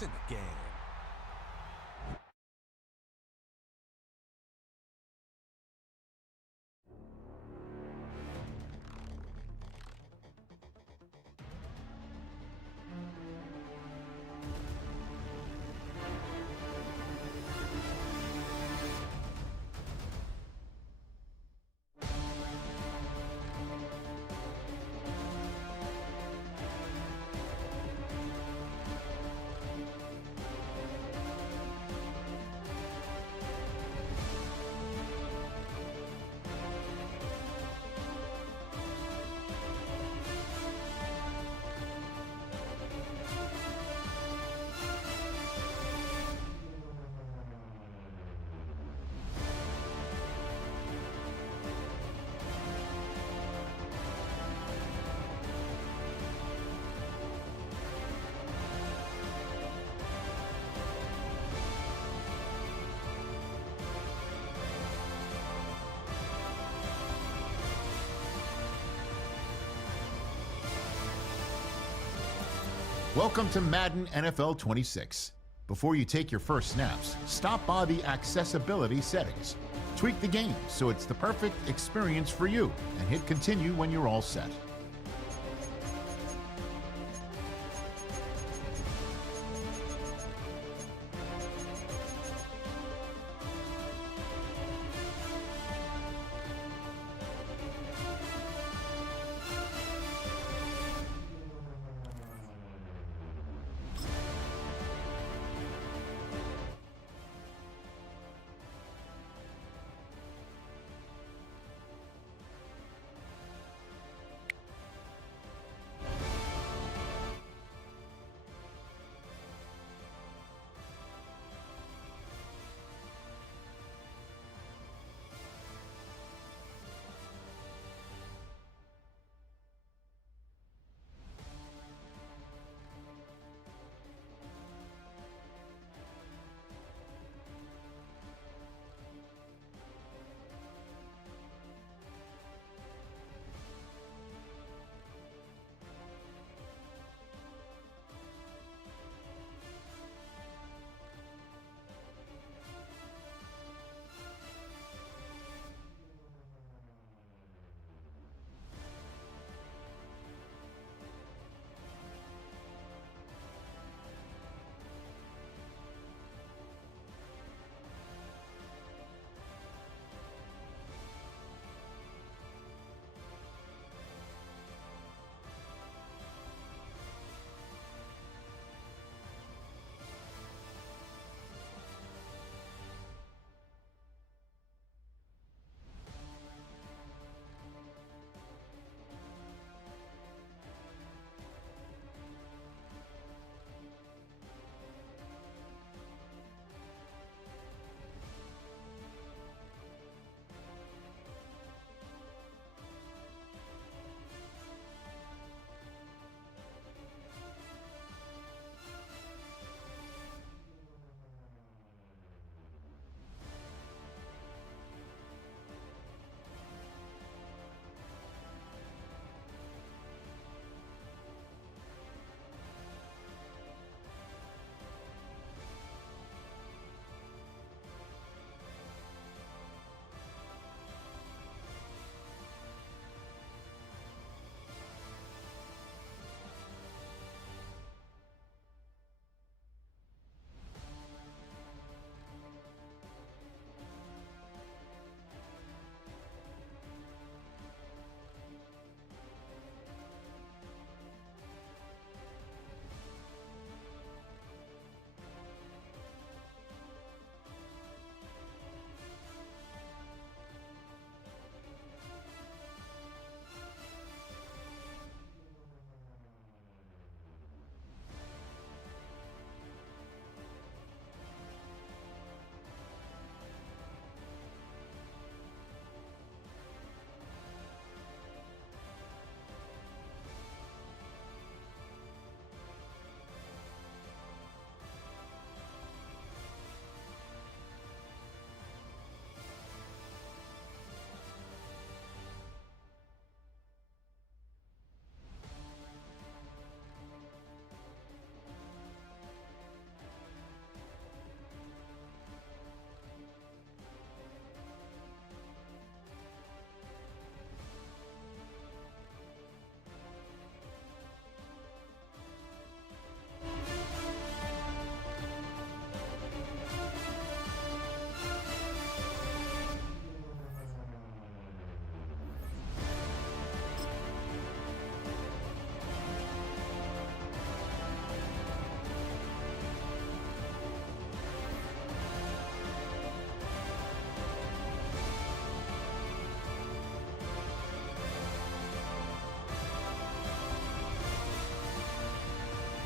points in the game. Welcome to Madden NFL 26. Before you take your first snaps, stop by the accessibility settings. Tweak the game so it's the perfect experience for you, and hit continue when you're all set.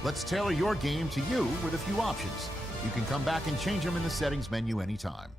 Let's tailor your game to you with a few options. You can come back and change them in the settings menu anytime.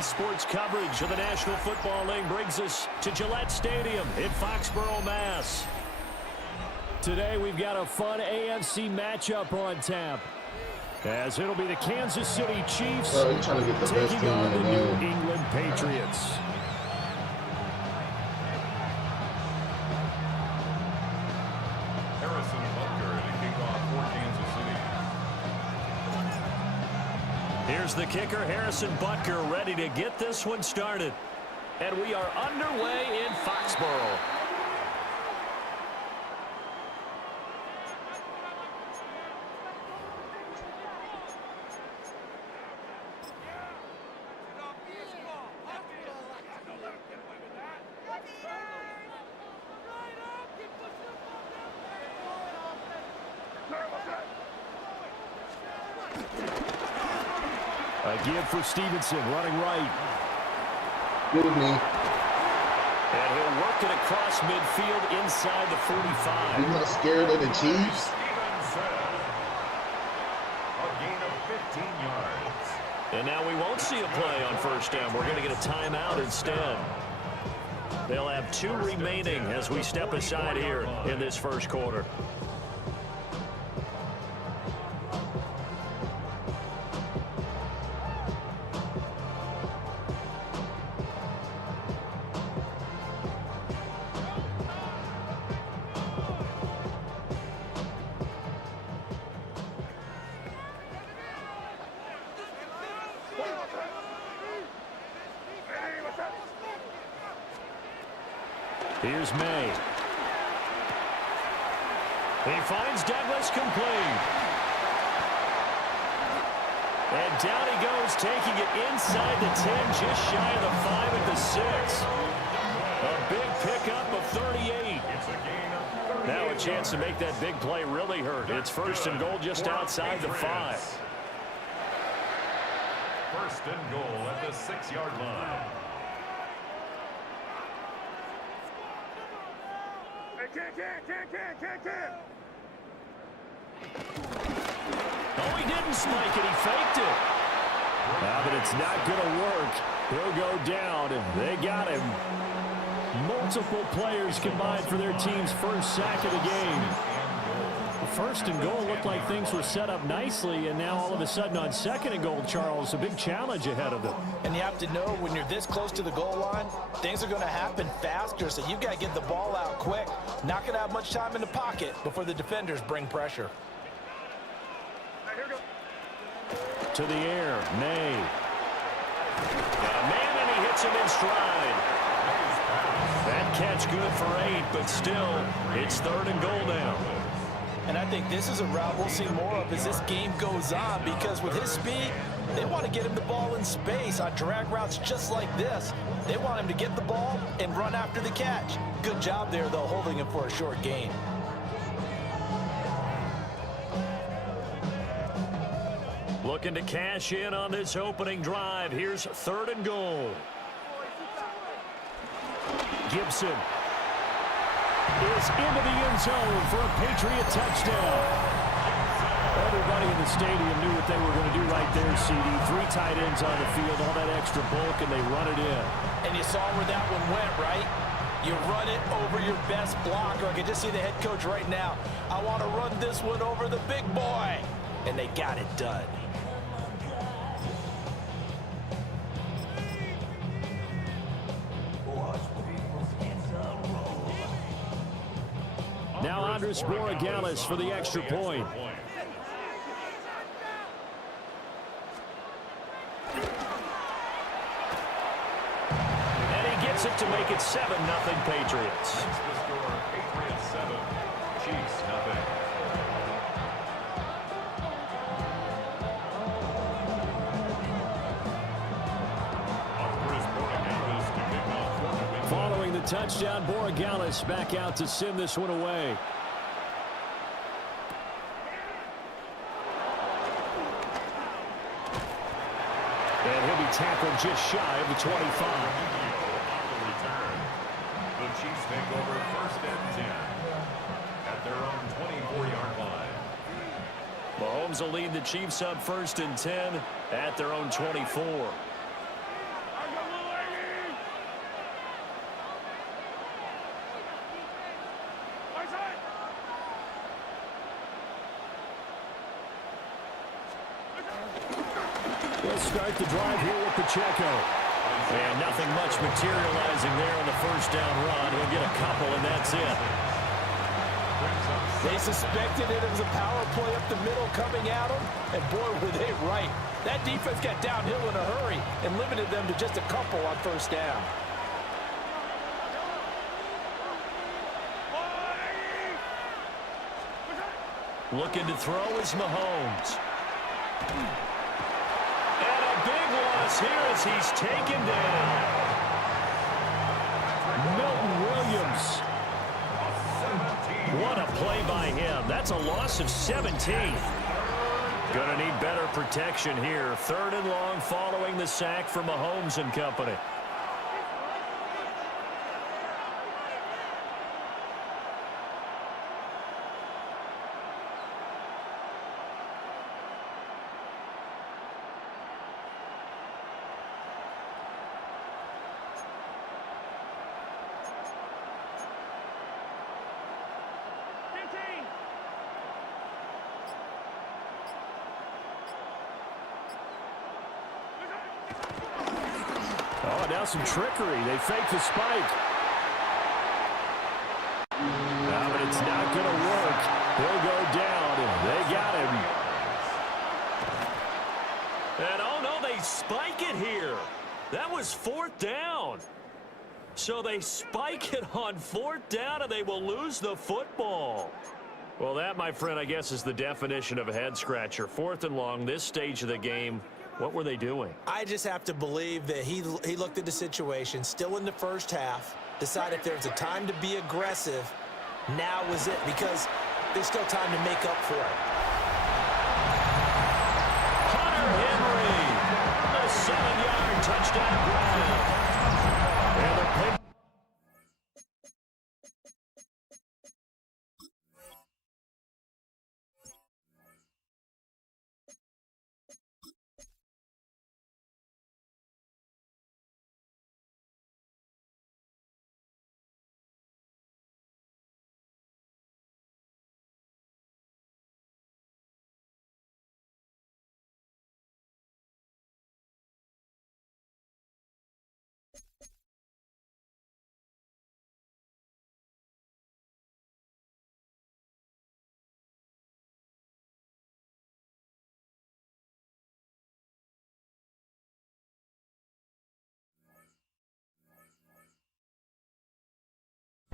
Sports coverage of the National Football League brings us to Gillette Stadium in Foxborough, Mass. Today we've got a fun AFC matchup on tap, as it'll be the Kansas City Chiefs taking on the New England Patriots. the kicker, Harrison Butker, ready to get this one started. And we are underway in Foxborough. A give for Stevenson, running right. Good with me. And he'll work it across midfield inside the 45. You're not scared of the Chiefs? A gain of 15 yards. And now we won't see a play on first down. We're going to get a timeout instead. They'll have 2 remaining as we step aside here in this first quarter. Here's May. He finds Douglas complete. And down he goes, taking it inside the 10, just shy of the 5 at the 6. A big pickup of 38. Now a chance to make that big play really hurt. It's first and goal just outside the 5. First and goal at the 6-yard line. Oh, he didn't spike it. He faked it. But it's not going to work. He'll go down, and they got him. Multiple players combined for their team's first sack of the game. First and goal looked like things were set up nicely, and now all of a sudden on second and goal, Charles, a big challenge ahead of them. And you have to know when you're this close to the goal line, things are going to happen faster, so you've got to get the ball out quick. Not going to have much time in the pocket before the defenders bring pressure. To the air, May. Man, and he hits him in stride. That catch good for 8, but still, it's third and goal now. And I think this is a route we'll see more of as this game goes on, because with his speed, they want to get him the ball in space on drag routes just like this. They want him to get the ball and run after the catch. Good job there, though, holding him for a short gain. Looking to cash in on this opening drive. Here's third and goal. Gibson is into the end zone for a Patriot touchdown. Everybody in the stadium knew what they were going to do right there, CD. 3 tight ends on the field, all that extra bulk, and they run it in. And you saw where that one went, right? You run it over your best blocker. I can just see the head coach right now. I want to run this one over the big boy. And they got it done. Now Andres Borregales for the extra point. And he gets it to make it 7-0 Patriots. That's the score, Patriots 7, Chiefs 0. Following the touchdown, Borregales back out to send this one away. And he'll be tackled just shy of the 25. The Chiefs take over first and 10 at their own 24-yard line. Mahomes will lead the Chiefs up first and 10 at their own 24. We'll start the drive here with Pacheco. And nothing much materializing there on the first down run. He'll get a couple, and that's it. Brings up They suspected it was a power play up the middle coming at them, and boy, were they right. That defense got downhill in a hurry and limited them to just a couple on first down. Looking to throw is Mahomes. And a big loss here as he's taken down. Milton Williams. What a play by him. That's a loss of 17. Gonna need better protection here. 3rd and long following the sack from Mahomes and company. Oh, now some trickery. They fake the spike. But it's not going to work. He'll go down, and they got him. And, oh, no, they spike it here. That was 4th down. So they spike it on 4th down, and they will lose the football. Well, that, my friend, I guess is the definition of a head-scratcher. 4th and long, this stage of the game. What were they doing? I just have to believe that he looked at the situation, still in the first half, decided if there's a time to be aggressive, now was it, because there's still time to make up for it. Hunter Henry, a 7-yard touchdown grab. And the pick.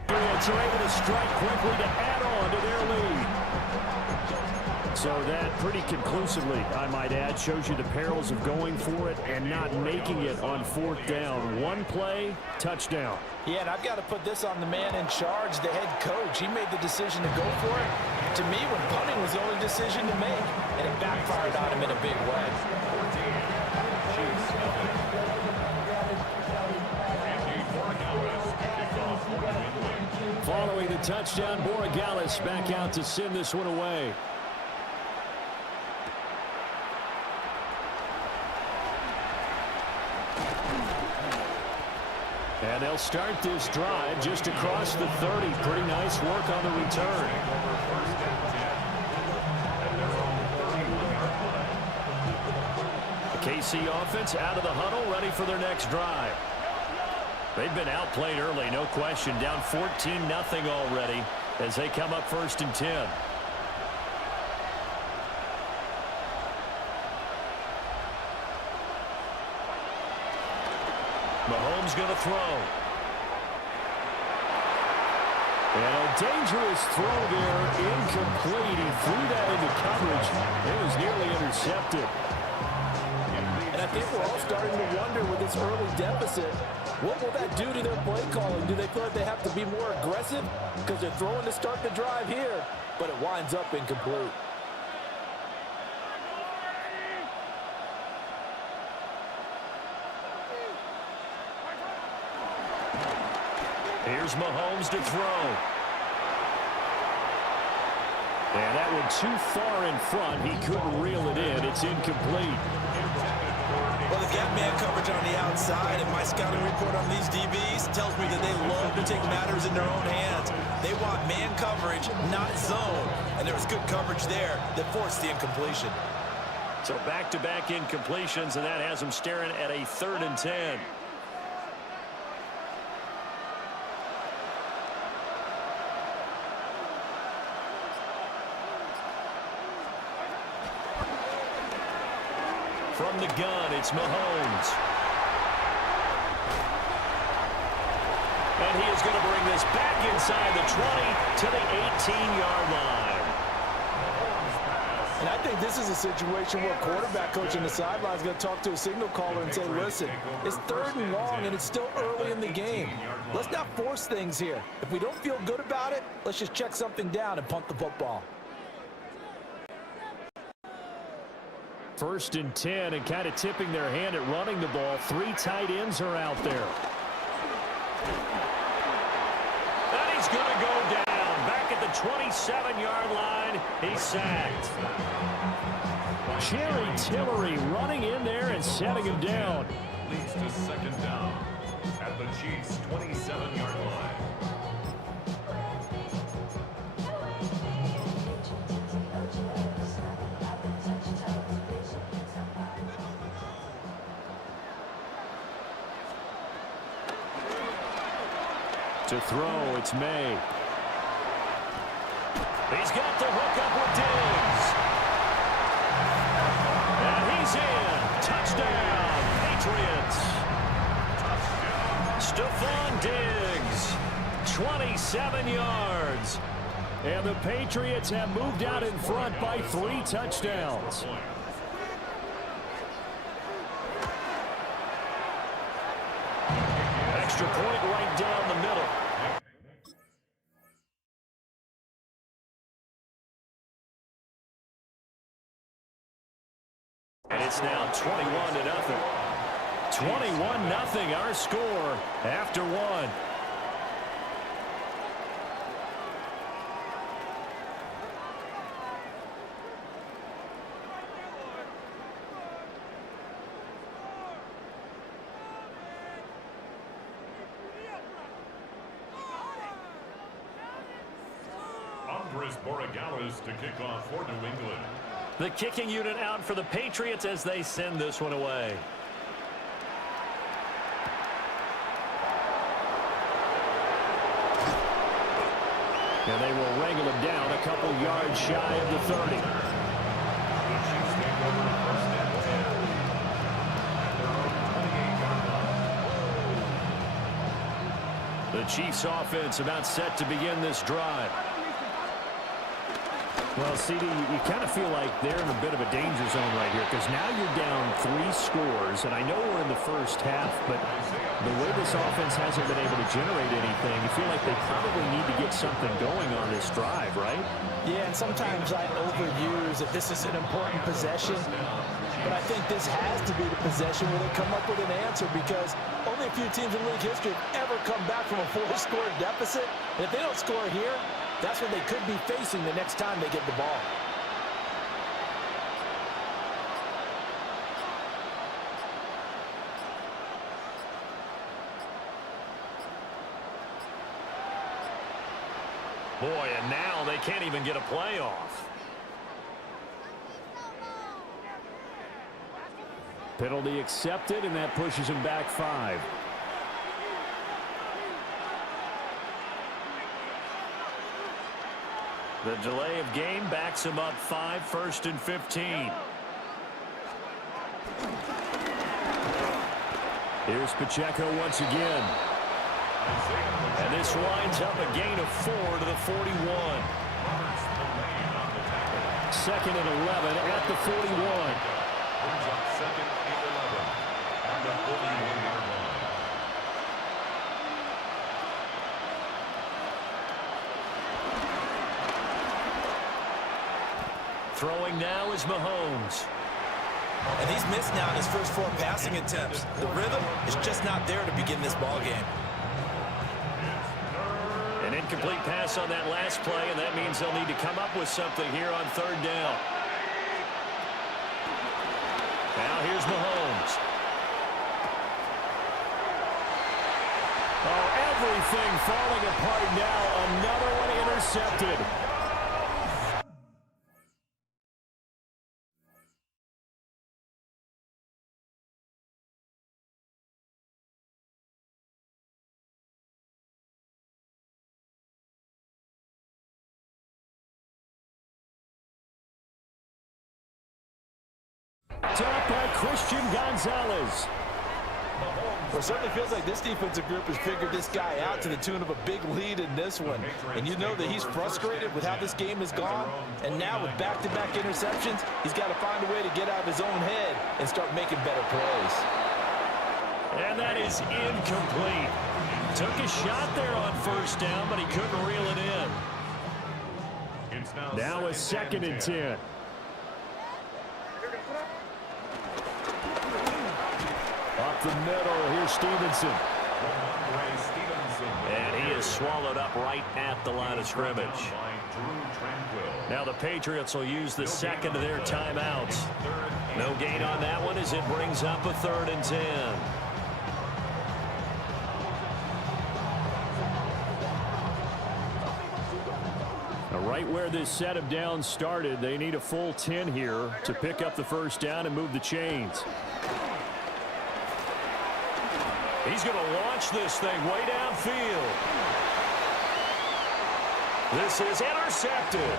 Patriots are able to strike quickly to add on to their lead. So that pretty conclusively, I might add, shows you the perils of going for it and not making it on 4th down. One play, touchdown. Yeah, and I've got to put this on the man in charge, the head coach. He made the decision to go for it. To me, when punting was the only decision to make, and it backfired on him in a big way. Following the touchdown, Borregales back out to send this one away. And they'll start this drive just across the 30. Pretty nice work on the return. The KC offense out of the huddle, ready for their next drive. They've been outplayed early, no question. Down 14-0 already as they come up 1st and 10. Mahomes going to throw. And a dangerous throw there, incomplete. He threw that into coverage. It was nearly intercepted. And I think we're all starting to wonder with this early deficit, what will that do to their play calling? Do they feel like they have to be more aggressive because they're throwing to start the drive here, but it winds up incomplete? Here's Mahomes to throw. And that one too far in front. He couldn't reel it in. It's incomplete. Well, they've got man coverage on the outside, and my scouting report on these DBs tells me that they love to take matters in their own hands. They want man coverage, not zone. And there was good coverage there that forced the incompletion. So back-to-back incompletions, and that has them staring at a 3rd and 10. From the gun, it's Mahomes. And he is going to bring this back inside the 20 to the 18-yard line. And I think this is a situation where quarterback coach on the sideline is going to talk to a signal caller and say, listen, it's 3rd and long and it's still early in the game. Let's not force things here. If we don't feel good about it, let's just check something down and punt the football. 1st and 10, and kind of tipping their hand at running the ball. 3 tight ends are out there. And he's going to go down. Back at the 27-yard line, he's sacked. Jerry Tillery running in there and setting him down. Leads to 2nd down at the Chiefs' 27-yard line. To throw, it's May. He's got the hook up with Diggs. And he's in. Touchdown, Patriots. Stephon Diggs, 27 yards. And the Patriots have moved out in front by 3 touchdowns. Extra point right down the middle. And it's now 21-0. 21-0 our score after 1. To kick off for New England. The kicking unit out for the Patriots as they send this one away. And they will wrangle him down a couple yards shy of the 30. The Chiefs take over 1st and 10 at their own 28-yard line. The Chiefs offense about set to begin this drive. Well, CD, you kind of feel like they're in a bit of a danger zone right here because now you're down 3 scores, and I know we're in the first half, but the way this offense hasn't been able to generate anything, you feel like they probably need to get something going on this drive, right? Yeah, and sometimes I overuse that this is an important possession, but I think this has to be the possession where they come up with an answer because only a few teams in league history have ever come back from a 4-score deficit, and if they don't score here, that's what they could be facing the next time they get the ball. Boy, and now they can't even get a play off. Penalty accepted, and that pushes him back 5. The delay of game backs him up 5, 1st and 15. Here's Pacheco once again. And this winds up a gain of 4 to the 41. 2nd and 11 at the 41. Brings up 2nd and 11 at the 41-yard line. Throwing now is Mahomes. And he's missed now in his first 4 passing attempts. The rhythm is just not there to begin this ball game. An incomplete pass on that last play, and that means they'll need to come up with something here on 3rd down. Now here's Mahomes. Oh, everything falling apart now. Another one intercepted. Up by Christian Gonzalez. Well, it certainly feels like this defensive group has figured this guy out to the tune of a big lead in this one. And you know that he's frustrated with how this game has gone. And now with back-to-back interceptions, he's got to find a way to get out of his own head and start making better plays. And that is incomplete. Took a shot there on first down, but he couldn't reel it in. Now a 2nd and 10. Up the middle, here's Stevenson. And he is swallowed up right at the line of scrimmage. Now the Patriots will use the second of their timeouts. No gain on that one as it brings up a 3rd and 10. Right where this set of downs started, they need a full 10 here to pick up the first down and move the chains. He's going to launch this thing way downfield. This is intercepted.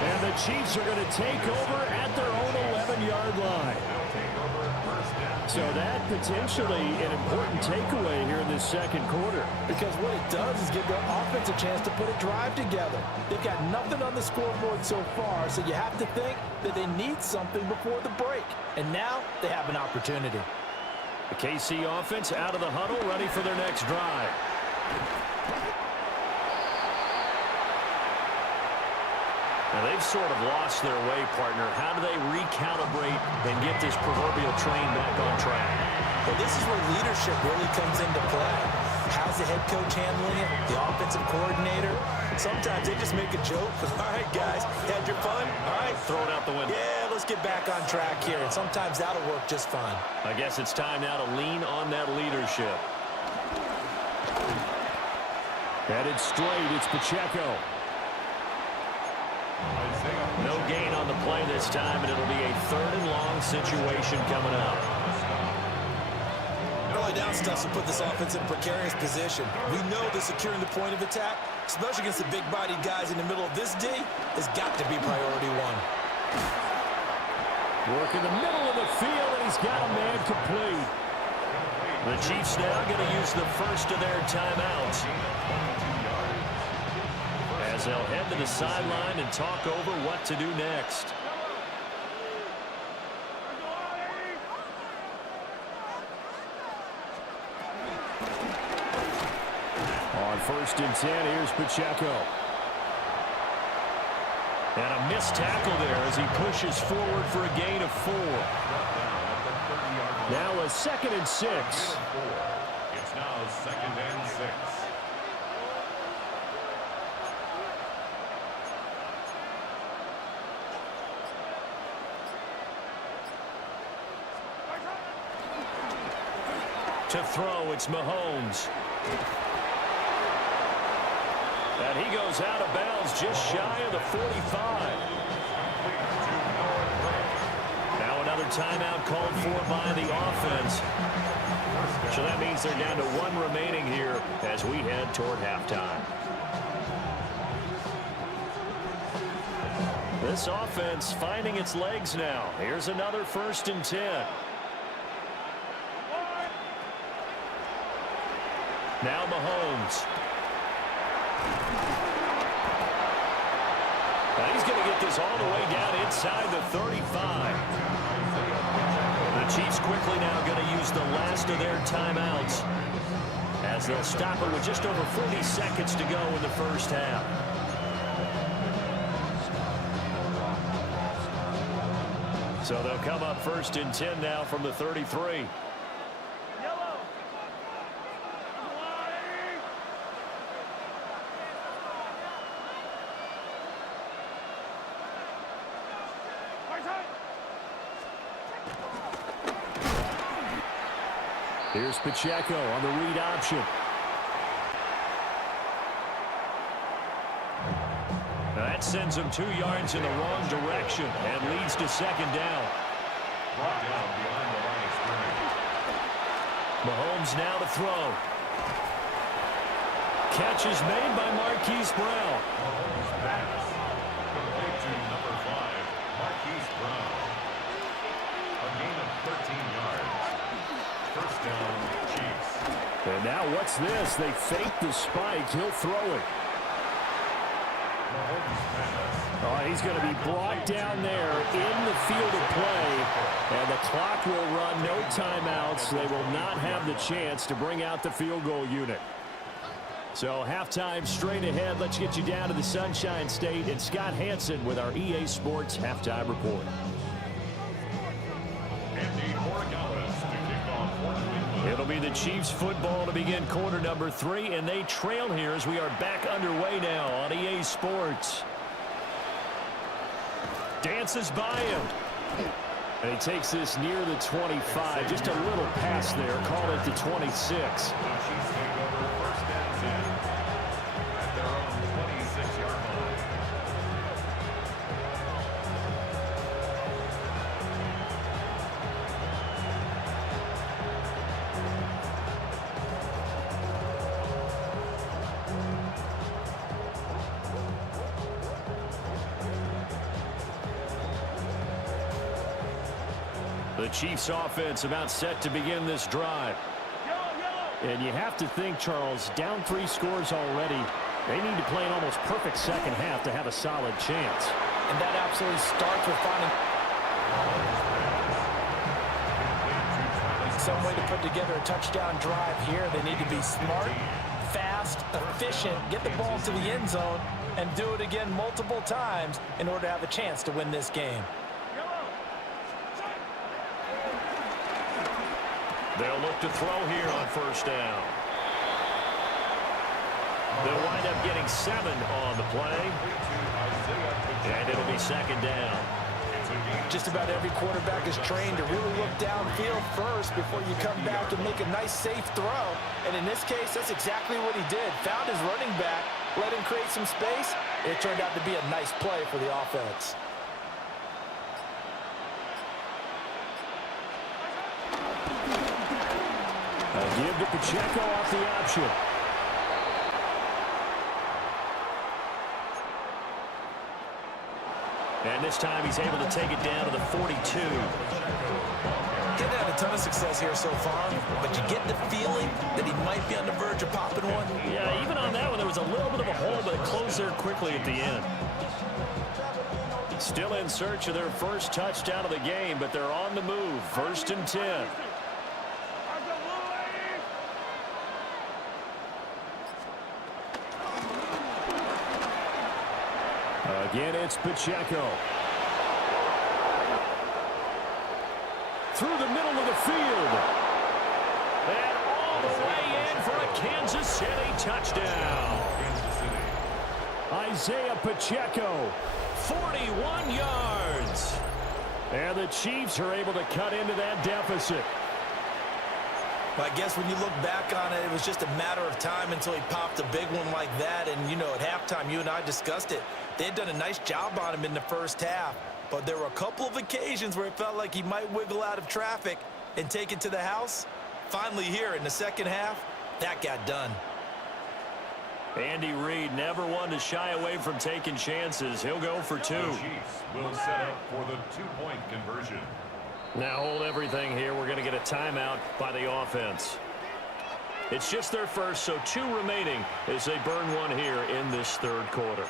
And the Chiefs are going to take over at their own 11-yard line. So that potentially an important takeaway here in this second quarter. Because what it does is give their offense a chance to put a drive together. They've got nothing on the scoreboard so far, so you have to think that they need something before the break. And now they have an opportunity. The KC offense out of the huddle, ready for their next drive. Now they've sort of lost their way, partner. How do they recalibrate and get this proverbial train back on track? Well, this is where leadership really comes into play. How's the head coach handling it? The offensive coordinator? Sometimes they just make a joke. All right, guys, had your fun? All right, throw it out the window. Yeah, let's get back on track here. And sometimes that'll work just fine. I guess it's time now to lean on that leadership. Headed straight, it's Pacheco. No gain on the play this time, and it'll be a 3rd and long situation coming up. Early down stuff will put this offense in a precarious position. We know that securing the point of attack, especially against the big-bodied guys in the middle of this D, has got to be priority one. Work in the middle of the field, and he's got a man complete. The Chiefs now going to use the first of their timeouts, as they'll head to the sideline and talk over what to do next. On 1st and 10, here's Pacheco. And a missed tackle there as he pushes forward for a gain of 4. Now a 2nd and 6. It's now 2nd and 6. To throw, it's Mahomes. And he goes out of bounds just shy of the 45. Now another timeout called for by the offense. So that means they're down to 1 remaining here as we head toward halftime. This offense finding its legs now. Here's another 1st and 10. Now Mahomes. And he's going to get this all the way down inside the 35. The Chiefs quickly now going to use the last of their timeouts as they'll stop it with just over 40 seconds to go in the first half. So they'll come up 1st and 10 now from the 33. Here's Pacheco on the read option. That sends him 2 yards in the wrong direction and leads to 2nd down. Mahomes now to throw. Catch is made by Marquise Brown. Complete to number 5, Marquise Brown. down, Chiefs. And now what's this? They fake the spike. He'll throw it. Oh, he's going to be brought down there in the field of play. And the clock will run, no timeouts. They will not have the chance to bring out the field goal unit. So halftime straight ahead. Let's get you down to the Sunshine State and Scott Hansen with our EA Sports halftime report. It'll be the Chiefs football to begin quarter number 3, and they trail here as we are back underway now on EA Sports. Dances by him. And he takes this near the 25. Just a little pass there. Call it the 26. The Chiefs offense about set to begin this drive. And you have to think, Charles, down 3 scores already. They need to play an almost perfect second half to have a solid chance. And that absolutely starts with finding some way to put together a touchdown drive here. They need to be smart, fast, efficient, get the ball to the end zone, and do it again multiple times in order to have a chance to win this game. They'll look to throw here on first down. They'll wind up getting 7 on the play. And it'll be second down. Just about every quarterback is trained to really look downfield first before you come back and make a nice, safe throw. And in this case, that's exactly what he did. Found his running back, let him create some space. It turned out to be a nice play for the offense. Give to Pacheco off the option. And this time he's able to take it down to the 42. Didn't have a ton of success here so far, but you get the feeling that he might be on the verge of popping one. Yeah, even on that one, there was a little bit of a hole, but it closed there quickly at the end. Still in search of their first touchdown of the game, but they're on the move. 1st and 10. Again, it's Pacheco. Through the middle of the field. And all the way in for a Kansas City touchdown. Isaiah Pacheco, 41 yards. And the Chiefs are able to cut into that deficit. I guess when you look back on it, it was just a matter of time until he popped a big one like that. And, you know, at halftime, you and I discussed it. They had done a nice job on him in the first half. But there were a couple of occasions where it felt like he might wiggle out of traffic and take it to the house. Finally here in the second half, that got done. Andy Reid never one to shy away from taking chances. He'll go for 2. The Chiefs will set up for the 2-point conversion. Now hold everything here. We're going to get a timeout by the offense. It's just their first, so 2 remaining as they burn one here in this third quarter.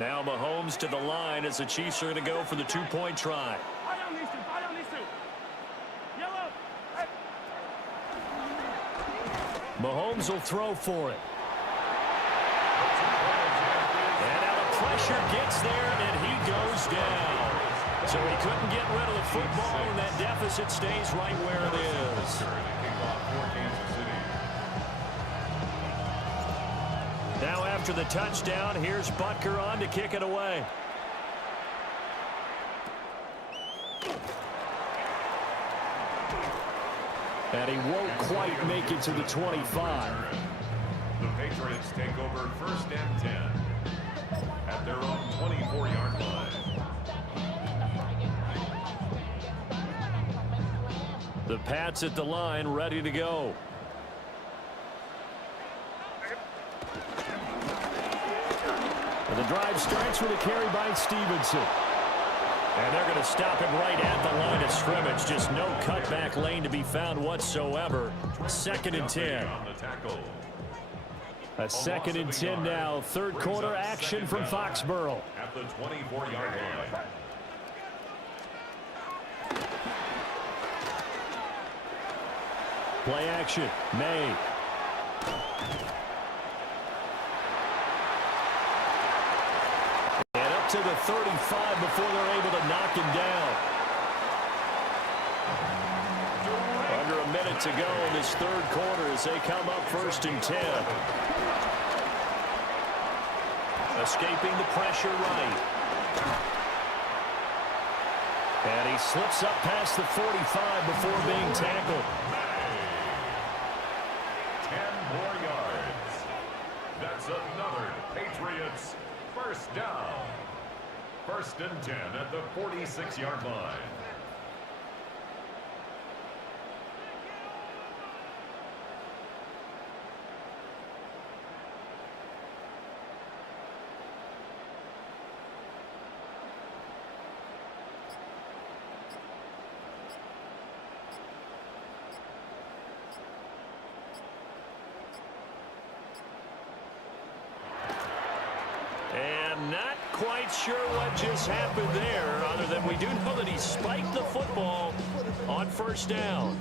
Now Mahomes to the line as the Chiefs are going to go for the 2-point try. Mahomes will throw for it. And now the pressure gets there, and he goes down. So he couldn't get rid of the football, and that deficit stays right where it is. Now after the touchdown, here's Butker on to kick it away. And he won't quite make it to the 25. The Patriots take over 1st and 10 at their own 24-yard line. The Pats at the line, ready to go. The drive starts with a carry by Stevenson. And they're going to stop him right at the line of scrimmage. Just no cutback lane to be found whatsoever. 2nd and 10. A 2nd and 10 now. Third quarter action from Foxborough. At the 24-yard line. Play action. May. And up to the 35 before they're able to knock him down. Under a minute to go in this third quarter as they come up 1st and 10. Escaping the pressure right. And he slips up past the 45 before being tackled. 10 more yards. That's another Patriots first down. 1st and 10 at the 46-yard line. Not quite sure what just happened there, other than we do know that he spiked the football on 1st down.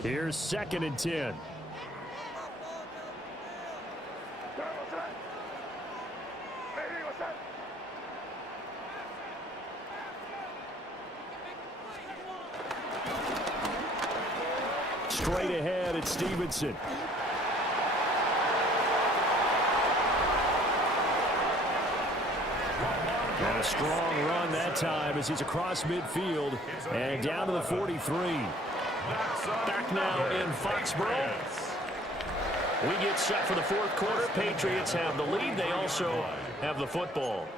Here's 2nd and 10. Straight ahead at Stevenson. And a strong run that time as he's across midfield and down to the 43. Back now in Foxborough. We get set for the 4th quarter. Patriots have the lead. They also have the football.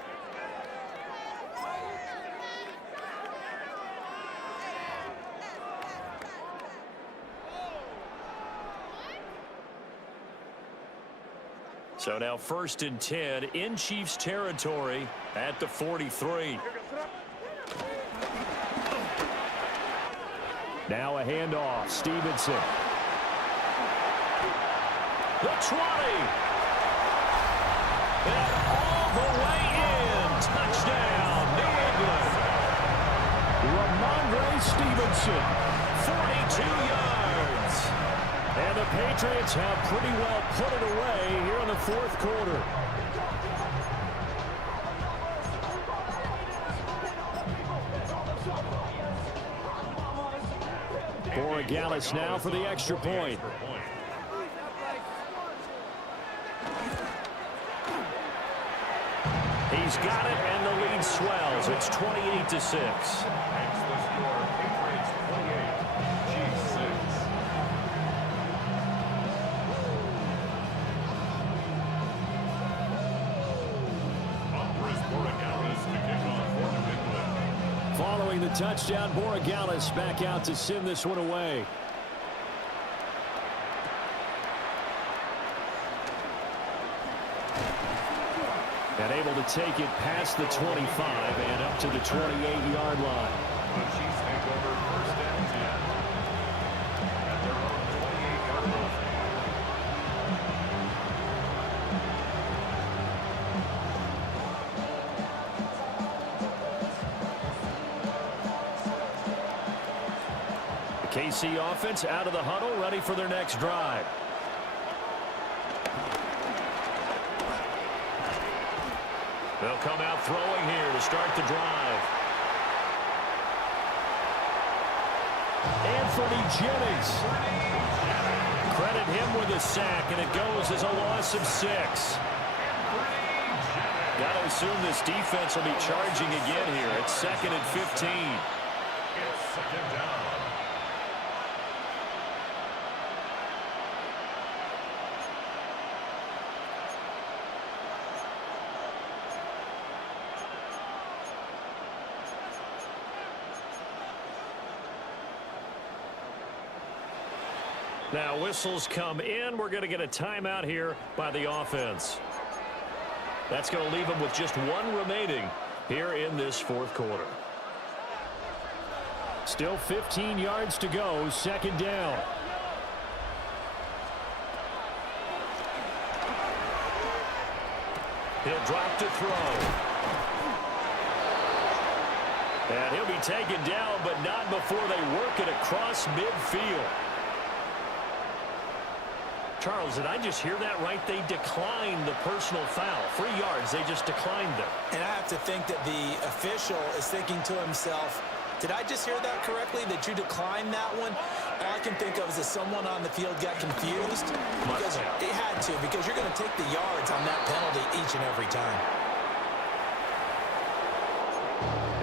So now 1st and 10 in Chiefs territory at the 43. Now a handoff. Stevenson. The 20. And all the way in. Touchdown, New England. Ramondre Stevenson, 42 yards. And the Patriots have pretty well put it away here in the 4th quarter. Borregales now for the extra point. He's got it, and the lead swells. It's 28-6. Following the touchdown, Borregales back out to send this one away. And able to take it past the 25 and up to the 28-yard line. The Chiefs take over 1st and 10 at their own 28-yard line. The KC offense out of the huddle, ready for their next drive. They'll come out throwing here to start the drive. Anthony Jennings. Credit him with a sack, and it goes as a loss of 6. Got to assume this defense will be charging again here. It's 2nd and 15. It's 2nd down. Now whistles come in. We're going to get a timeout here by the offense. That's going to leave them with just one remaining here in this fourth quarter. Still 15 yards to go, second down. He'll drop to throw. And he'll be taken down, but not before they work it across midfield. Charles, did I just hear that right? They declined the personal foul. 3 yards, they just declined them. And I have to think that the official is thinking to himself, did I just hear that correctly, that you declined that one? All I can think of is that someone on the field got confused. Because it had to, because you're going to take the yards on that penalty each and every time.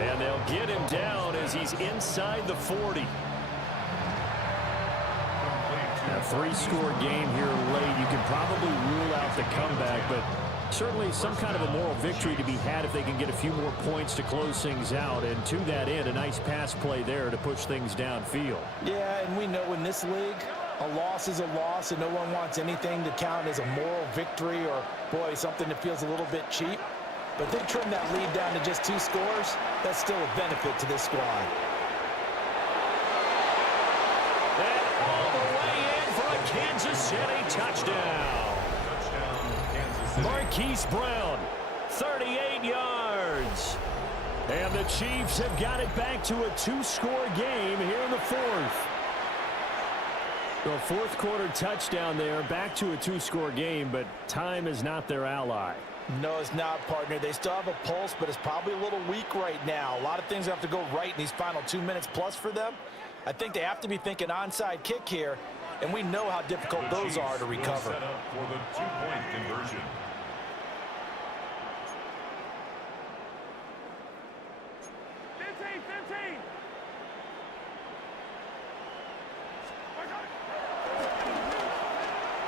And they'll get him down as he's inside the 40. A three-score game here late. You can probably rule out the comeback, but certainly some kind of a moral victory to be had if they can get a few more points to close things out. And to that end, a nice pass play there to push things downfield. Yeah, and we know in this league, a loss is a loss, and no one wants anything to count as a moral victory or, boy, something that feels a little bit cheap. But they trim that lead down to just 2 scores. That's still a benefit to this squad. And all the way in for a Kansas City touchdown. Marquise Brown, 38 yards. And the Chiefs have got it back to a 2-score game here in the fourth. The fourth quarter touchdown there, back to a 2-score game, but time is not their ally. No, it's not, partner. They still have a pulse, but it's probably a little weak right now. A lot of things have to go right in these final 2 minutes plus for them. I think they have to be thinking onside kick here, and we know how difficult those are to recover. Set up for the 2-point conversion.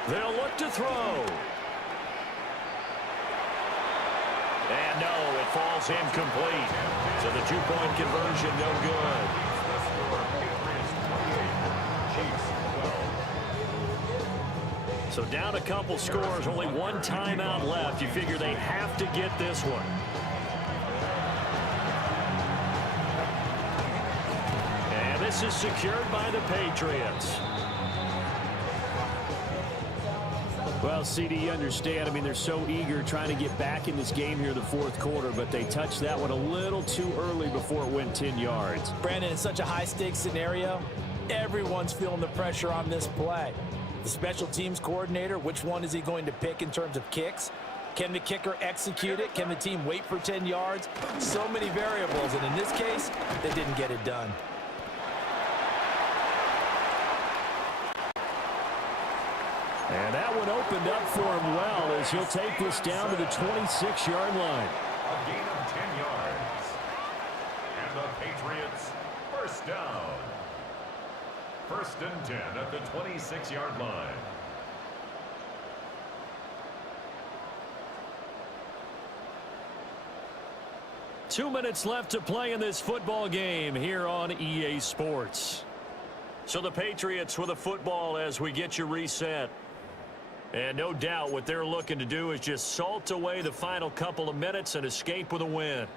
They'll look to throw. And no, it falls incomplete. So the 2-point conversion no good. So down a couple scores, only one timeout left. You figure they have to get this one. And this is secured by the Patriots. Well, CD, you understand. I mean, they're so eager trying to get back in this game here in the fourth quarter, but they touched that one a little too early before it went 10 yards. Brandon, it's such a high-stakes scenario. Everyone's feeling the pressure on this play. The special teams coordinator, which one is he going to pick in terms of kicks? Can the kicker execute it? Can the team wait for 10 yards? So many variables, and in this case, they didn't get it done. And that one opened up for him well as he'll take this down to the 26-yard line. A gain of 10 yards. And the Patriots first down. 1st and 10 at the 26-yard line. Two minutes left to play in this football game here on EA Sports. So the Patriots with a football as we get you reset. And no doubt what they're looking to do is just salt away the final couple of minutes and escape with a win.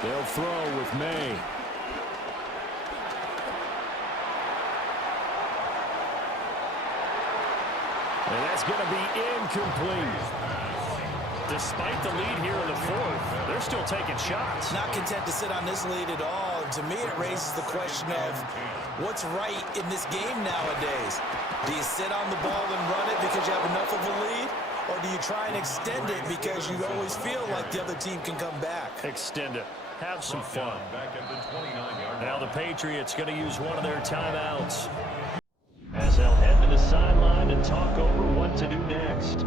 They'll throw with May. And that's going to be incomplete. Despite the lead here in the fourth, they're still taking shots. Not content to sit on this lead at all. To me, it raises the question of what's right in this game nowadays. Do you sit on the ball and run it because you have enough of a lead? Or do you try and extend it because you always feel like the other team can come back? Extend it. Have some fun. Now the Patriots going to use one of their timeouts, as they'll head to the sideline and talk over what to do next.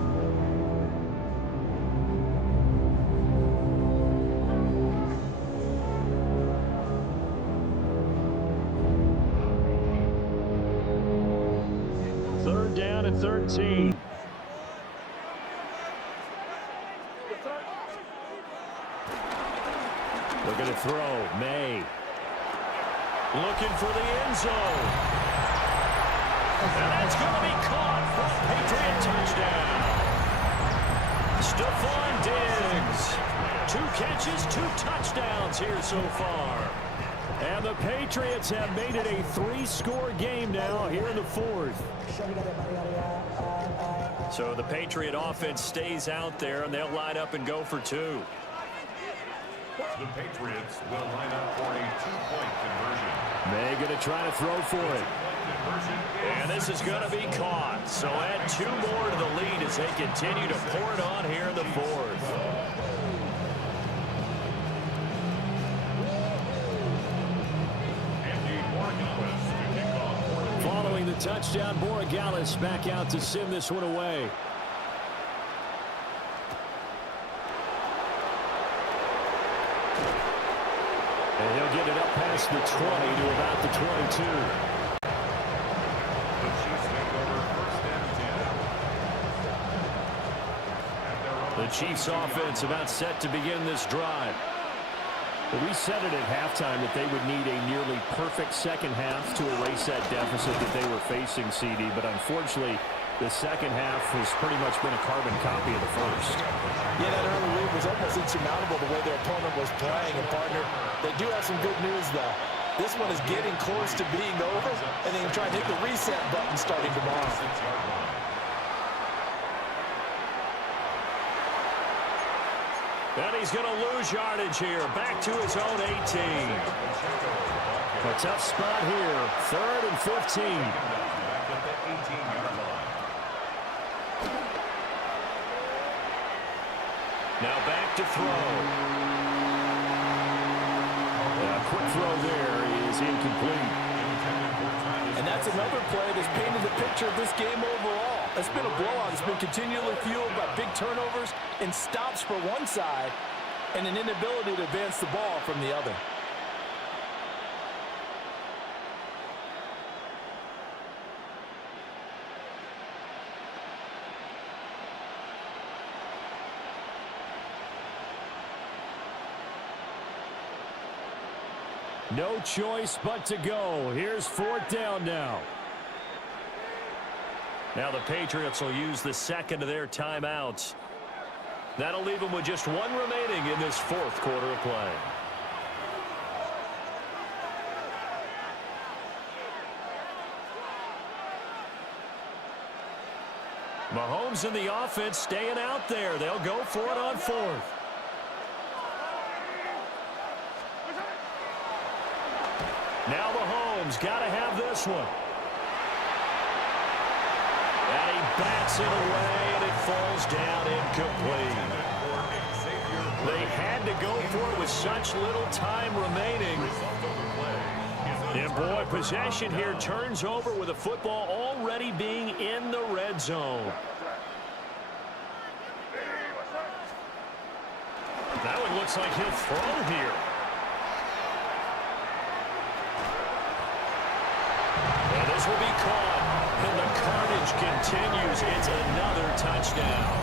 Third down and 13. They're going to throw. May. Looking for the end zone. And that's going to be caught for a Patriot touchdown. Stephon Diggs. 2 catches, 2 touchdowns here so far. And the Patriots have made it a 3-score game now here in the 4th. So the Patriot offense stays out there, and they'll line up and go for 2. The Patriots will line up for a 2-point conversion. May going to try to throw for it. And this is going to be caught. So add 2 more to the lead as they continue to pour it on here in the 4th. Following the touchdown, Borregales back out to send this one away. And he'll get it up past the 20 to about the 22. The Chiefs take over first and 10. The Chiefs offense about set to begin this drive. Well, we said it at halftime that they would need a nearly perfect second half to erase that deficit that they were facing, CD. But unfortunately, the second half has pretty much been a carbon copy of the first. Yeah, that early lead was almost insurmountable the way their opponent was playing. And, partner, they do have some good news, though. This one is getting close to being over, and they can try and hit the reset button starting tomorrow. And he's going to lose yardage here. Back to his own 18. A tough spot here. 3rd and 15. Back at the 18-yard line. Now back to throw. A quick throw there is incomplete. And that's another play that's painted the picture of this game overall. It's been a blowout. It's been continually fueled by big turnovers and stops for one side and an inability to advance the ball from the other. No choice but to go. Here's 4th down now. Now the Patriots will use the second of their timeouts. That'll leave them with just 1 remaining in this 4th quarter of play. Mahomes and the offense staying out there. They'll go for it on 4th. Now Mahomes got to have this one. And he bats it away, and it falls down incomplete. They had to go for it with such little time remaining. And boy, possession here turns over with the football already being in the red zone. That one looks like he'll throw here. And this will be caught. And the carnage continues. It's another touchdown.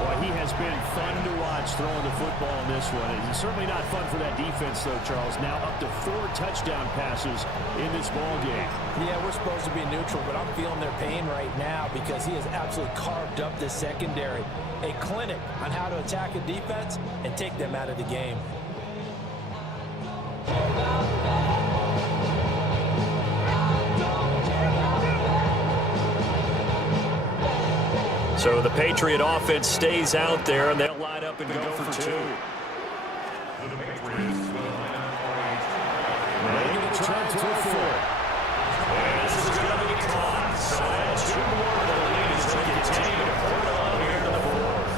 Boy, he has been fun to watch throwing the football in this one. And certainly not fun for that defense, though, Charles. Now up to 4 touchdown passes in this ball game. Yeah, we're supposed to be neutral, but I'm feeling their pain right now because he has absolutely carved up this secondary. A clinic on how to attack a defense and take them out of the game. So the Patriot offense stays out there, and they'll line up and go for 2. The Patriots will line up for a 2. They're going to try to throw for it. And this is going to be caught. So that's 2 more to the lead as they continue to pour it on here in the 4th.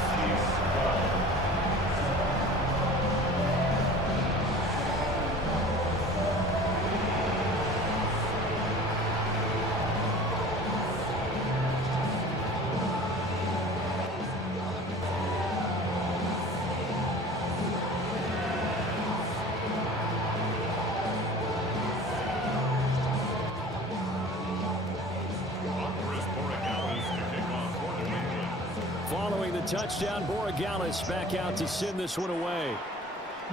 Following the touchdown, Borregales back out to send this one away.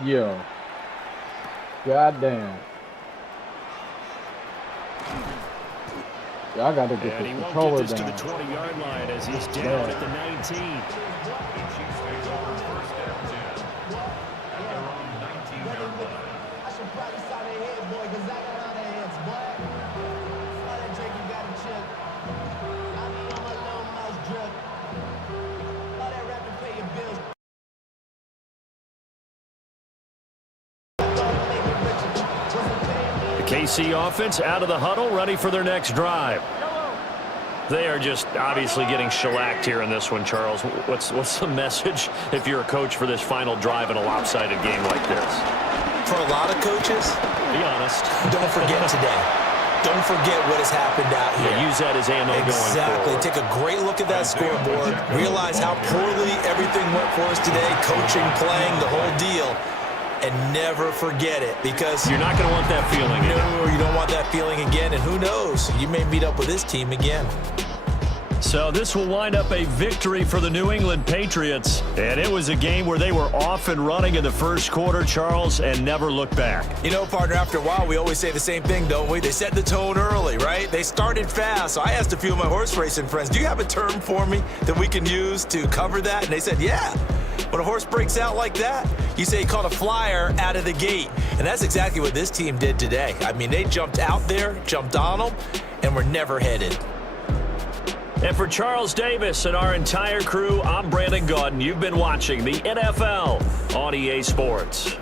Yo. Goddamn. Yeah, I gotta get And the he won't get controller this to the down. 20-yard line as he's down at the 19. The KC offense out of the huddle, ready for their next drive. They are just obviously getting shellacked here in this one, Charles. What's the message if you're a coach for this final drive in a lopsided game like this? For a lot of coaches, Be honest. don't forget today. Don't forget what has happened out here. Yeah, use that as ammo going Exactly. forward. Take a great look at that scoreboard. Realize how poorly everything went for us today. Coaching, playing, the whole deal. And never forget it, because You're not going to want that feeling again. no, you don't want that feeling again. And who knows? You may meet up with this team again. So this will wind up a victory for the New England Patriots. And it was a game where they were off and running in the first quarter, Charles, and never looked back. You know, partner, after a while, we always say the same thing, don't we? They set the tone early, right? They started fast. So I asked a few of my horse racing friends, do you have a term for me that we can use to cover that? And they said, yeah. When a horse breaks out like that, you say he caught a flyer out of the gate. And that's exactly what this team did today. I mean, they jumped out there, jumped on them, and were never headed. And for Charles Davis and our entire crew, I'm Brandon Gaudin. You've been watching the NFL on EA Sports.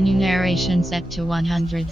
Menu narration set to 100.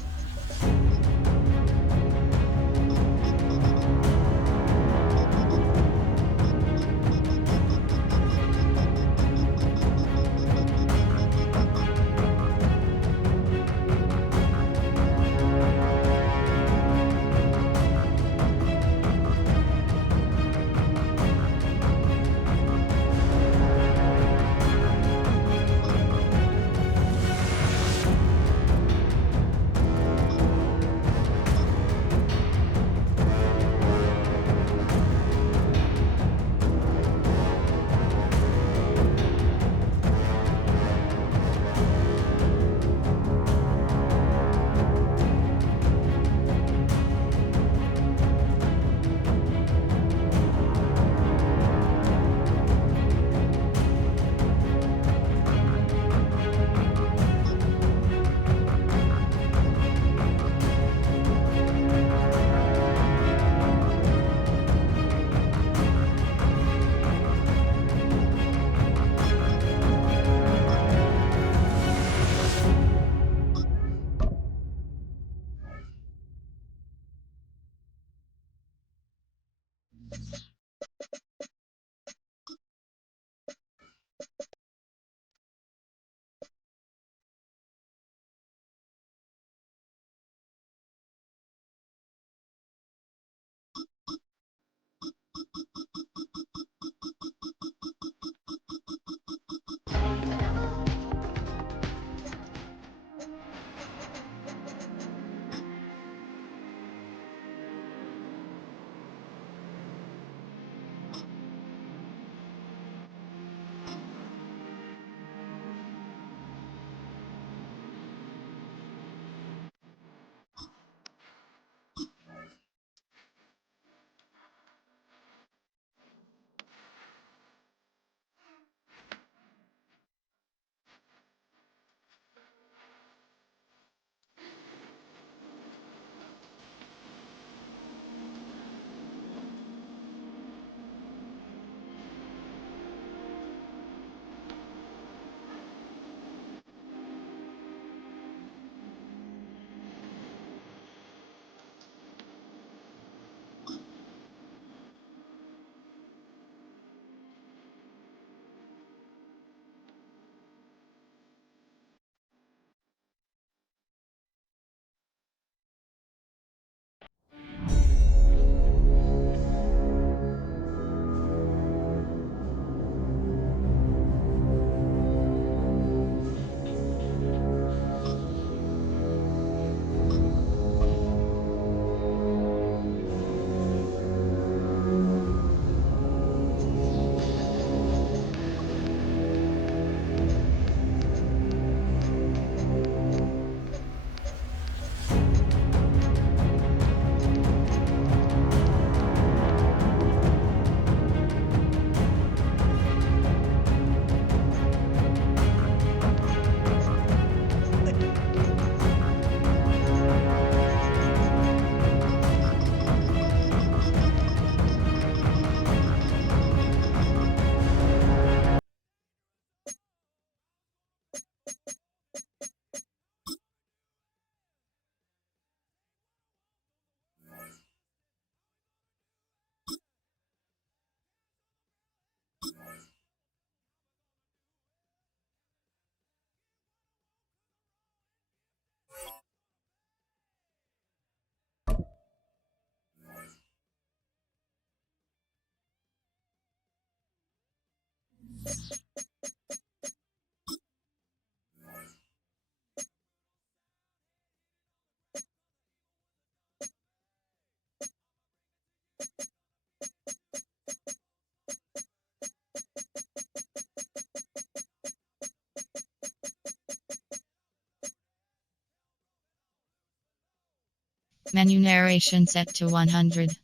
Menu narration set to 100.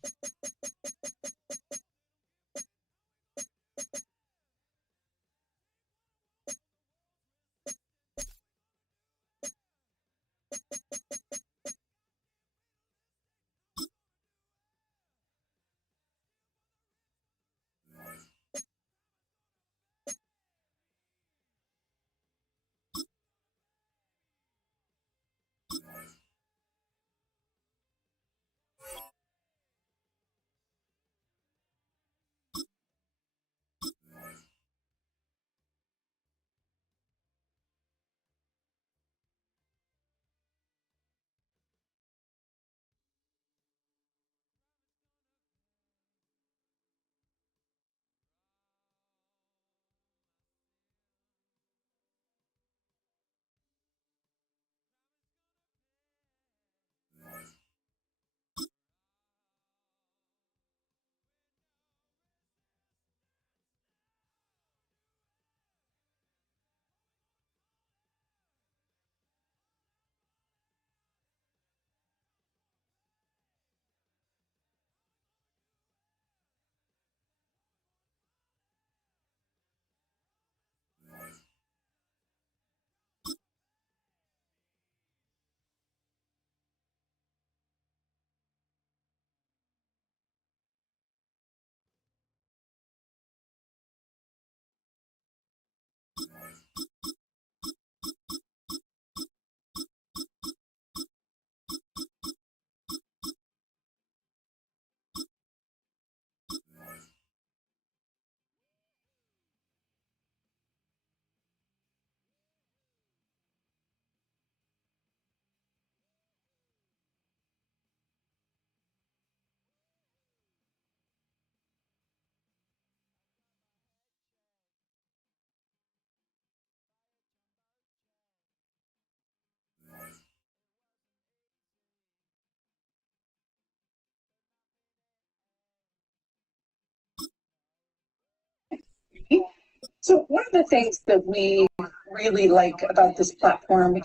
So one of the things that we really like about this platform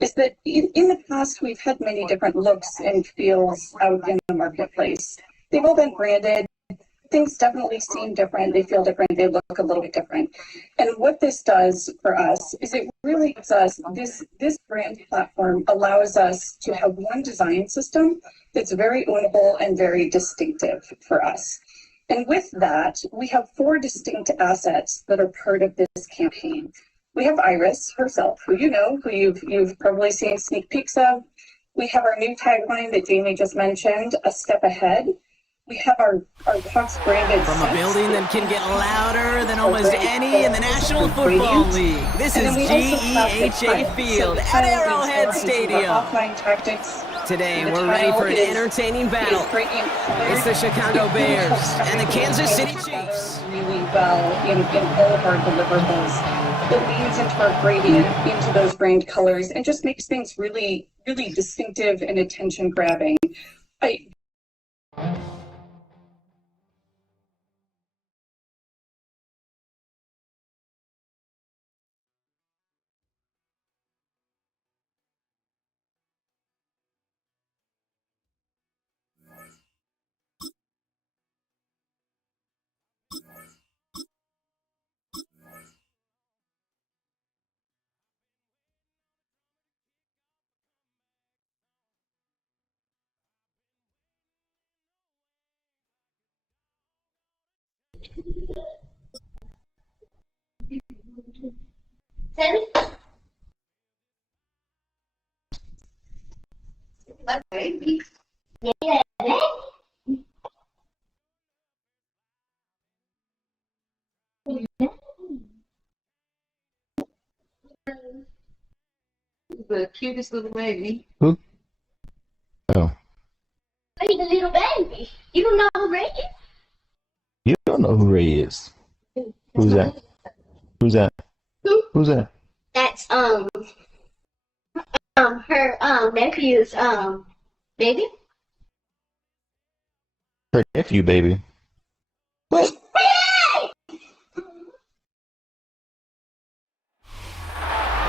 is that in the past, we've had many different looks and feels out in the marketplace. They've all been branded. Things definitely seem different. They feel different. They look a little bit different. And what this does for us is it really gives us this brand platform allows us to have one design system that's very ownable and very distinctive for us. And with that, we have 4 distinct assets that are part of this campaign. We have Iris herself, who you know, who you've probably seen sneak peeks of. We have our new tagline that Jamie just mentioned, a step ahead. We have our Hawks branded from a building that can get louder than almost any in the National Football League. This is GEHA Field at Arrowhead Stadium. Offline tactics. Today, we're ready for an entertaining battle. It's the Chicago Bears and the Kansas City Chiefs. Really well in all of our deliverables. It leads into our gradient, into those brand colors, and just makes things really, really distinctive and attention-grabbing. Baby. The cutest little baby. Who? Oh. He's a little baby. You don't know who Ray is? You don't know who Ray is. Who's that? Who's that? Who's that? That's her nephew's baby. Her nephew, baby. What?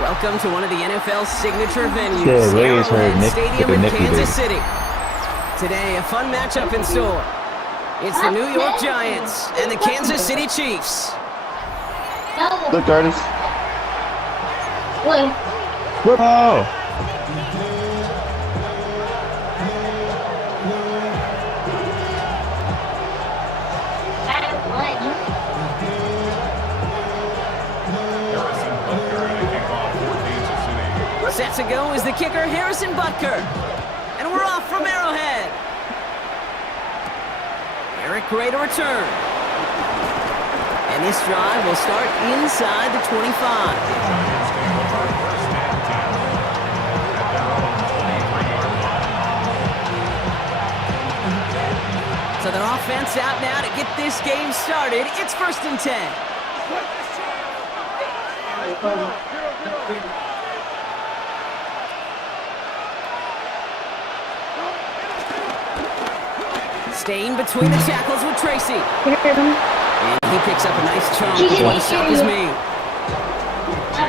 Welcome to one of the NFL's signature venues, Yeah, Ray is her Arrowhead Stadium in nephew, Kansas baby. City. Today, a fun matchup in store. It's the New York Giants and the Kansas City Chiefs. Look, artist. What? Oh. Set to go is the kicker, Harrison Butker. And we're off from Arrowhead. Eric Gray to return. And this drive will start inside the 25. So their offense out now to get this game started. It's 1st and 10. Staying between the tackles with Tracy. And he picks up a nice chunk before the stop is made.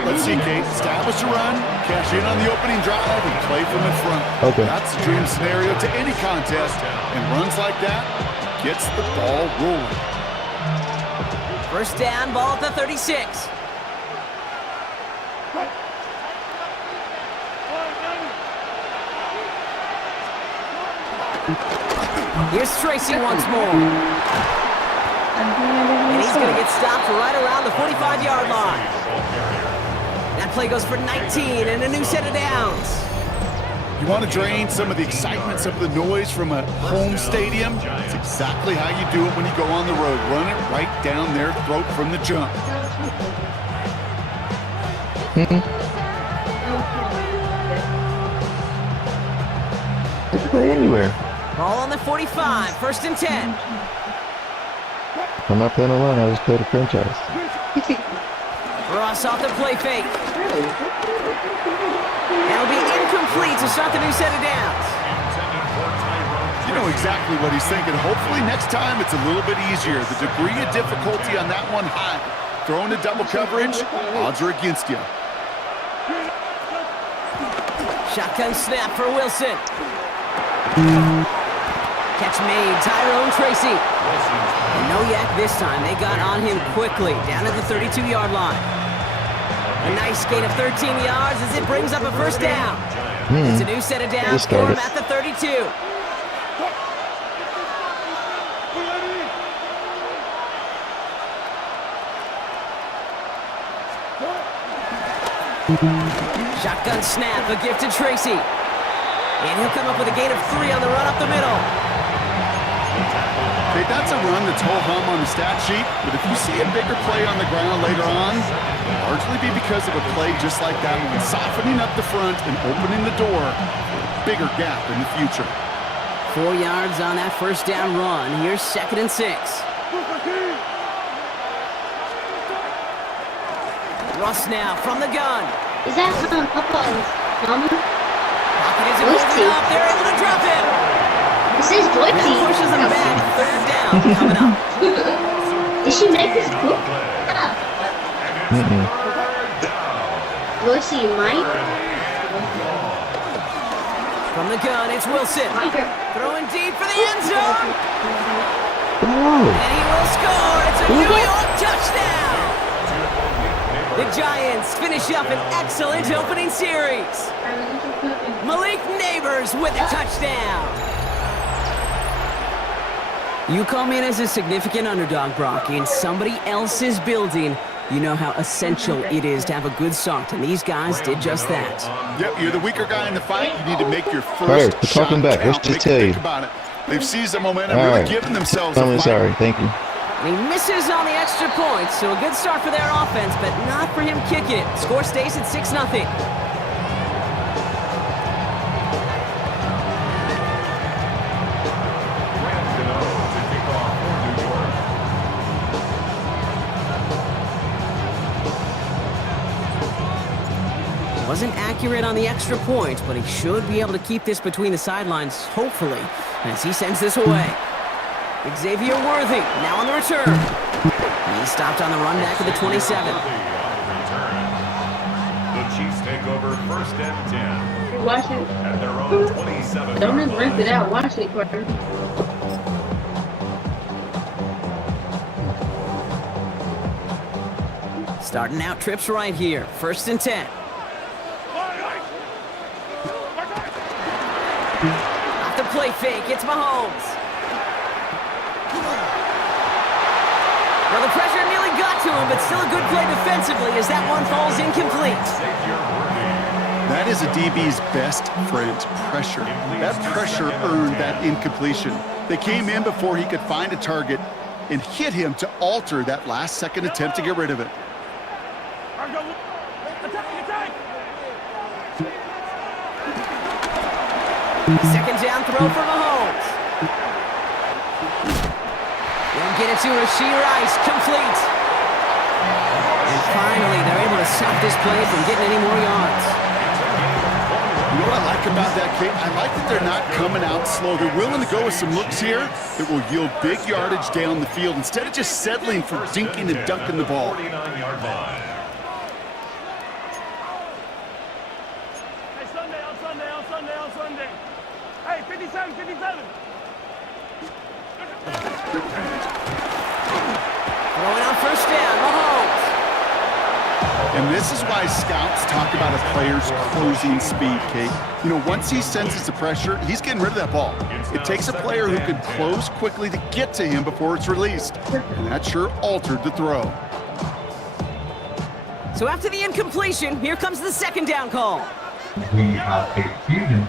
Let's see, Kate. Establish a run, cash in on the opening drive, and play from in front. Okay. That's the dream scenario to any contest, and runs like that gets the ball rolling. 1st down, ball at the 36. Here's Tracy once more. And he's going to get stopped right around the 45-yard line. That play goes for 19 and a new set of downs. You want to drain some of the excitement, some of the noise from a home stadium? It's exactly how you do it when you go on the road. Run it right down their throat from the jump. They can play anywhere. Ball on the 45, 1st and 10. I'm not playing alone. I just played a franchise. Ross off the play fake. It'll be incomplete to start the new set of downs. You know exactly what he's thinking. Hopefully next time it's a little bit easier. The degree of difficulty on that one high. throw into double coverage, odds are against you. Shotgun snap for Wilson. Catch made, Tyrone Tracy. And no yak this time. They got on him quickly, down at the 32-yard line. A nice gain of 13 yards as it brings up a first down. It's a new set of downs for him at the 32. Shotgun snap, a gift to Tracy. And he'll come up with a gain of 3 on the run up the middle. Okay, that's a run that's ho-hum on the stat sheet, but if you see a bigger play on the ground later on, it'll largely be because of a play just like that one, softening up the front and opening the door for a bigger gap in the future. 4 yards on that first down run. Here's 2nd and 6. Russ now from the gun. Is that Papa's mama? Pocket isn't moving up. They're able to drop him. This is Joyce. Pushes him back. 3rd down coming up. Did she make this cook? Joyce, you might. From the gun, it's Wilson. Throwing deep for the end zone. And he will score. It's a New York touchdown. The Giants finish up an excellent opening series. Malik Neighbors with a touchdown. You come in as a significant underdog, Brock, in somebody else's building. You know how essential it is to have a good start, and these guys did just that. Yep, you're the weaker guy in the fight. You need to make your first shot talking back. Let's just tell you. About it. They've seized the momentum, really giving themselves a fight. Sorry, thank you. He misses on the extra point, so a good start for their offense, but not for him kicking it. Score stays at 6-0. Wasn't accurate on the extra point, but he should be able to keep this between the sidelines, hopefully, as he sends this away. Xavier Worthy, now on the return. He stopped on the run back at the 27. The Chiefs take over 1st and 10. Watch it. At their own 27. Don't just rip it out. Watch it, Carter. Starting out trips right here. 1st and 10. Off the play fake, it's Mahomes. Well, the pressure nearly got to him, but still a good play defensively as that one falls incomplete. That is a DB's best friend, pressure. That pressure earned that incompletion. They came in before he could find a target and hit him to alter that last-second attempt to get rid of it. Second down throw for Mahomes. They'll get it to Rashee Rice, complete. And finally, they're able to stop this play from getting any more yards. You know what I like about that, Kate? I like that they're not coming out slow. They're willing to go with some looks here that will yield big yardage down the field instead of just settling for dinking and dunking the ball. 49-yard line. Hey, 57, 57. Throwing on 1st down, Mahomes. And this is why scouts talk about a player's closing speed, Kate. You know, once he senses the pressure, he's getting rid of that ball. It takes a player who can close quickly to get to him before it's released. And that sure altered the throw. So after the incompletion, here comes the 2nd down call. We have a fusion.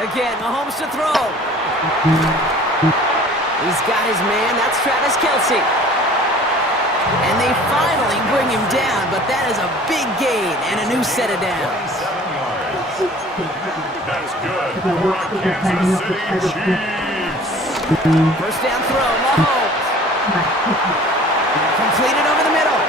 Again, Mahomes to throw. He's got his man. That's Travis Kelce. And they finally bring him down, but that is a big gain and a new set of downs. That's good for Kansas City Chiefs. 1st down throw, Mahomes. Completed over the middle.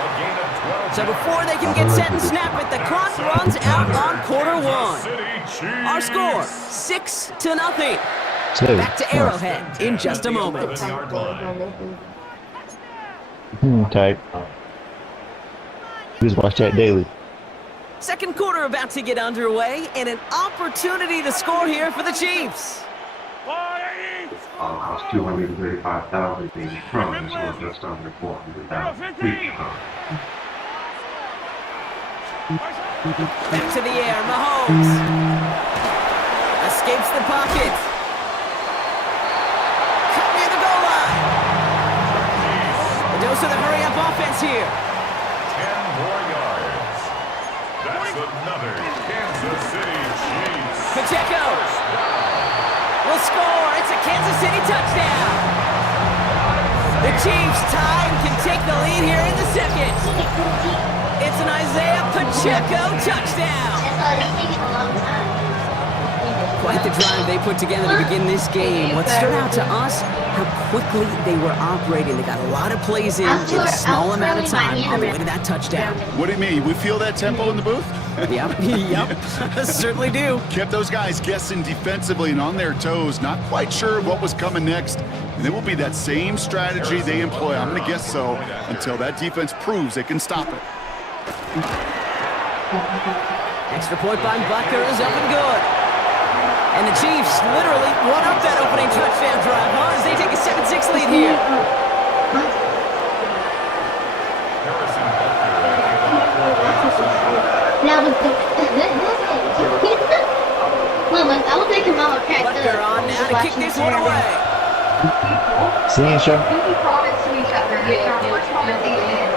A gain of 12 So before they can get set and snap it, the clock runs out on quarter one. Our score, 6-0. Back to Arrowhead in just a moment. Tight. Just watch that daily. Second quarter about to get underway, and an opportunity to score here for the Chiefs. Cost $235,000 being thrown as well as just under $400,000. Back to the air, Mahomes. Escapes the pocket. Cut near the goal line. A dose of the hurry-up offense here. 10 more yards. That's another Kansas City Chiefs. Pacheco will score. It's a Kansas City touchdown. The Chiefs tie and can take the lead here in the second. It's an Isaiah Pacheco touchdown. Quite the drive they put together to begin this game. What stood out to us, how quickly they were operating. They got a lot of plays in a small amount of time on the way to that touchdown. What do you mean? We feel that tempo in the booth? Yep, certainly do. Kept those guys guessing defensively and on their toes, not quite sure what was coming next. And it will be that same strategy they employ, I'm going to guess so, until that defense proves they can stop it. Extra point by Butker is up and good. And the Chiefs literally won up that opening touchdown drive, as they take a 7-6 lead here. Now Mama, I will take him out. Butker on now to kick this one away. Seeing sure.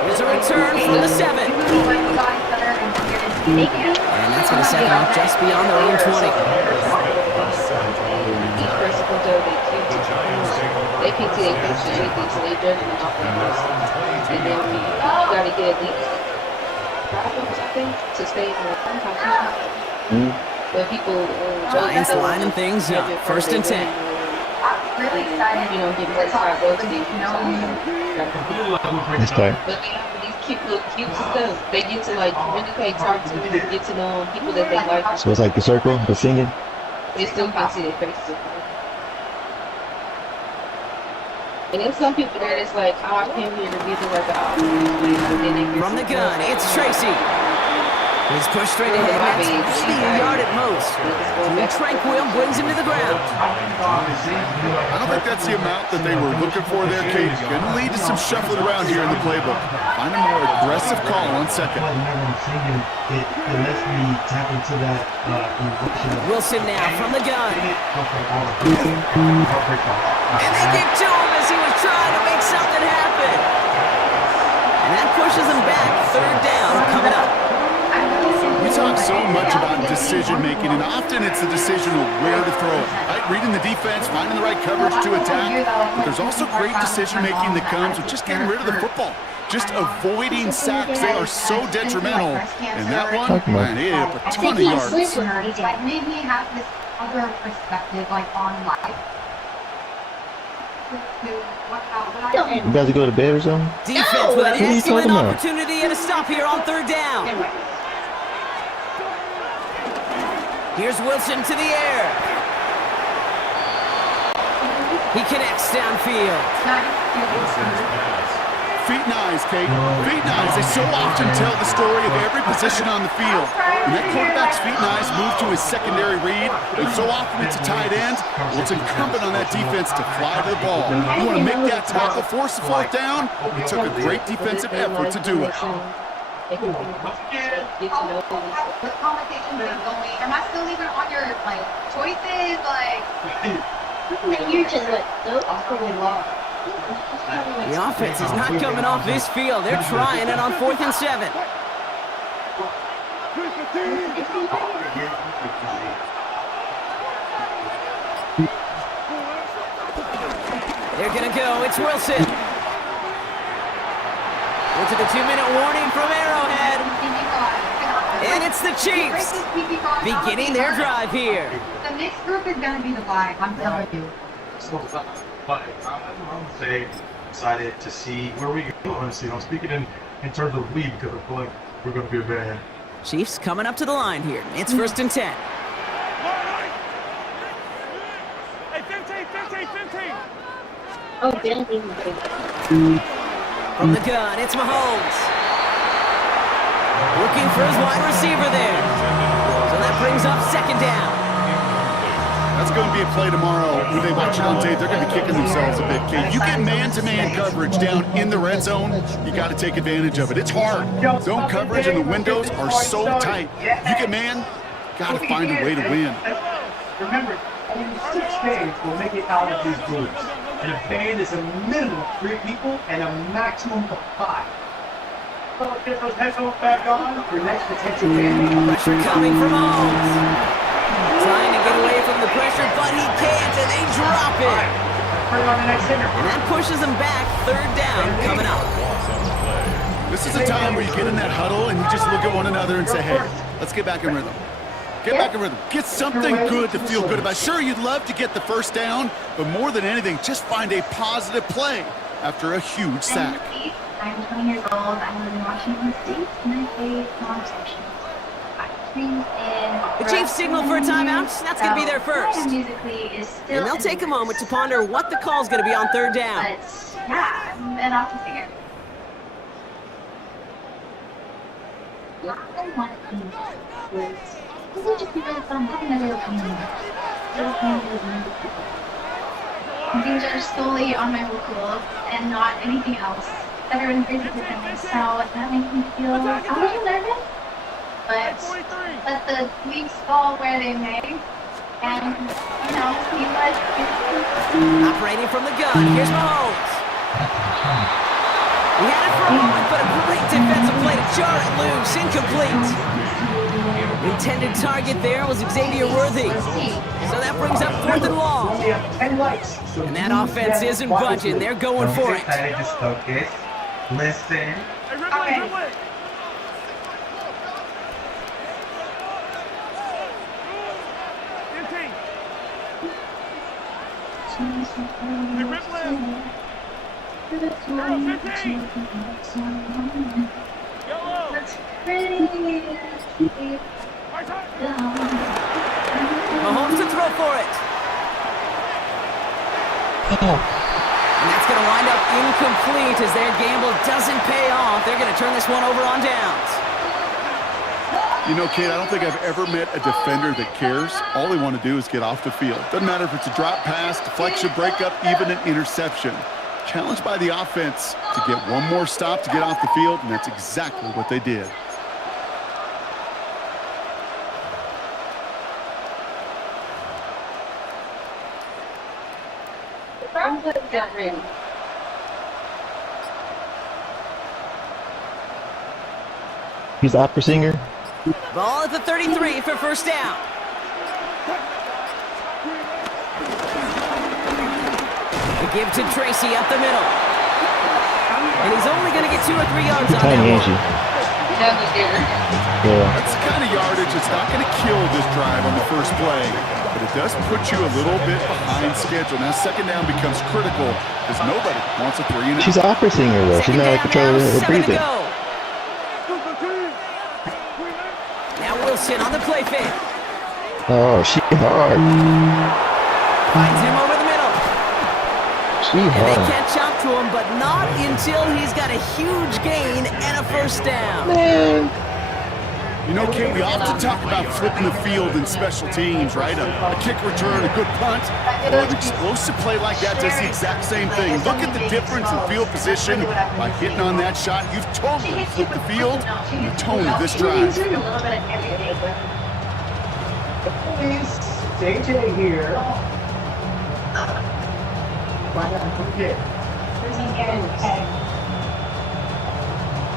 There's a return from the 7. And that's going to set them up just beyond their own 20. They PTA everything, so they judge them off the first. And then you got to get at least problems, I think, to stay in the But people... Giants lining things up. 1st and 10. Really excited. You know, get more side roasting. It's tight. But they have these cute little cute stuff. They get to, like, really pay talk to them, get to know people that they like. So it's like the circle, the singing? They still can't see their faces. And there's some people there that's like, oh, I came here to visit like the From the gun, it's Tracy. He's pushed straight ahead. That's maybe a yard at most. Tranquil brings him to the ground. I don't think that's the amount that they were looking for there, Kate. Going to lead to some shuffling around here in the playbook. Find a more aggressive call on second. It lets me tap into that emotion. Wilson now from the gun. And they get to him as he was trying to make something happen. And that pushes him back. 3rd down coming up. We talk so much about decision-making, and often it's the decision of where to throw it. Right? Reading the defense, finding the right coverage to attack. But there's also great decision-making that comes with just getting rid of the football. Just avoiding sacks. They are so detrimental. And that one, man, it ate up a ton of yards. Like, made me have this other perspective, like, on life. You guys go to bed or something? Defense with an excellent opportunity and a stop here on 3rd down. Here's Wilson to the air. He connects downfield. Feet and eyes, Kate. Feet and eyes. They so often tell the story of every position on the field. When that quarterback's feet and eyes move to his secondary read, and so often it's a tight end, well, it's incumbent on that defense to fly to the ball. You want to make that tackle, force the 4th down? It took a great defensive effort to do it. What conversations are going? Am I still even on your like choices? Like you're just like so pretty long. The offense is not coming off this field. They're trying it on 4th and 7. They're gonna go. It's Wilson. Into the 2-minute warning from Arrowhead. And it's the Chiefs beginning their drive here. The next group is going to be the vibe, I'm telling you. But I'm going to say excited to see where we go. Honestly, I'm speaking in terms of lead because I feel like we're going to be a bad. Chiefs coming up to the line here. It's 1st and 10. Oh, building. From the gun, it's Mahomes. Looking for his wide receiver there. So that brings up 2nd down. That's going to be a play tomorrow. When they watch it on tape, they're going to be kicking themselves a bit, Kate. You get man-to-man coverage down in the red zone, you got to take advantage of it. It's hard. Zone coverage and the windows are so tight. You get man, got to find a way to win. Remember, only 6 fans will make it out of these groups. And a band is a minimum of 3 people and a maximum of 5. So get those headphones back on. Your next potential band. Pressure coming from Mahomes. Trying to get away from the pressure, but he can't, and they drop it. And that pushes them back. 3rd down coming up. This is a time where you get in that huddle and you just look at one another and say, hey, let's get back in rhythm. Get back in rhythm. Get something good to feel good about. Sure, you'd love to get the 1st down, but more than anything, just find a positive play after a huge sack. I'm 20 years old. I live in Washington State, and I play long sections. The Chiefs signal for a timeout. That's going to be their first. And they'll take a moment to ponder what the call is going to be on 3rd down. But, yeah, I'm an opera singer. I want to was this would just be really fun having a little community. Things are solely on my vocal and not anything else. Everyone plays it differently, so that makes me feel a little nervous. But let the leaves fall where they may, and, see what... Operating from the gun, here's Mahomes. He had it for a moment, but a great defensive play to jar it loose, incomplete. Intended target there was Xavier Worthy. So that brings up 4th and long. And that offense isn't budging, they're going for it. Just focus, listen. Okay. Mahomes to throw for it. And that's going to wind up incomplete as their gamble doesn't pay off. They're going to turn this one over on downs. You know, Kate, I don't think I've ever met a defender that cares. All they want to do is get off the field. Doesn't matter if it's a drop pass, deflection, breakup, even an interception. Challenged by the offense to get one more stop to get off the field, and that's exactly what they did. He's the opera singer. Ball at the 33 for 1st down. The give to Tracy up the middle. And he's only going to get 2 or 3 yards on that one. Yeah. That's the kind of yardage that's not going to kill this drive on the first play, but it does put you a little bit behind schedule. Now 2nd down becomes critical because nobody wants a 3 and out. She's an opera singer, though. She's not like controlling her breathing. Now Wilson on the play fake. Oh, she hard. Finds him over the middle. She And hard. they catch up to him, but not until he's got a huge gain and a 1st down. Man. You know, Kate, we often talk about flipping the field in special teams, right? A kick return, a good punt. Well, an explosive play like that does the exact same thing. Look at the difference in field position. By hitting on that shot, you've totally flipped the field and the tone of this drive. Please, JJ here.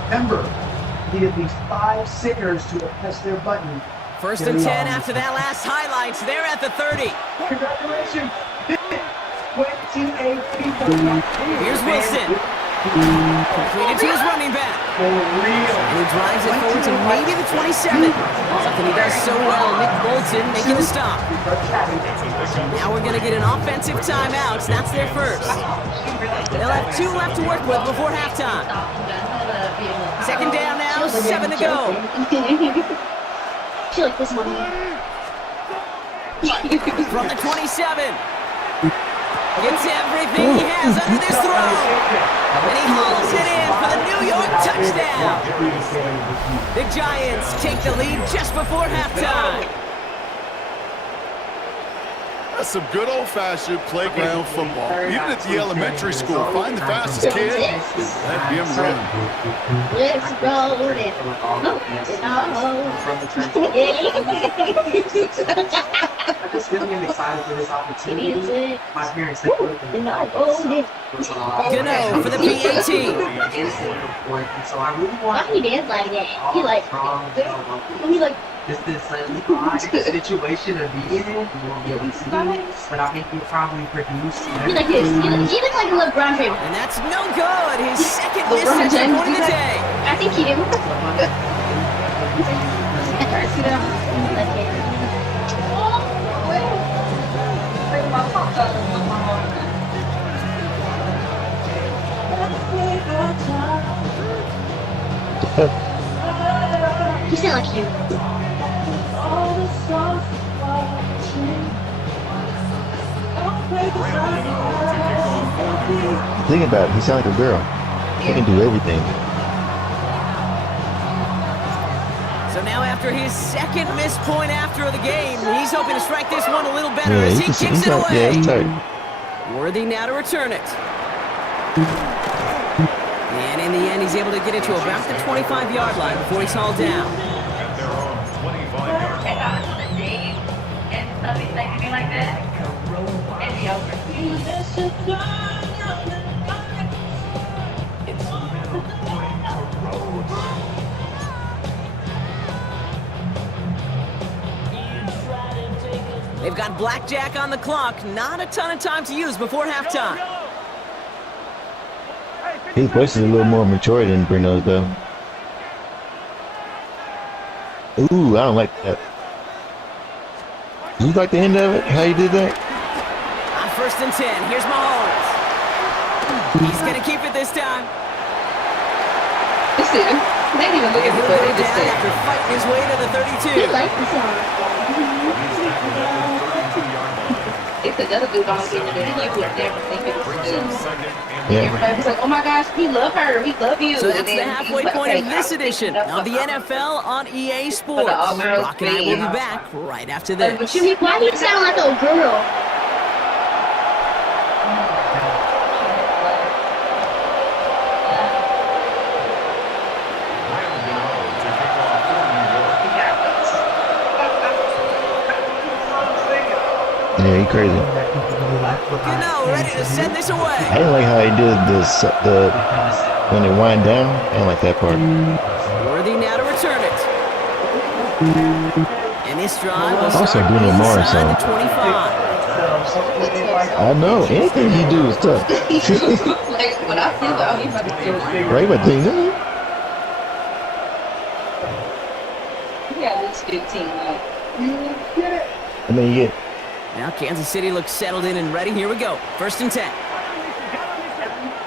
Remember, need at least 5 singers to press their button. 1st and 10 after that last highlights. They're at the 30. Congratulations. 28 people. Here's Wilson. Completed to his running back. And he drives it forward to maybe the 27. Something he does so well, Nick Bolton making the stop. Now we're going to get an offensive timeout. That's their first. They'll have 2 left to work with before halftime. Second down now, 7 to go. I feel like this one. From the 27. Gets everything he has under this throw. And he hauls it in for the New York touchdown. The Giants take the lead just before halftime. That's some good old-fashioned playground football. Even at the elementary school, find the fastest kid and let him run. Let's roll it. I'm just really excited for this opportunity. My parents said, Gano for the PAT. so I really want Why he dance like that? He like this situation of being in, you won't be able to see it, but I think you'll probably produce. he like this. He look like a LeBron James. And that's no good. His second missed touchdown of the day. I think he did. You sound like you. Think about it. He sounds like a girl. He can do everything. So now after his second missed point after the game, he's hoping to strike this one a little better as he kicks it away. Yeah, he's tight. Worthy now to return it. And in the end, he's able to get it to about the 25-yard line before he's hauled down. At their own 25-yard They've got blackjack on the clock. Not a ton of time to use before halftime. His voice is a little more mature than Bruno's, though. Ooh, I don't like that. Did you like the end of it? How you did that? On 1st and 10, here's Mahomes. He's going to keep it this time. Listen, they didn't even look at the footage. They just said, after fighting his way to the 32. He likes the song. It's another dude on the internet. You would never think it was good. Yeah. Everybody was like, oh my gosh, we love her. We love you. So that's the halfway point of this edition of the NFL on EA Sports. Rock and I will be back right after this. Why do you sound like a girl? Yeah, he crazy. Gano ready to send this away. I didn't like how he did this, when they wind down. I didn't like that part. Worthy now to return it. And this drive will Also, start Bruno Mars inside song. the 25. I know. Anything he do is tough. Like, when I feel out, he's about to do it. Right, but things. Yeah, this 15. Like, I mean, you get. Now Kansas City looks settled in and ready. Here we go. 1st and 10.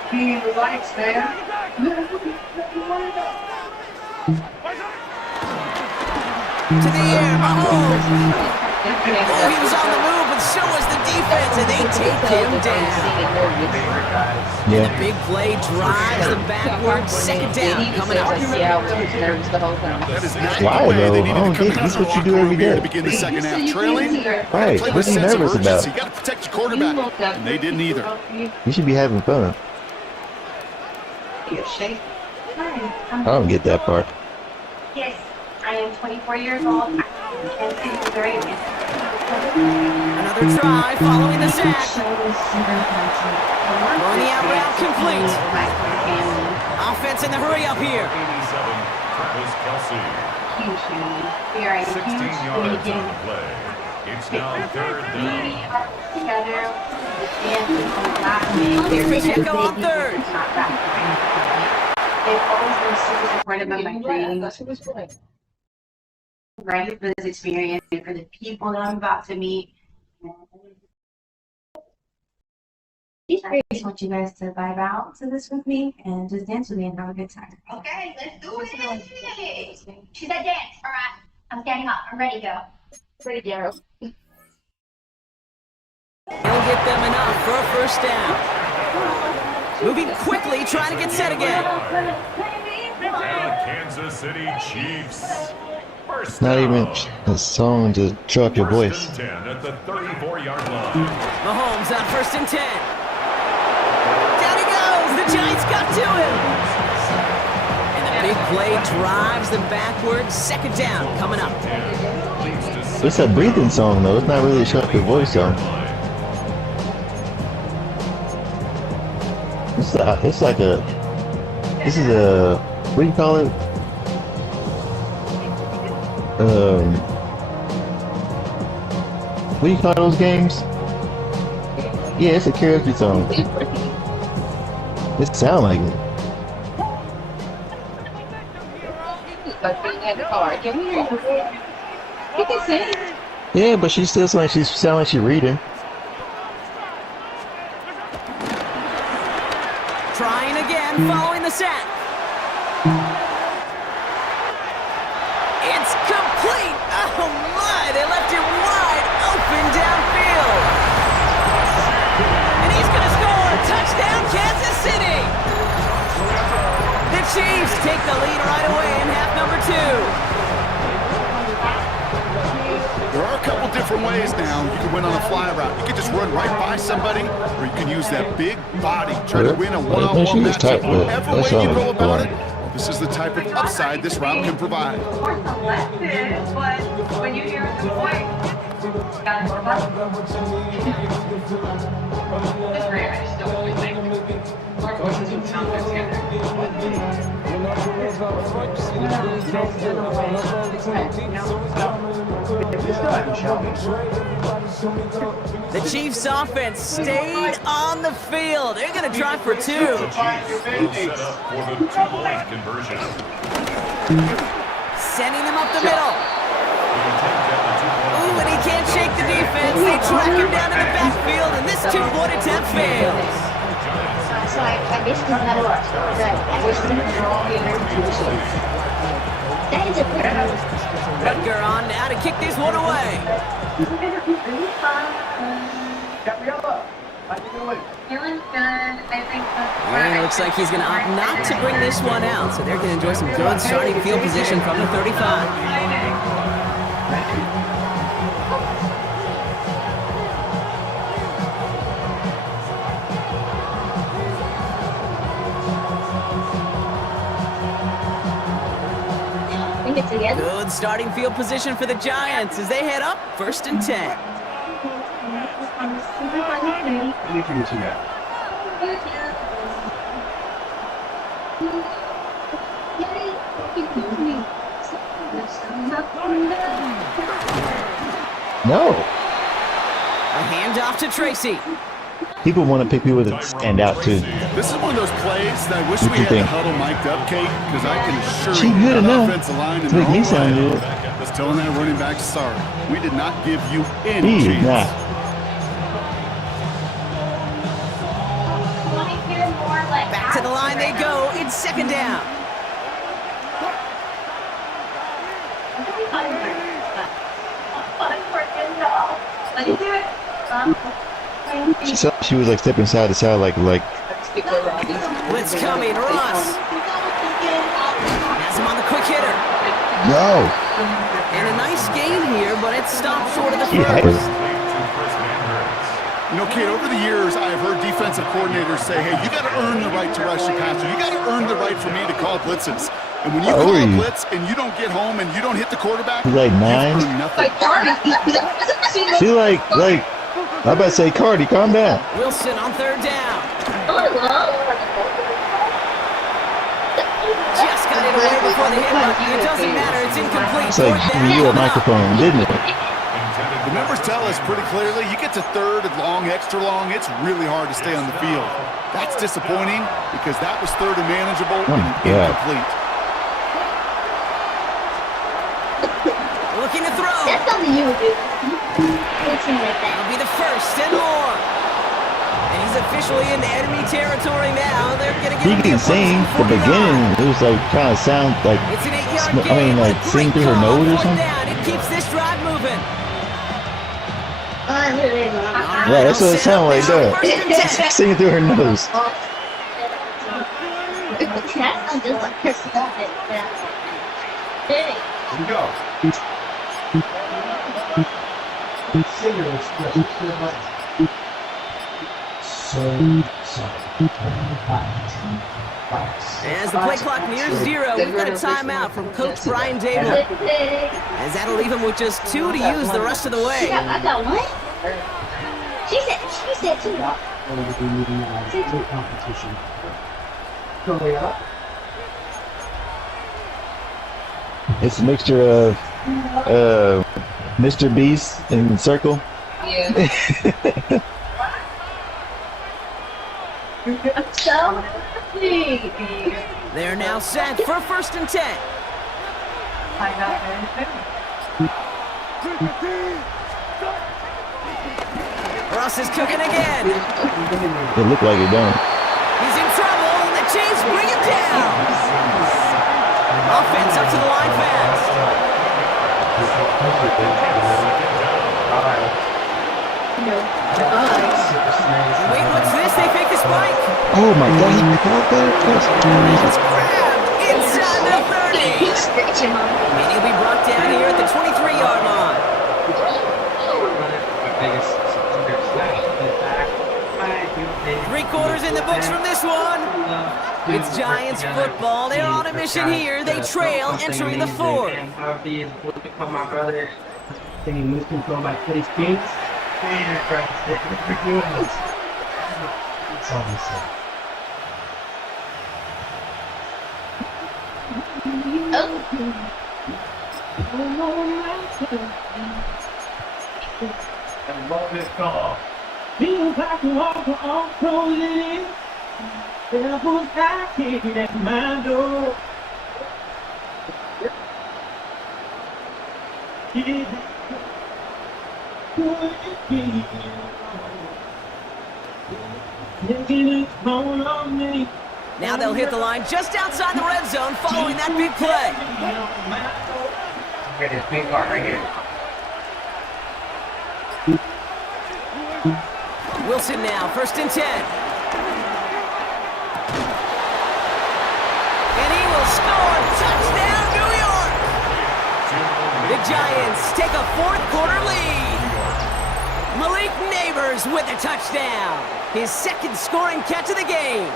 He relax, man. To the air, Mahomes. Oh, he was on the move, but so was the defense, and they take him down. Yeah. The big play drives them backwards. Second down coming up. Why, though? I don't think that's what you do every day. To begin the second half, trailing. Right. What are you nervous about? You got to protect your quarterback, and they didn't either. You should be having fun. I don't get that part. Yes, I am 24 years old. Another try following the sack. Throwing the out route complete. Offense in the hurry up here. 87, Travis Kelce. 16 yards on the play. It's now 3rd down. Pacheco on 3rd. They've always been super supportive of my dreams. Ready for this experience and for the people that I'm about to meet. I just want you guys to vibe out to this with me and just dance with me and have a good time. Okay, let's do it. She said dance. All right. I'm standing up. I'm ready to go. Ready to go. He'll get them enough for a first down. Moving quickly, trying to get set again. And Kansas City Chiefs. First Not down. even a song to show up your voice. First and 10 at the 34-yard line. Mahomes on 1st and 10. Down he goes. The Giants got to him. And the big play drives them backwards. 2nd down coming up. It's a breathing song though. It's not really a show up your voice song. It's like a. This is a. What do you call it? What do you call those games? Yeah, it's a karaoke song. It sounds like it. Like being in the car. Can we hear you? You can sing. Yeah, but she still sounds like she's reading. Trying again, following the sack. It's complete. Oh my, they left it wide open downfield. And he's going to score. Touchdown, Kansas City. The Chiefs take the lead right away in half number 2. There are a couple different ways now. You can win on a fly route. You can just run right by somebody, or you can use that big body, try to win a one-on-one matchup. Whatever way you go about it, this is the type of upside this route can provide. But when you hear the voice, got more button. It's rare. I just don't really like more voices would sound good together. The Chiefs offense stayed on the field. They're going to try for 2. Set up for the two-point conversion. Sending them up the middle. Ooh, and he can't shake the defense. They track him down in the backfield, and this 2-point attempt fails. So I basically had a lot. That is a good one. Rutger on now to kick this one away. Gabriella, how you doing? Feeling good. I think And it looks like he's going to opt not to bring this one out, so they're going to enjoy some good starting field position from the 35. Good starting field position for the Giants as they head up 1st and 10. No. A handoff to Tracy. People want to pick people that stand out too. This is one of those plays that I wish What we you had think? the huddle mic'd up, Kate, because I can assure She you good that enough offensive line in to make their me own sound way good. was telling that running back, sorry, we did not give you any He did chance. not. Back to the line they go. It's 2nd down. She was like stepping side to side like Blitz coming. Ross. Has him on the quick hitter. no. And a nice gain here, but it stopped short of the Yeah. first. You know, Kate, over the years, I have heard defensive coordinators say, hey, you got to earn the right to rush the passer. You got to earn the right for me to call blitzes. And when you call a blitz and you don't get home and you don't hit the quarterback, She's like 9. you've earned nothing. She like I'm about to say, Cardi, calm down. Wilson on 3rd down. Just got it away before the hit button. It doesn't matter. It's incomplete. It's like 4th giving down you a coming up. microphone, didn't it? Intended The numbers tell us pretty clearly, you get to third and long, extra long, it's really hard to stay on the field. That's disappointing because that was third and manageable and incomplete. Looking to throw. That's something you would do. It'll be the first and more. And he's officially in enemy territory now. They're going to give him the sing the beginning. It was like trying to sound like, it's an 8-yard gain. I mean, like sing through her nose or something. Down. It keeps this drive moving. Yeah, that's what it sounded like that. Singing through her nose. That sounds just like her stomach. Here we go. Singer expression so much. As the play clock nears 0, we've got a timeout from Coach Brian Dable. As that'll leave him with just 2 to use the rest of the way. I got one. She said 2. Competition. It's a mixture of Mr. Beast and Circle. Yeah. So they're now set for 1st and 10. Russ is cooking again. It looked like it, don't it? He's in trouble, and the Chiefs bring him down. Offense up to the line fast. Wait, what's this? They fake the spike. Oh my God, he caught that. It's grabbed inside the 30. And he'll be brought down here at the 23-yard line. 3 quarters in the books from this one. It's Giants football. They're on a mission here. They trail entering the 4th. Getting loose control by Kitty Spinks. It's obviously. I love this call. Feels like a walker on closing. Devil's back kicking at my door. Now they'll hit the line just outside the red zone following that big play. Get his big card right here. Wilson now, 1st and 10. And he will score. Touchdown, New York! The Giants take a 4th quarter lead. Malik Neighbors with a touchdown. His 2nd scoring catch of the game.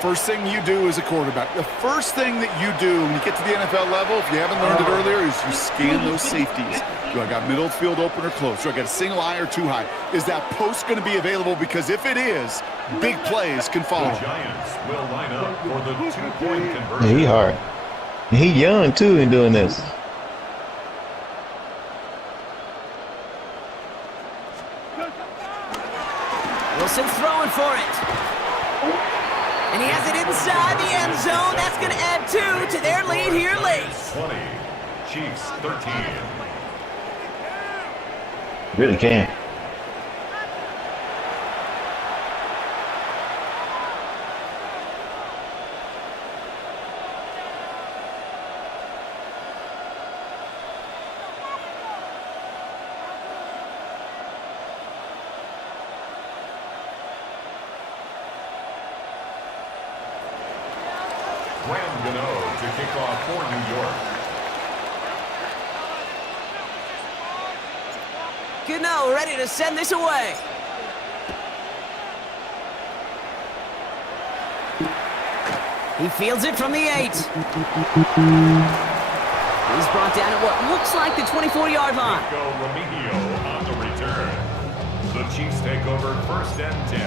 First thing you do as a quarterback, the first thing that you do when you get to the NFL level, if you haven't learned it earlier, is you scan those safeties. Do I got middle field open or close? Do I got a single high or 2 high? Is that post going to be available? Because if it is, big plays can follow. The Giants will line up for the 2-point conversion. Yeah, he hard. He young too in doing this. Wilson's throwing for it. And he has it inside the end zone. That's going to add 2 to their lead here late. 20, Chiefs 13. Really can. Gano to kick off for New York. Gano ready to send this away. He fields it from the 8. He's brought down at what looks like the 24-yard line. Remigio on the return. The Chiefs take over 1st and 10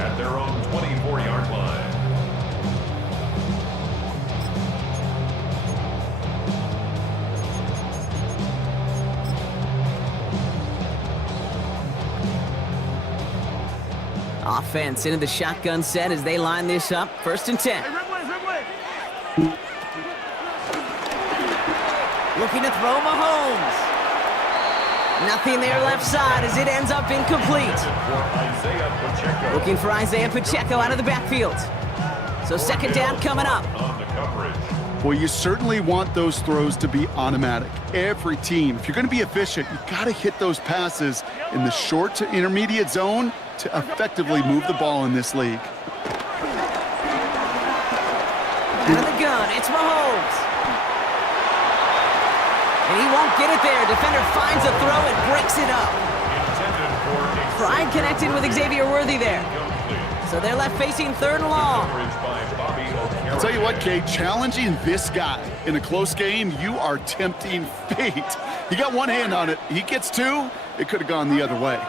at their own 24-yard line. defense into the shotgun set as they line this up. 1st and 10. Looking to throw Mahomes. Nothing there left side as it ends up incomplete. Looking for Isaiah Pacheco out of the backfield. So 2nd down coming up. Well, you certainly want those throws to be automatic. Every team, if you're going to be efficient, you've got to hit those passes in the short to intermediate zone to effectively move the ball in this league. Out of the gun, it's Mahomes. And he won't get it there. Defender finds a throw and breaks it up. Pride connected with Xavier Worthy there. So they're left facing 3rd and long. I'll tell you what, Kate, challenging this guy in a close game, you are tempting fate. He got one hand on it. He gets 2. It could have gone the other way.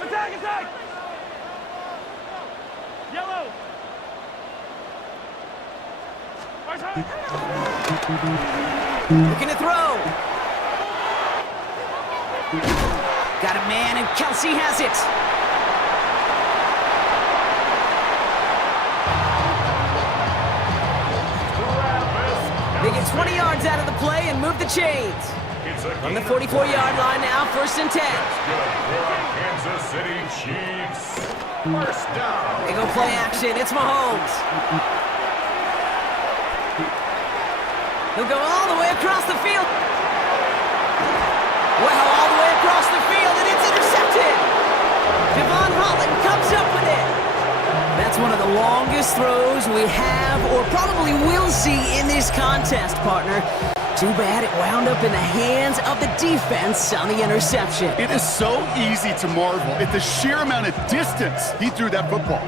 Attack, attack! Yellow! Looking to throw. Got a man, and Kelsey has it. They get 20 yards out of the play and move the chains. On the 44-yard line now, 1st and 10. Kansas City Chiefs. 1st down. They go play action. It's Mahomes. He'll go all the way across the field. Well, all the way across the field, and it's intercepted. Devon Holland comes up with it. That's one of the longest throws we have or probably will see in this contest, partner. Too bad it wound up in the hands of the defense on the interception. It is so easy to marvel at the sheer amount of distance he threw that football.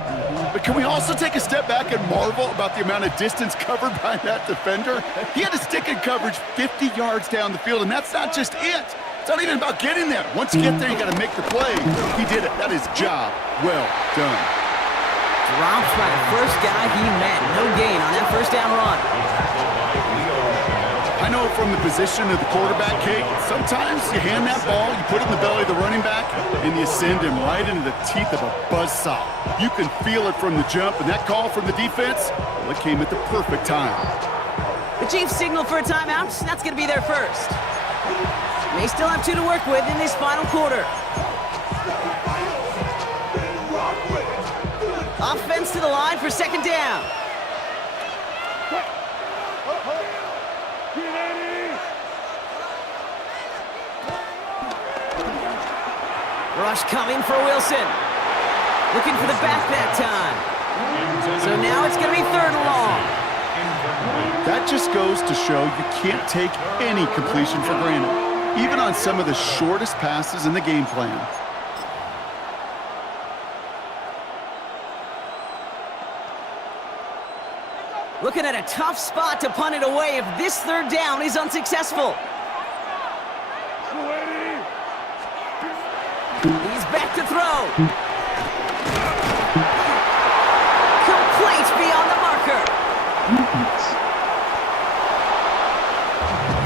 But can we also take a step back and marvel about the amount of distance covered by that defender? He had to stick in coverage 50 yards down the field, and that's not just it. It's not even about getting there. Once you get there, you got to make the play. He did it. That is job well done. Dropped by the first guy he met. No gain on that 1st down run. I know from the position of the quarterback, Kate, sometimes you hand that ball, you put it in the belly of the running back, and you send him right into the teeth of a buzzsaw. You can feel it from the jump, and that call from the defense, well, it came at the perfect time. The Chiefs signal for a timeout. That's going to be their first. They still have 2 to work with in this final quarter. Offense to the line for 2nd down. Rush coming for Wilson. Looking for the back that time. So now it's going to be 3rd and long. That just goes to show you can't take any completion for granted, even on some of the shortest passes in the game plan. Looking at a tough spot to punt it away if this 3rd down is unsuccessful. He's back to throw. Complete beyond the marker.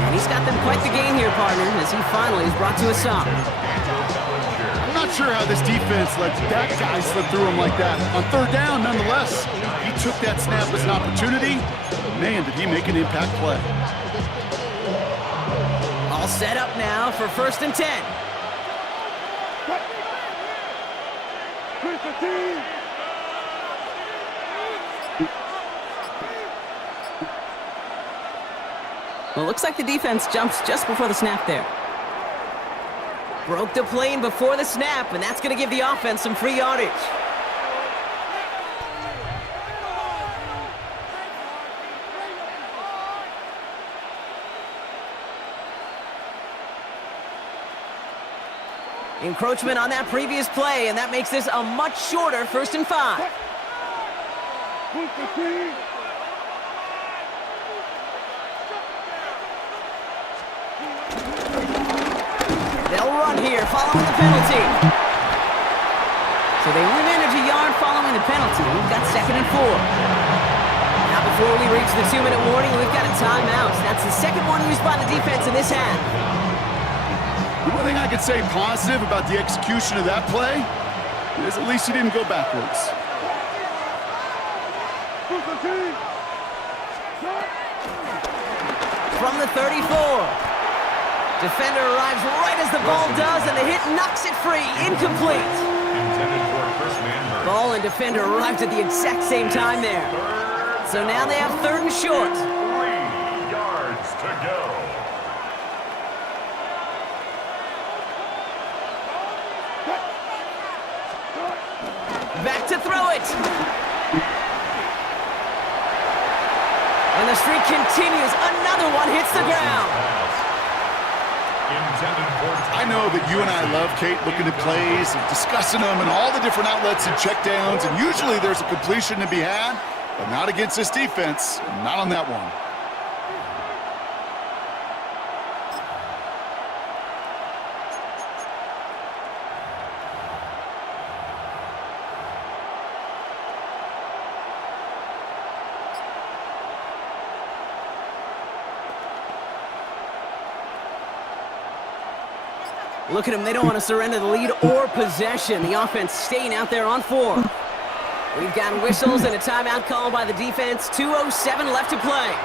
And he's got them quite the game here, partner, as he finally is brought to a stop. I'm not sure how this defense let that guy slip through him like that. On 3rd down, nonetheless, he took that snap as an opportunity. Man, did he make an impact play. All set up now for 1st and 10. Well, it looks like the defense jumps just before the snap there. Broke the plane before the snap, and that's going to give the offense some free yardage. Encroachment on that previous play, and that makes this a much shorter 1st and 5. They'll run here following the penalty. So they only manage a yard following the penalty. We've got 2nd and 4. Now before we reach the 2-minute warning, we've got a timeout. That's the 2nd one used by the defense in this half. The one thing I could say positive about the execution of that play, At least he didn't go backwards. From the 34. Defender arrives right as the ball does, and the hit knocks it free. Incomplete. Ball and defender arrived at the exact same time there. So now they have 3rd and short. 3 yards to go. Back to throw it. And the streak continues. Another one hits the ground. I know that you and I love, Kate, looking at plays and discussing them and all the different outlets and checkdowns, and usually there's a completion to be had, but not against this defense, not on that one. Look at them. They don't want to surrender the lead or possession. The offense staying out there on 4. We've got whistles and a timeout called by the defense. 2:07 left to play.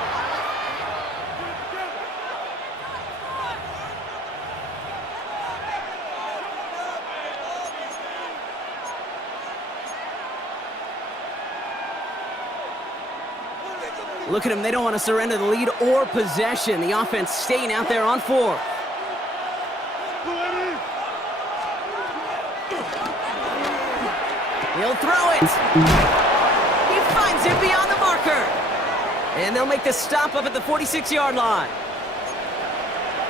Look at them. They don't want to surrender the lead or possession. The offense staying out there on 4. He'll throw it. He finds it beyond the marker. And they'll make the stop up at the 46-yard line.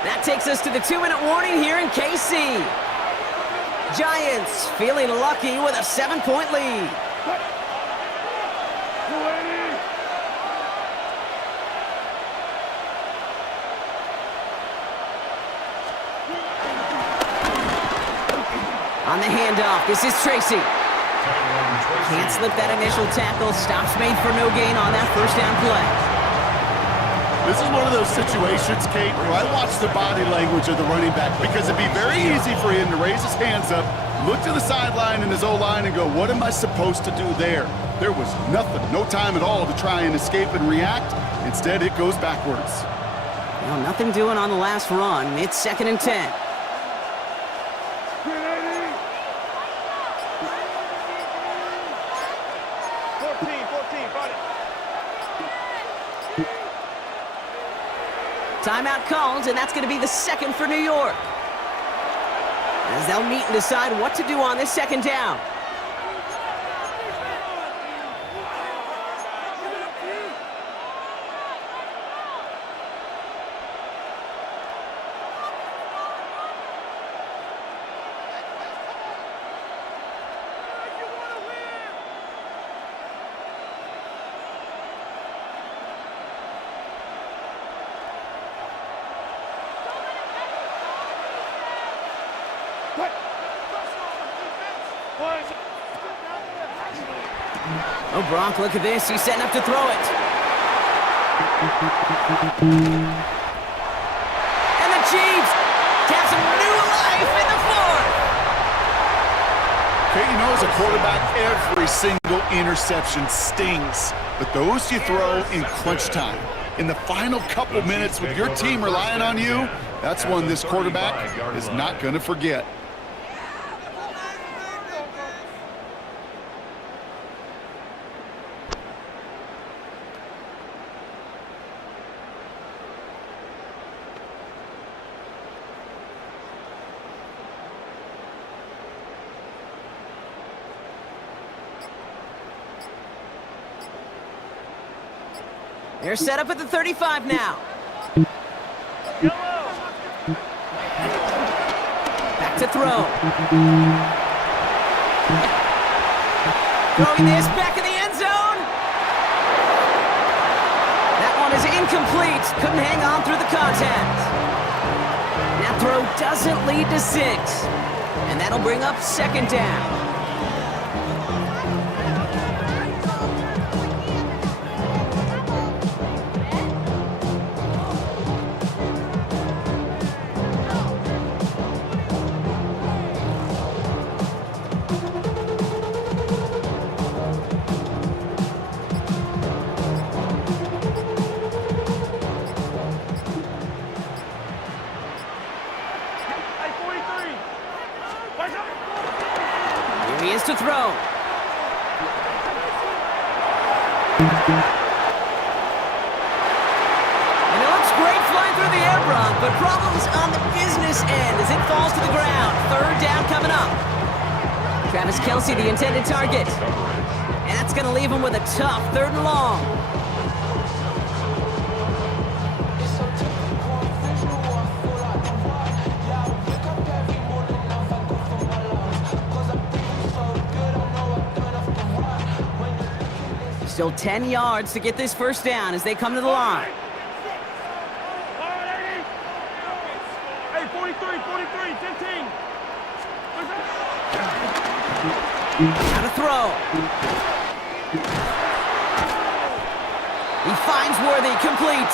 That takes us to the 2-minute warning here in KC. Giants feeling lucky with a 7-point lead. On the handoff, this is Tracy. Can't slip that initial tackle. Stops made for no gain on that first down play. This is one of those situations, Kate, where I watch the body language of the running back because it'd be very easy for him to raise his hands up, look to the sideline in his O-line and go, what am I supposed to do there? There was nothing, no time at all to try and escape and react. Instead, it goes backwards. Well, nothing doing on the last run. It's 2nd and 10. Timeout called, and that's going to be the 2nd for New York. As they'll meet and decide what to do on this 2nd down. Oh, Brock, look at this. He's setting up to throw it. And the Chiefs have some new life in the 4th. Okay, you know, as a quarterback, every single interception stings. But those you throw in crunch time. In the final couple minutes with your team relying on you, that's one this quarterback is not going to forget. They're set up at the 35 now. Back to throw. Throwing this back in the end zone. That one is incomplete. Couldn't hang on through the contact. That throw doesn't lead to 6. And that'll bring up 2nd down. And it looks great flying through the air, Brock, but problems on the business end as it falls to the ground. Third down coming up. Travis Kelce, the intended target. And that's going to leave him with a tough 3rd and long. Still 10 yards to get this first down as they come to the line. Hey, 43, 15. How to throw. He finds Worthy, complete.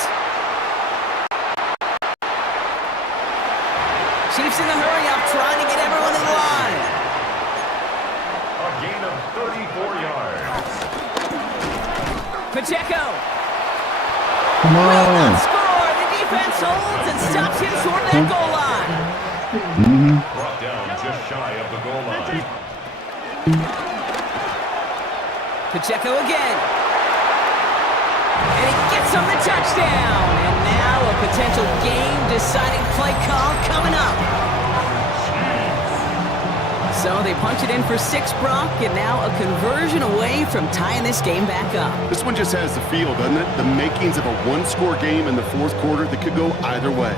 Chiefs in the hurry up, trying to get everyone in the line. A gain of 34 yards. Pacheco. Come Will on. not score. The defense holds and stops him short of that goal line. Brought down just shy of the goal line. Pacheco again. And he gets him the touchdown. And now a potential game-deciding play call coming up. So they punch it in for 6, Brock, and now a conversion away from tying this game back up. This one just has the feel, doesn't it? The makings of a one-score game in the 4th quarter that could go either way.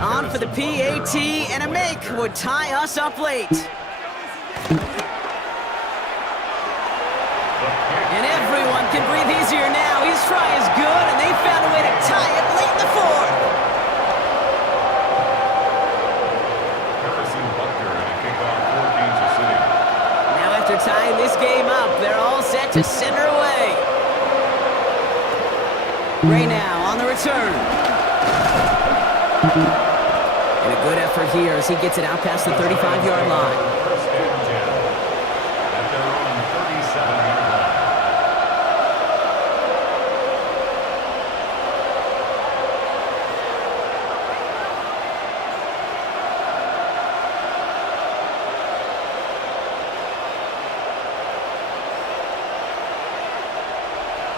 On for the PAT, and a make would tie us up late. And everyone can breathe easier now. His try is good, and they found a way to tie it late in the 4th. Harrison Butker and a kickoff for Kansas City. Now after tying this game up, they're all set to send her away. Ray now on the return. And a good effort here as he gets it out past the 35-yard line. First and 10 at their own 37-yard line.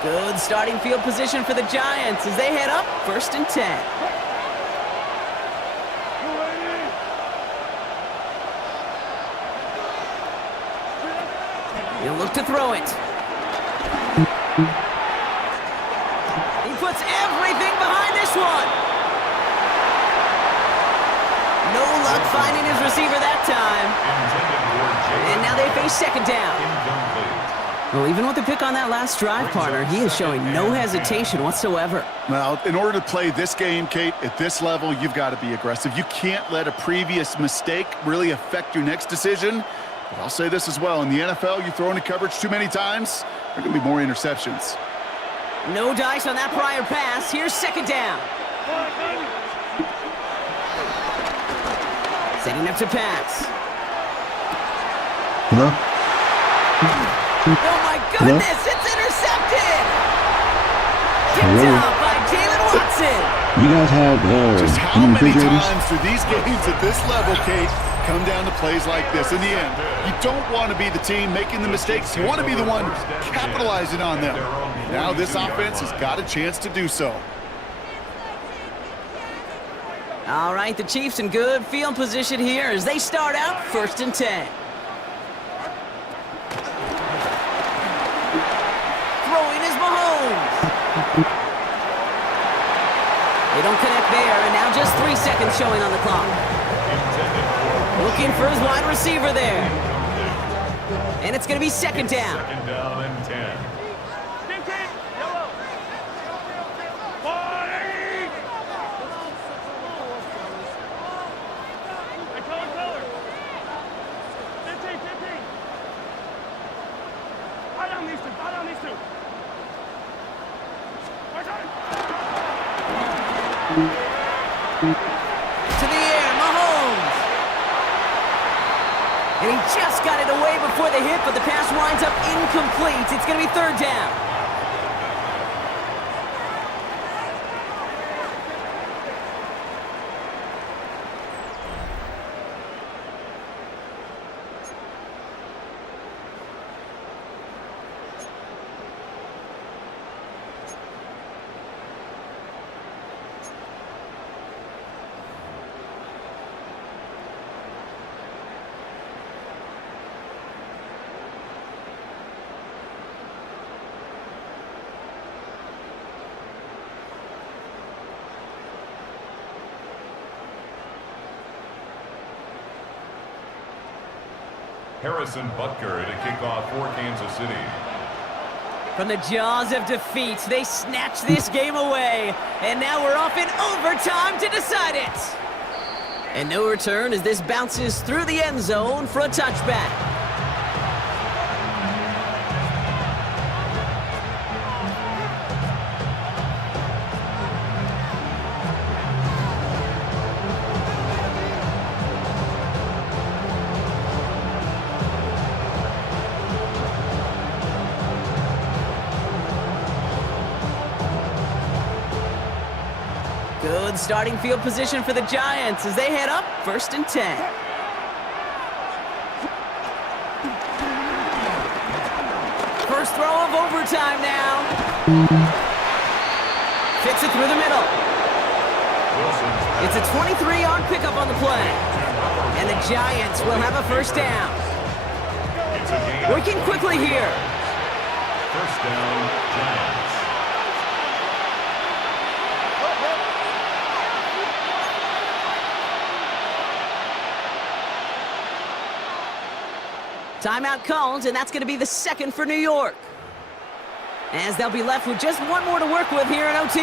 Good starting field position for the Giants as they head up 1st and 10. He'll look to throw it. He puts everything behind this one. No luck finding his receiver that time. And now they face 2nd down. Well, even with the pick on that last drive, partner, he is showing no hesitation whatsoever. Well, in order to play this game, Kate, at this level, you've got to be aggressive. You can't let a previous mistake really affect your next decision. But I'll say this as well. In the NFL, you throw into coverage too many times, there are going to be more interceptions. No dice on that prior pass. Here's 2nd down. Setting up to pass. Hello? Oh my goodness, it's intercepted! Picked up by Jalen Watson. You guys have Just how many refrigerators? times do these games at this level, Kate, come down to plays like this? In the end, you don't want to be the team making the mistakes. You want to be the one capitalizing on them. Now this offense has got a chance to do so. All right, the Chiefs in good field position here as they start out 1st and 10. Throwing is Mahomes. They don't connect there, and now just 3 seconds showing on the clock. Looking for his wide receiver there. And it's going to be 2nd down. 2nd down and 10. To the air, Mahomes. And he just got it away before the hit, but the pass winds up incomplete. It's going to be 3rd down. Harrison Butker to kick off for Kansas City. From the jaws of defeat, they snatched this game away. And now we're off in overtime to decide it. And no return as this bounces through the end zone for a touchback. Good starting field position for the Giants as they head up 1st and 10. First throw of overtime now. Fits it through the middle. It's a 23-yard pickup on the play. And the Giants will have a first down. Working quickly here. First down, Giants. Timeout called, and that's going to be the second for New York. As they'll be left with just one more to work with here in OT.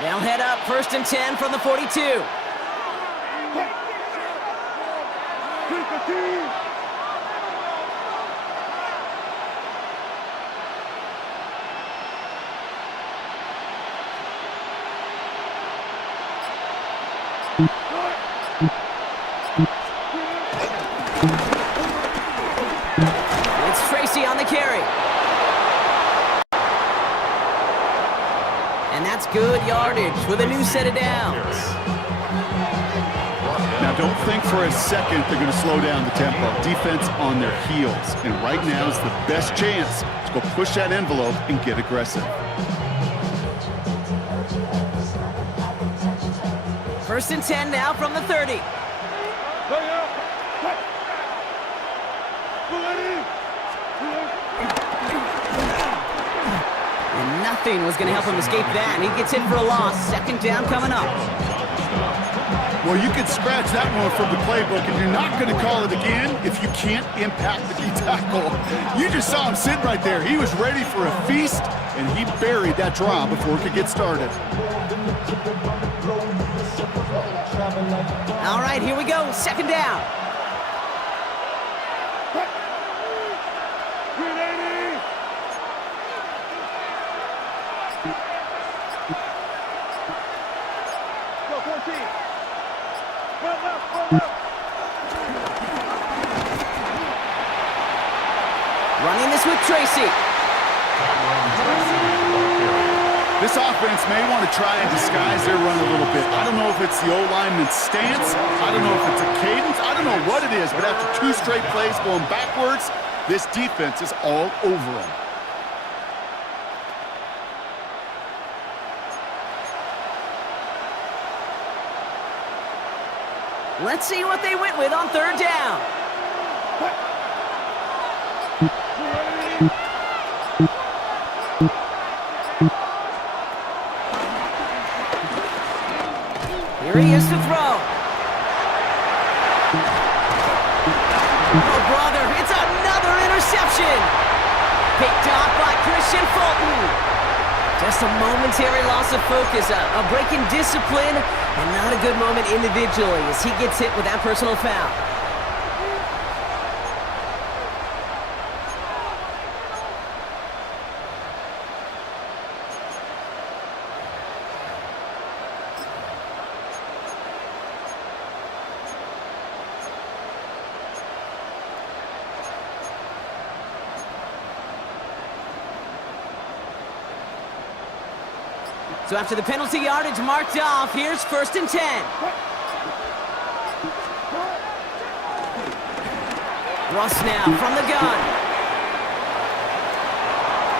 They'll head up 1st and 10 from the 42. It's Tracy on the carry. And that's good yardage with a new set of downs. Now, don't think for a second they're going to slow down the tempo. Defense on their heels. And right now is the best chance to go push that envelope and get aggressive. 1st and 10 now from the 30. And nothing was going to help him escape that, and he gets hit for a loss. 2nd down coming up. Well, you can scratch that one from the playbook, and you're not going to call it again if you can't impact the D-tackle. You just saw him sitting right there. He was ready for a feast, and he buried that draw before it could get started. All right, here we go. 2nd down. Running this with Tracy. This offense may want to try and disguise their run a little bit. I don't know if it's the O-lineman's stance. I don't know if it's a cadence. I don't know what it is, but after 2 straight plays going backwards, this defense is all over them. Let's see what they went with on 3rd down. Here he is to throw. Oh, brother, it's another interception. Picked off by Christian Fulton. Just a momentary loss of focus, a break in discipline, and not a good moment individually as he gets hit with that personal foul. So after the penalty yardage marked off, here's 1st and 10. Russ now from the gun.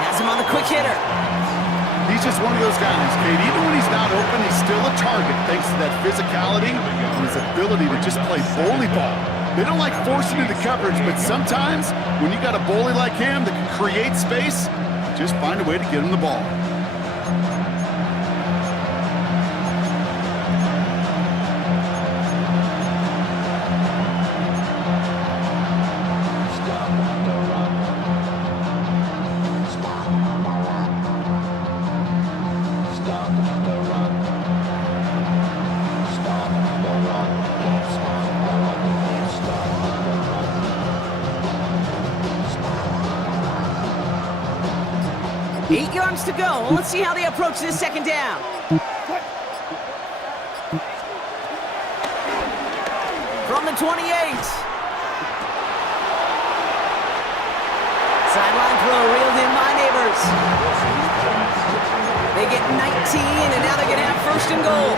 Has him on the quick hitter. He's just one of those guys, Kate. Even when he's not open, he's still a target thanks to that physicality and his ability to just play bully ball. They don't like forcing into coverage, but sometimes when you got a bully like him that can create space, just find a way to get him the ball. To go. Well, let's see how they approach this second down. From the 28. Sideline throw reeled in by Neighbors. They get 19, and now they're going to have first and goal.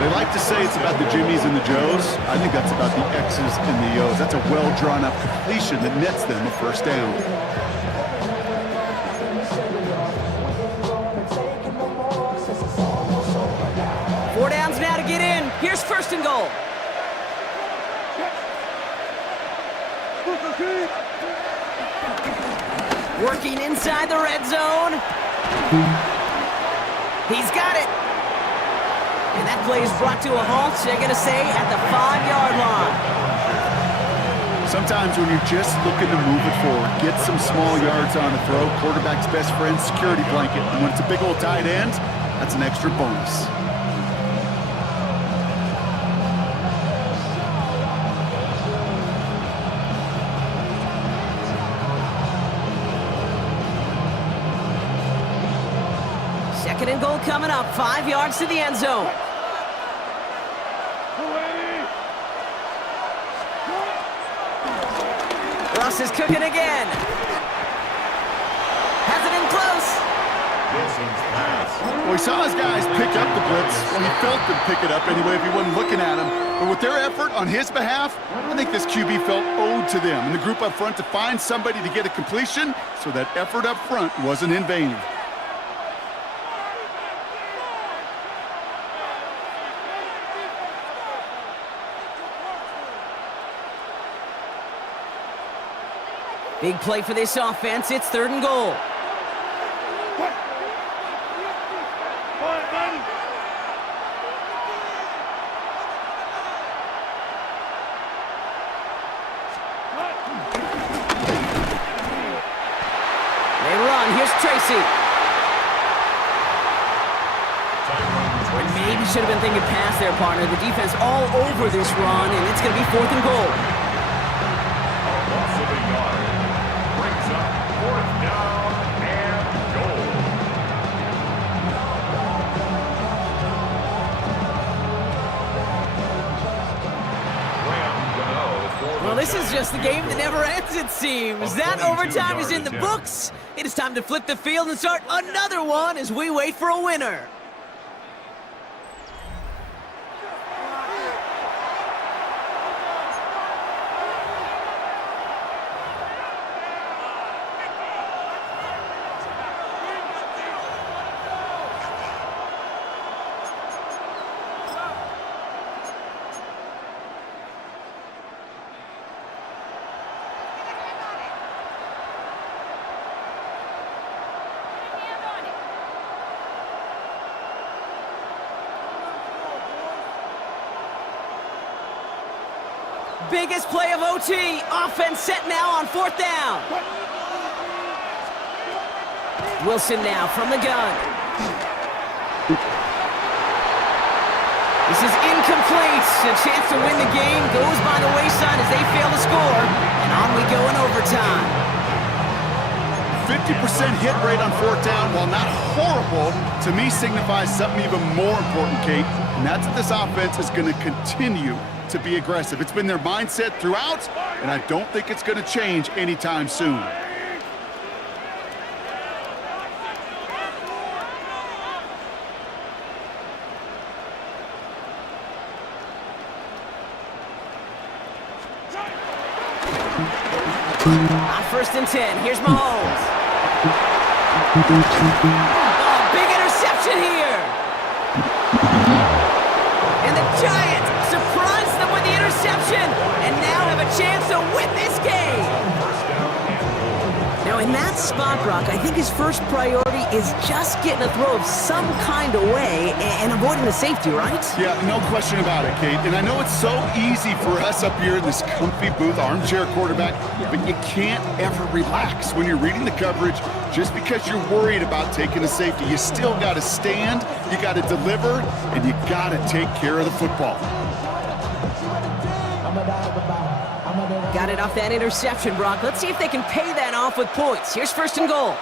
They like to say it's about the Jimmies and the Joes. I think that's about the X's and the O's. That's a well-drawn-up completion that nets them a first down. Now to get in. Here's first and goal. Working inside the red zone. He's got it. And that play is brought to a halt, they're going to say, at the 5-yard line. Sometimes when you're just looking to move it forward, get some small yards on the throw, quarterback's best friend, security blanket. And when it's a big old tight end, that's an extra bonus. Second and goal coming up, 5 yards to the end zone. Russ is cooking again. Has it in close. Well, he saw his guys pick up the blitz. Well, he felt them pick it up anyway if he wasn't looking at him. But with their effort on his behalf, I think this QB felt owed to them and the group up front to find somebody to get a completion, so that effort up front wasn't in vain. Big play for this offense. It's third and goal. They run. Here's Tracy. Maybe should have been thinking pass there, partner. The defense all over this run, and it's going to be fourth and goal. Well, this is just the game that never ends, it seems. That overtime is in the books. It is time to flip the field and start another one as we wait for a winner. Biggest play of OT. Offense set now on fourth down. Wilson now from the gun. This is incomplete. A chance to win the game goes by the wayside as they fail to score. And on we go in overtime. 50% hit rate on fourth down, while not horrible, to me signifies something even more important, Kate. And that's that this offense is going to continue to be aggressive. It's been their mindset throughout, and I don't think it's going to change anytime soon. On first and 10, here's Mahomes. Oh, big interception here. And the Giants surprise them with the interception and now have a chance to win this game. Now in that spot, Brock, I think his first priority is just getting a throw of some kind of way and avoiding the safety, right? Yeah, no question about it, Kate. And I know it's so easy for us up here in this comfy booth, armchair quarterback, but you can't ever relax when you're reading the coverage just because you're worried about taking a safety. You still got to stand, you got to deliver, and you got to take care of the football. Got it off that interception, Brock. Let's see if they can pay that off with points. Here's first and goal.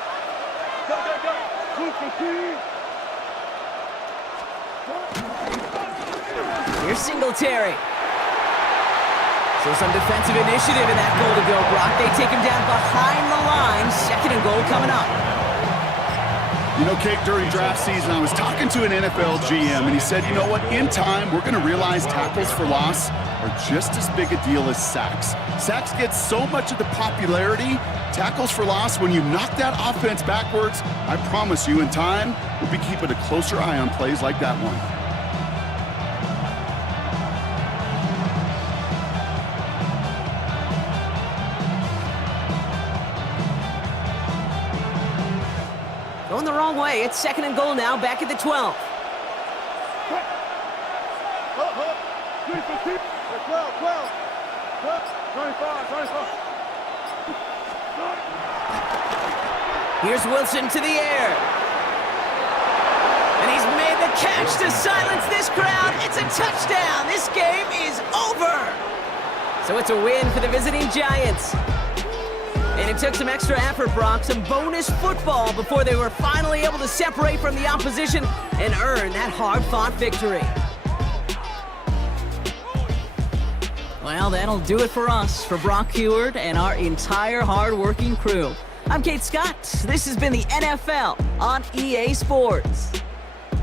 Here's Singletary. So some defensive initiative in that goal to go, Brock. They take him down behind the line. Second and goal coming up. You know, Kate, during draft season, I was talking to an NFL GM, and he said, you know what, in time, we're going to realize tackles for loss are just as big a deal as sacks. Sacks get so much of the popularity. Tackles for loss, when you knock that offense backwards, I promise you, in time, we'll be keeping a closer eye on plays like that one. Going the wrong way. It's second and goal now, back at the 12. Here's Wilson to the air. And he's made the catch to silence this crowd. It's a touchdown. This game is over. So it's a win for the visiting Giants. And it took some extra effort, Brock, some bonus football before they were finally able to separate from the opposition and earn that hard-fought victory. Well, that'll do it for us, for Brock Heward and our entire hard-working crew. I'm Kate Scott. This has been the NFL on EA Sports.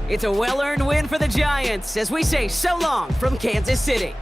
It's a well-earned win for the Giants as we say so long from Kansas City.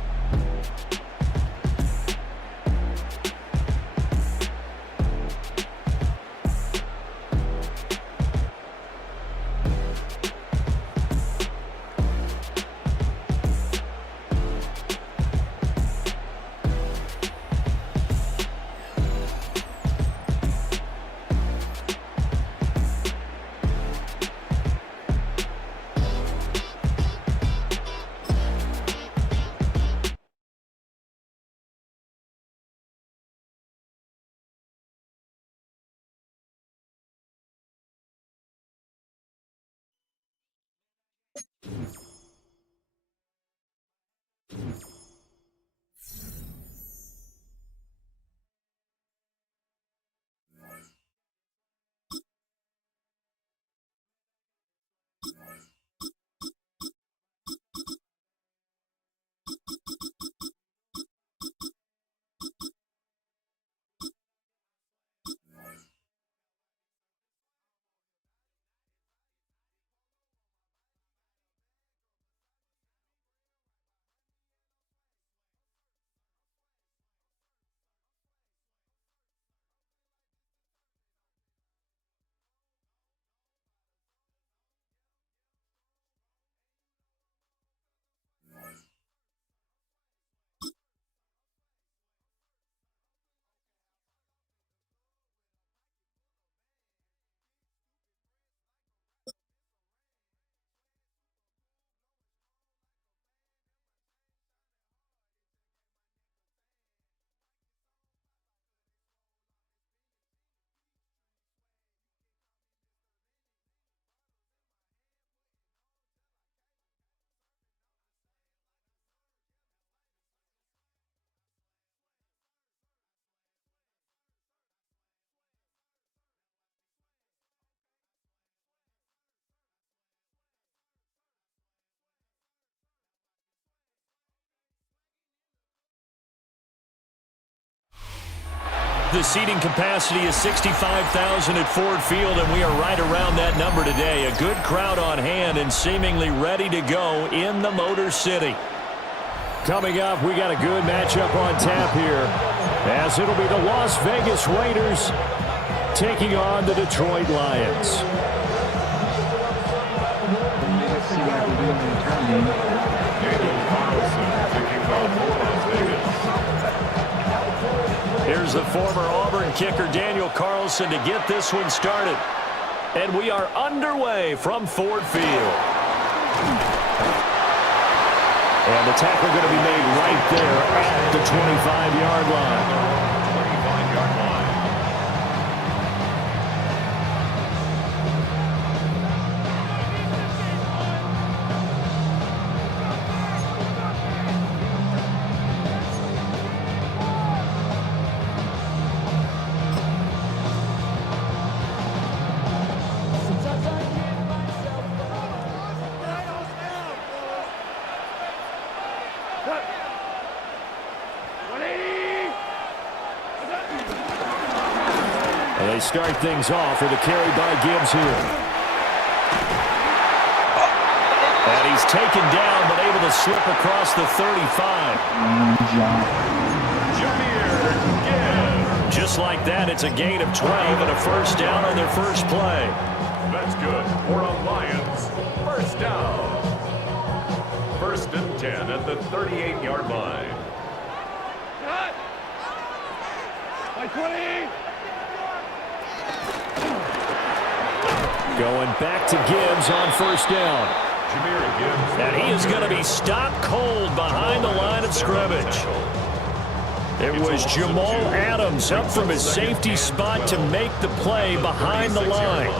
The seating capacity is 65,000 at Ford Field, and we are right around that number today. A good crowd on hand and seemingly ready to go in the Motor City. Coming up, we got a good matchup on tap here, as it'll be the Las Vegas Raiders taking on the Detroit Lions. Here's the former Auburn kicker, Daniel Carlson. Wilson to get this one started. And we are underway from Ford Field. And the tackle going to be made right there at the 25-yard line. They start things off with a carry by Gibbs here. And he's taken down, but able to slip across the 35. Just like that, it's a gain of 12 and a first down on their first play. That's good for a Lions first down. 1st and 10 at the 38-yard line. By 20. Going back to Gibbs on first down. And he is going to be stopped cold behind the line of scrimmage. It was Jamal Adams up from his safety spot to make the play behind the line.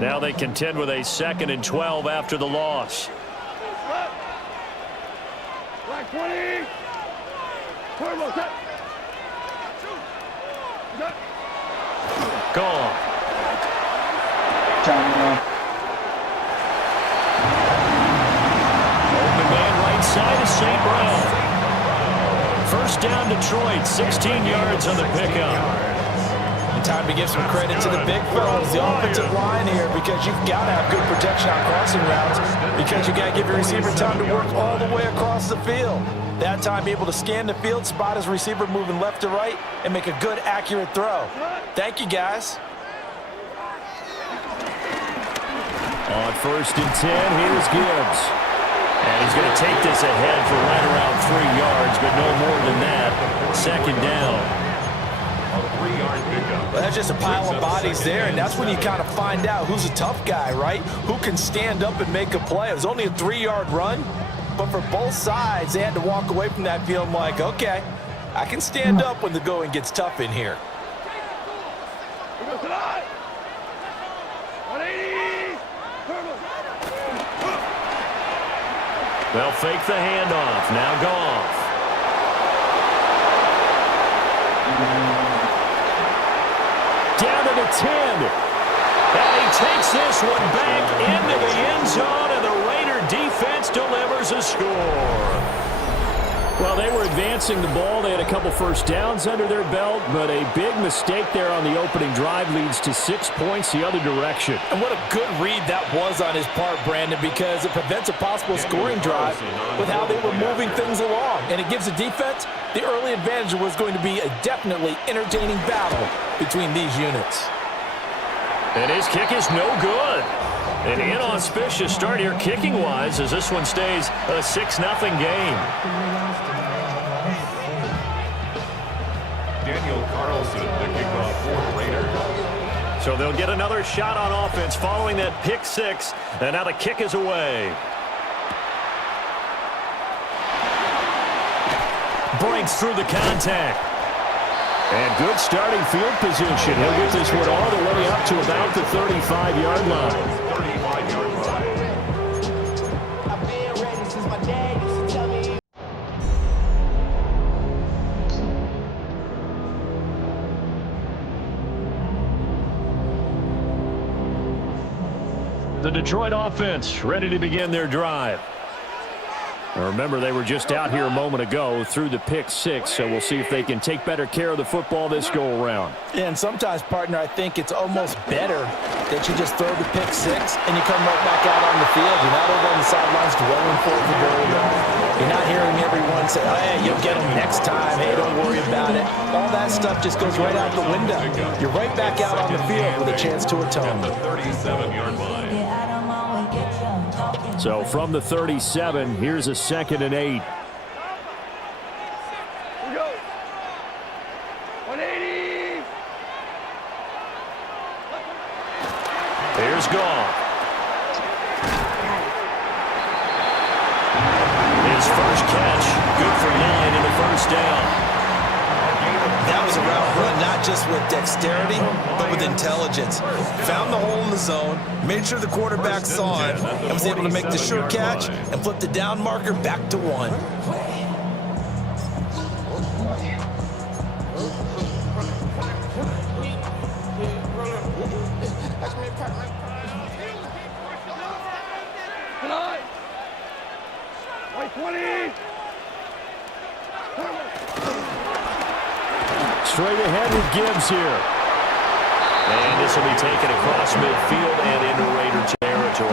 Now they contend with a 2nd and 12 after the loss. Black 20. Turbo set. Gone. Open man right side of St. Brown. First down Detroit, 16 yards on the pickup. And time to give some credit to the big fellas, the offensive line here, because you've got to have good protection on crossing routes, because you got to give your receiver time to work all the way across the field. That time, be able to scan the field, spot his receiver moving left to right, and make a good, accurate throw. Thank you, guys. On 1st and 10, here's Gibbs. And he's going to take this ahead for right around 3 yards, but no more than that. 2nd down. Well, that's just a pile of bodies there, and that's when you kind of find out who's a tough guy, right? Who can stand up and make a play. It was only a 3-yard run, but for both sides, they had to walk away from that feeling like, okay, I can stand up when the going gets tough in here. They'll fake the handoff. Now Goff. Down to the 10. And he takes this one back into the end zone, and the Raider defense delivers a score. Well, they were advancing the ball. They had a couple first downs under their belt, but a big mistake there on the opening drive leads to 6 points the other direction. And what a good read that was on his part, Brandon, because it prevents a possible scoring drive with how they were moving things along. And it gives the defense the early advantage. Was going to be a definitely entertaining battle between these units. And his kick is no good. An inauspicious start here kicking-wise as this one stays a 6-0 game. Daniel Carlson, the kickoff for the Raiders. So they'll get another shot on offense following that pick 6, and now the kick is away. Breaks through the contact. And good starting field position. He'll get this one all the way up to about the 35-yard line. The Detroit offense ready to begin their drive. Now remember, they were just out here a moment ago through the pick 6, so we'll see if they can take better care of the football this go-around. And sometimes, partner, I think it's almost better that you just throw the pick 6 and you come right back out on the field. You're not over on the sidelines dwelling for the very long. You're not hearing everyone say, oh, hey, you'll get them next time. Hey, don't worry about it. All that stuff just goes right out the window. You're right back out on the field with a chance to atone. The 37-yard line. So from the 37, here's a 2nd and 8. Here's Goff. His first catch, good for 9 and a first down. That was a route run not just with dexterity, but with intelligence. Found the hole in the zone, made sure the quarterback saw it, and was able to make the sure catch and flip the down marker back to 1. Straight ahead with Gibbs here. And this will be taken across midfield and into Raider territory.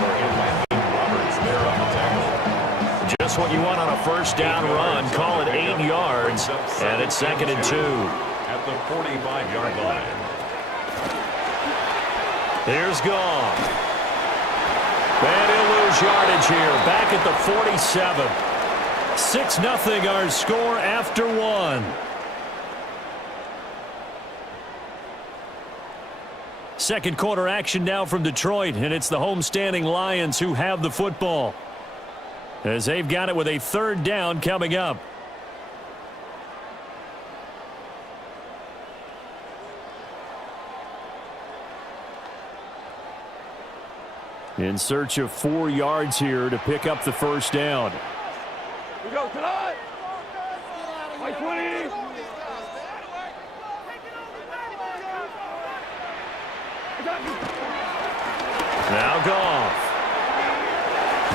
Just what you want on a first down run. Call it 8 yards. And it's 2nd and 2. At the 45-yard line. Here's Goff. And he'll lose yardage here. Back at the 47. 6-0 our score after 1. Second quarter action now from Detroit, and it's the homestanding Lions who have the football, as they've got it with a 3rd down coming up. In search of 4 yards here to pick up the first down. We go tonight. Like 20. Now Goff.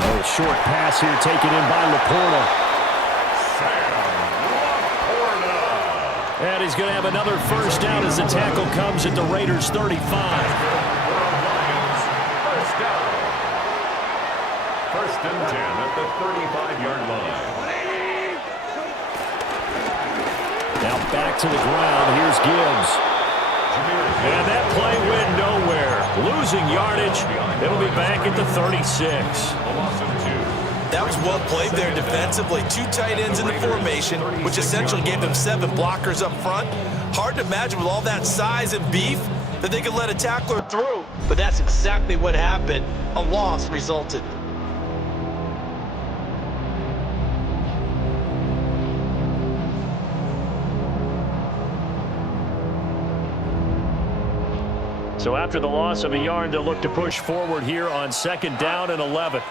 Oh, a short pass here taken in by Laporta. And he's going to have another first down as the tackle comes at the Raiders' 35. First down. 1st and 10 at the 35-yard line. Now back to the ground. Here's Gibbs. And that play went nowhere. Losing yardage. It'll be back at the 36. That was well played there defensively. 2 tight ends in the formation, which essentially gave them 7 blockers up front. Hard to imagine with all that size and beef that they could let a tackler through. But that's exactly what happened. A loss resulted. So after the loss of a yard, they'll look to push forward here on 2nd down and 11.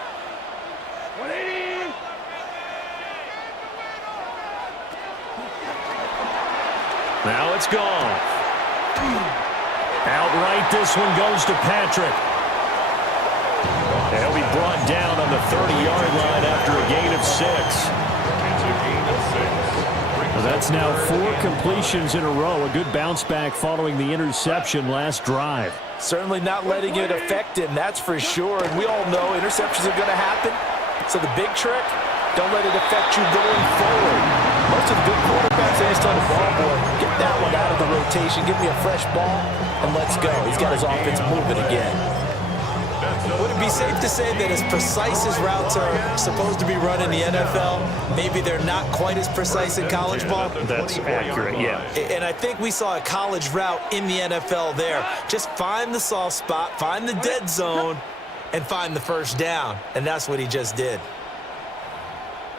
Now it's gone. Outright, this one goes to Patrick. He'll be brought down on the 30-yard line after a gain of 6. It's a gain of 6. That's now 4 completions in a row. A good bounce back following the interception last drive. Certainly not letting it affect him, that's for sure. And we all know interceptions are going to happen. So the big trick, don't let it affect you going forward. Most of the good quarterbacks, they just tell the ball boy, get that one out of the rotation, give me a fresh ball, and let's go. He's got his offense moving again. Would it be safe to say that as precise as routes are supposed to be run in the NFL, maybe they're not quite as precise in college ball? That's accurate, yeah. And I think we saw a college route in the NFL there. Just find the soft spot, find the dead zone, and find the first down. And that's what he just did.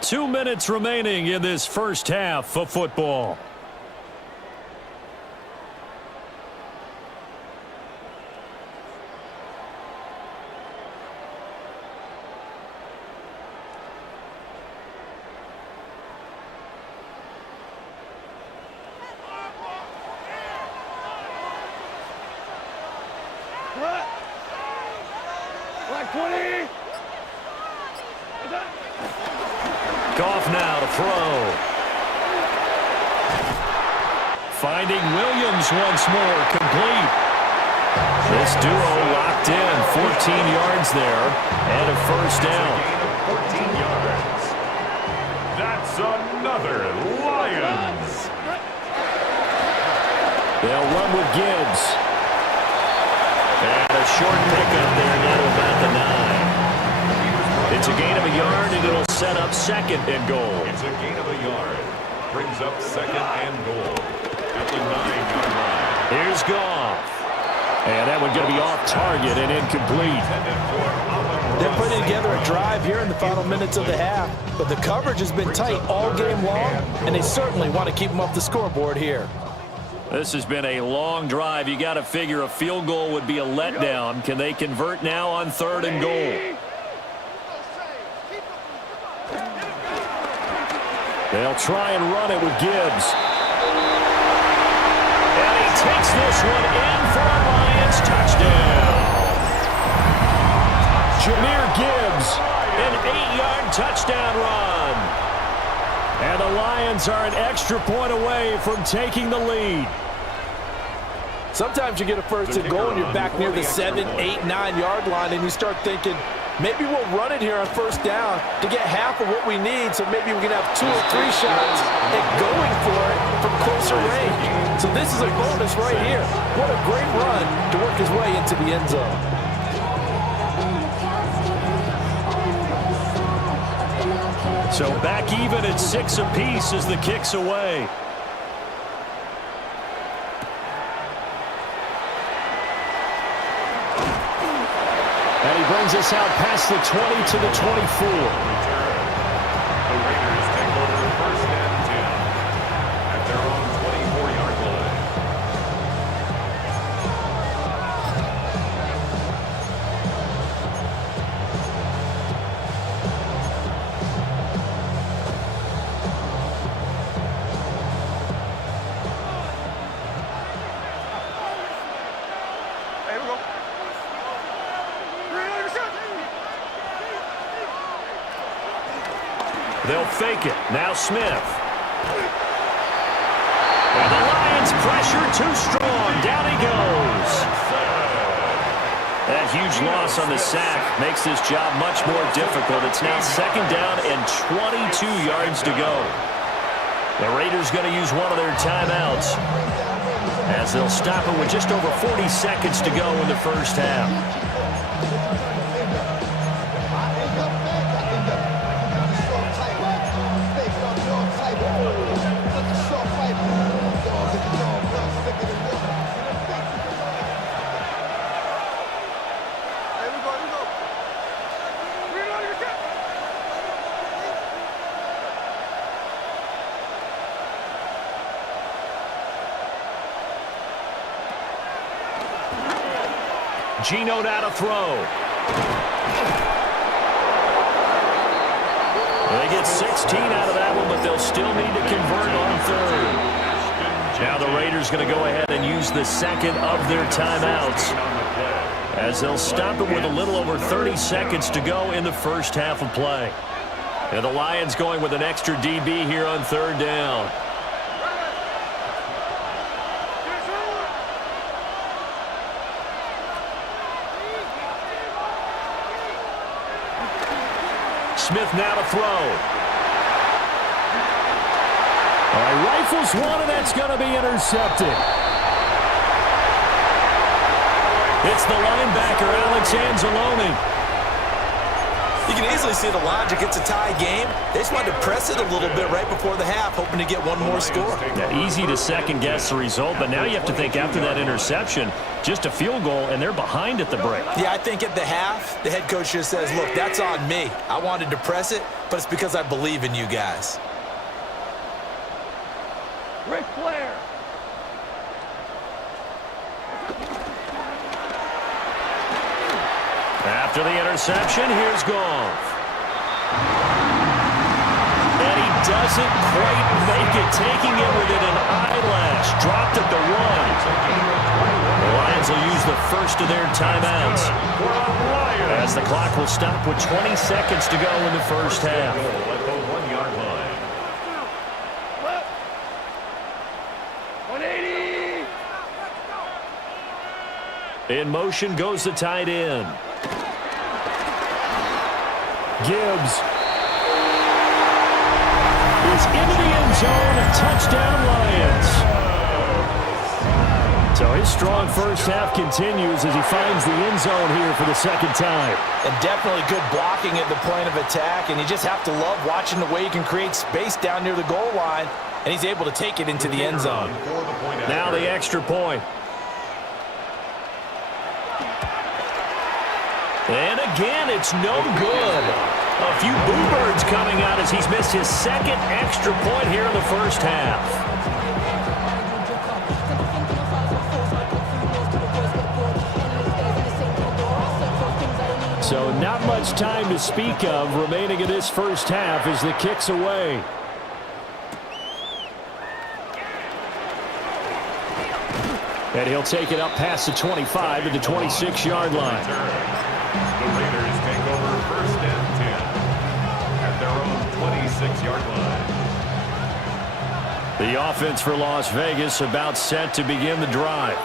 2 minutes remaining in this first half of football. Like 20. Goff now to throw. Finding Williams once more, complete. This duo locked in, 14 yards there, and a first down. 14 yards. That's another Lions. They'll run with Gibbs. And a short pickup there now to about the 9. It's a gain of a yard, and it'll set up 2nd and goal. It's a gain of a yard. Brings up 2nd and goal at the 9-yard line. Here's Goff. And that one going to be off target and incomplete. They're putting together a drive here in the final minutes of the half, but the coverage has been tight all game long, and they certainly want to keep them off the scoreboard here. This has been a long drive. You got to figure a field goal would be a letdown. Can they convert now on 3rd and goal? They'll try and run it with Gibbs. And he takes this one in for a Lions touchdown. Jahmyr Gibbs, an 8-yard touchdown run. And the Lions are an extra point away from taking the lead. Sometimes you get a 1st and goal and you're back near the 7, 8, 9-yard line, and you start thinking, maybe we'll run it here on 1st down to get half of what we need, so maybe we can have 2 or 3 shots at going for it from closer range. So this is a bonus right here. What a great run to work his way into the end zone. So back even at 6 apiece as the kick's away. And he brings us out past the 20 to the 24. The Raiders take over 1st and 10 at their own 24-yard line. They'll fake it. Now Smith. And the Lions pressure too strong. Down he goes. That huge loss on the sack makes this job much more difficult. It's now 2nd down and 22 yards to go. The Raiders going to use one of their timeouts as they'll stop it with just over 40 seconds to go in the 1st half. Geno now to throw. They get 16 out of that one, but they'll still need to convert on 3rd. Now the Raiders going to go ahead and use the 2nd of their timeouts as they'll stop it with a little over 30 seconds to go in the 1st half of play. And the Lions going with an extra DB here on 3rd down. Smith now to throw. All right, rifles one, and that's going to be intercepted. It's the linebacker, Alex Anzalone. You can easily see the logic. It's a tie game. They just wanted to press it a little bit right before the half, hoping to get one more score. Yeah, easy to second-guess the result, but now you have to think after that interception, just a field goal, and they're behind at the break. Yeah, I think at the half, the head coach just says, look, that's on me. I wanted to press it, but it's because I believe in you guys. Ric Flair. After the interception, here's Goff. And he doesn't quite make it, taking it within an eyelash. Dropped at the 1. The Lions will use the 1st of their timeouts as the clock will stop with 20 seconds to go in the 1st half. At the 1-yard line. 180. In motion goes the tight end. Gibbs is into the end zone. Touchdown, Lions. So his strong 1st half continues as he finds the end zone here for the 2nd time. And definitely good blocking at the point of attack, and you just have to love watching the way he can create space down near the goal line, and he's able to take it into the end zone. Now the extra point. And again, it's no good. A few boo birds coming out as he's missed his second extra point here in the first half. So not much time to speak of remaining in this first half as the kick's away. And he'll take it up past the 25 to the 26-yard line. The Raiders take over 1st and 10 at their own 26-yard line. The offense for Las Vegas about set to begin the drive.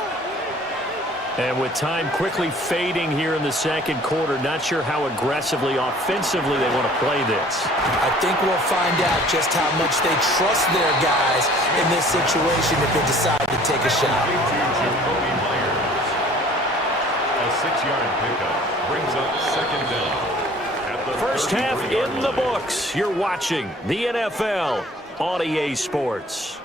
And with time quickly fading here in the second quarter, not sure how aggressively, offensively they want to play this. I think we'll find out just how much they trust their guys in this situation if they decide to take a shot. A 6-yard pickup brings up 2nd down. At the First half in the books. You're watching the NFL on EA Sports.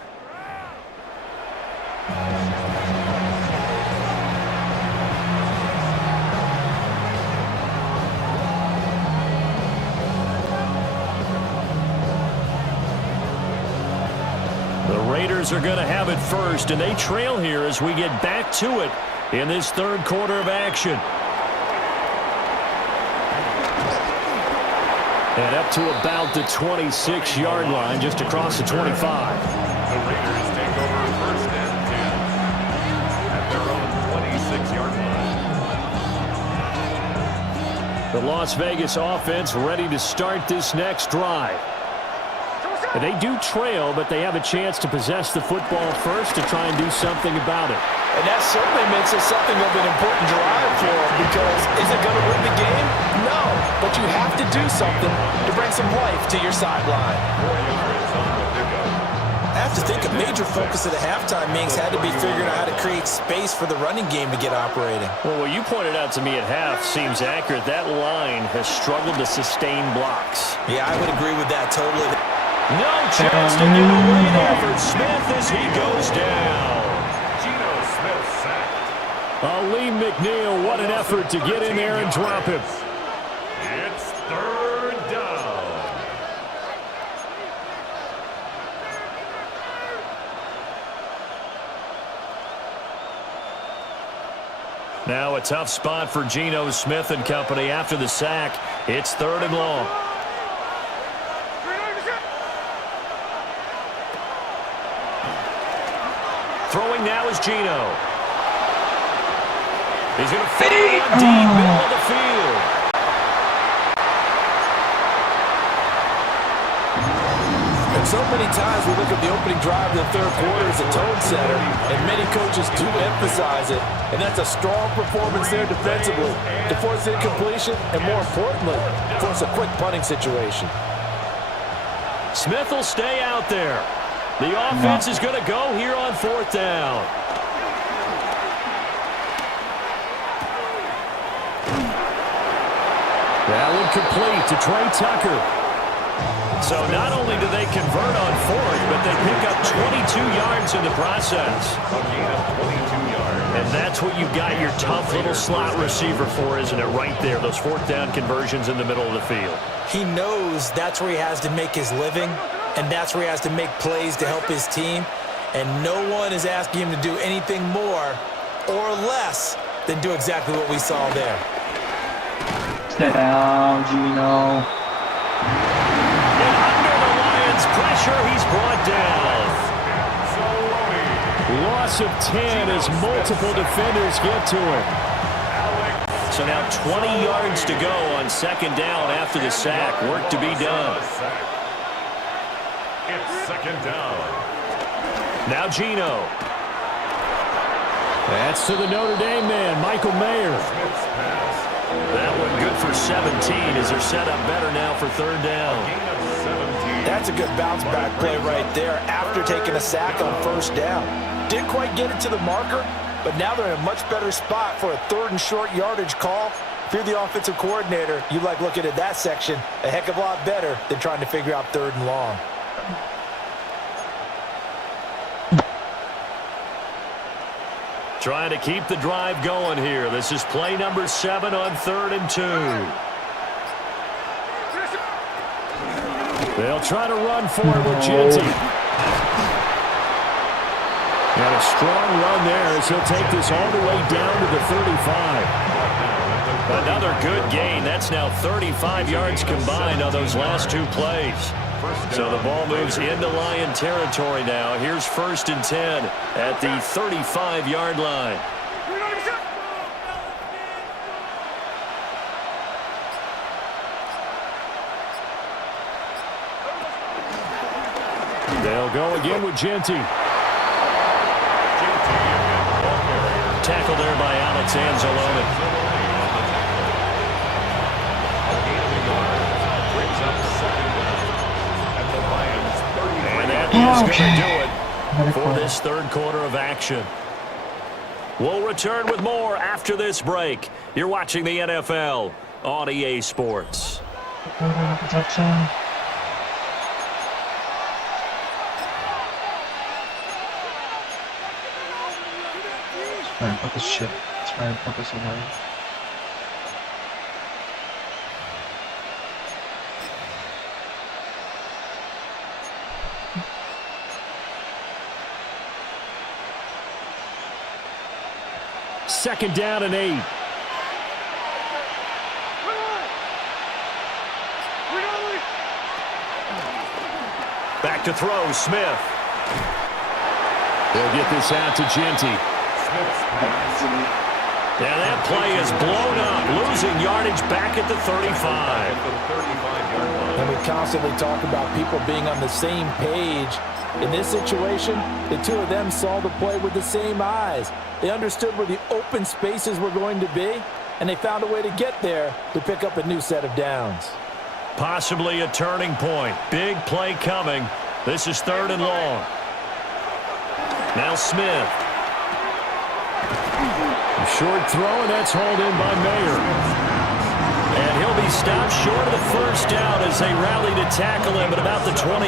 The Raiders are going to have it first, and they trail here as we get back to it in this third quarter of action. And up to about the 26-yard line, just across the 25. The Raiders take over 1st and 10 at their own 26-yard line. The Las Vegas offense ready to start this next drive. And they do trail, but they have a chance to possess the football first to try and do something about it. And that certainly makes it something of an important drive for them, because is it going to win the game? No, but you have to do something to bring some life to your sideline. I have to think a major focus of the halftime meetings had to be figuring out how to create space for the running game to get operating. Well, what you pointed out to me at half seems accurate. That line has struggled to sustain blocks. Yeah, I would agree with that totally. No chance to get away there for Smith as he goes down. Geno Smith sacked. Lee McNeil, what an effort to get in there and drop him. It's 3rd down. Now a tough spot for Geno Smith and company after the sack. It's 3rd and long. Throwing now is Geno. He's going to fade deep middle of the field. And so many times we look at the opening drive of the third quarter as a tone setter, and many coaches do emphasize it. And that's a strong performance there defensively to force incompletion and, more importantly, force a quick punting situation. Smith will stay out there. The offense is going to go here on 4th down. That one complete to Trey Tucker. So not only do they convert on 4th, but they pick up 22 yards in the process. A gain of 22 yards. And that's what you've got your tough little slot receiver for, isn't it? Right there, those 4th down conversions in the middle of the field. He knows that's where he has to make his living, and that's where he has to make plays to help his team. And no one is asking him to do anything more or less than do exactly what we saw there. Stay down, Geno. And under the Lions' pressure, he's brought down. Loss of 10 as multiple defenders get to him. So now 20 yards to go on 2nd down after the sack. Work to be done. It's 2nd down. Now Geno. That's to the Notre Dame man, Michael Mayer. That one good for 17 as they're set up better now for 3rd down. That's a good bounce back play right there after taking a sack on 1st down. Didn't quite get it to the marker, but now they're in a much better spot for a 3rd and short yardage call. If you're the offensive coordinator, you like looking at that section a heck of a lot better than trying to figure out 3rd and long. Trying to keep the drive going here. This is play number 7 on 3rd and 2. They'll try to run for it with Genty. And a strong run there as he'll take this all the way down to the 35. Another good gain. That's now 35 yards combined on those last 2 plays. So the ball moves into Lion territory now. Here's 1st and 10 at the 35-yard line. They'll go again with Genty. Tackle there by Alex Anzalone. And that is going to do it for this 3rd quarter of action. We'll return with more after this break. You're watching the NFL on EA Sports. Man, what the shit? Try and focus on that. Second down and 8. Back to throw, Smith. They'll get this out to Genty. And that play is blown up, losing yardage back at the 35. And we constantly talk about people being on the same page. In this situation, the two of them saw the play with the same eyes. They understood where the open spaces were going to be, and they found a way to get there to pick up a new set of downs. Possibly a turning point. Big play coming. This is 3rd and long. Now Smith. A short throw, and that's hauled in by Mayer. And he'll be stopped short of the 1st down as they rally to tackle him at about the 28.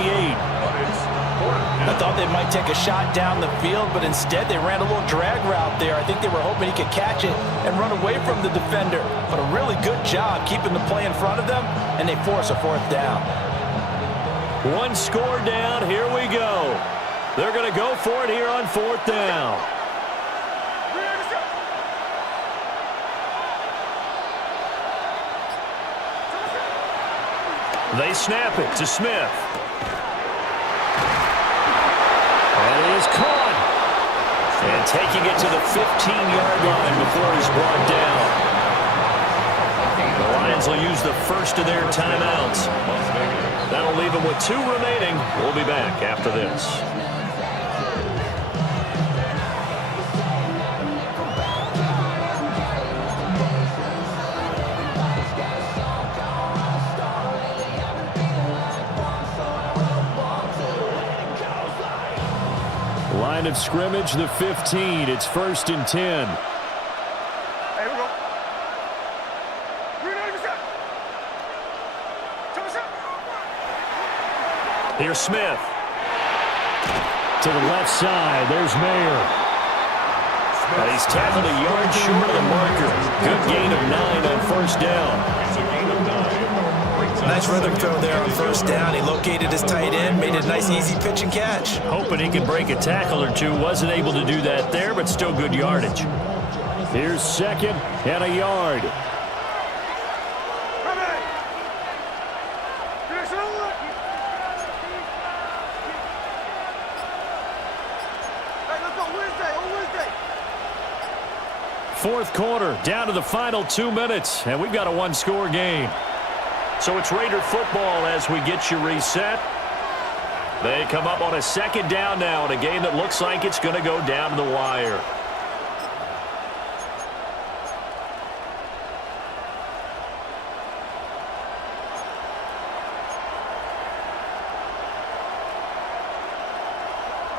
I thought they might take a shot down the field, but instead they ran a little drag route there. I think they were hoping he could catch it and run away from the defender. But a really good job keeping the play in front of them, and they force a 4th down. 1 score down. Here we go. They're going to go for it here on 4th down. They snap it to Smith. And he is caught. And taking it to the 15-yard line before he's brought down. The Lions will use the first of their timeouts. That'll leave them with 2 remaining. We'll be back after this. Line of scrimmage, the 15. It's 1st and 10. Hey, we go. Here's Smith. To the left side, there's Mayer. And he's tackled a yard short of the marker. Good gain of 9 on 1st down. Nice rhythm throw there on 1st down. He located his tight end, made a nice easy pitch and catch. Hoping he could break a tackle or 2. Wasn't able to do that there, but still good yardage. Here's 2nd and a yard. Fourth quarter, down to the final 2 minutes, and we've got a 1-score game. So it's Raider football as we get you reset. They come up on a 2nd down now in a game that looks like it's going to go down to the wire.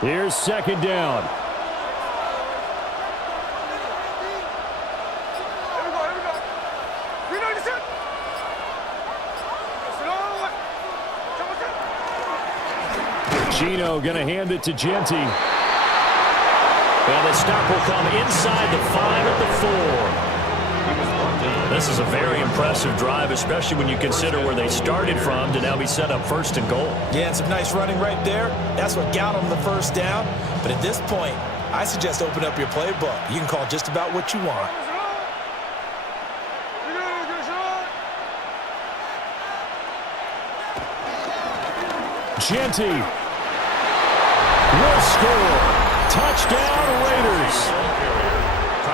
Here's 2nd down. Gino going to hand it to Genty. And the stop will come inside the 5 at the 4. This is a very impressive drive, especially when you consider where they started from to now be set up 1st and goal. Yeah, and some nice running right there. That's what got them the first down. But at this point, I suggest open up your playbook. You can call just about what you want. Genty will score. Touchdown, Raiders.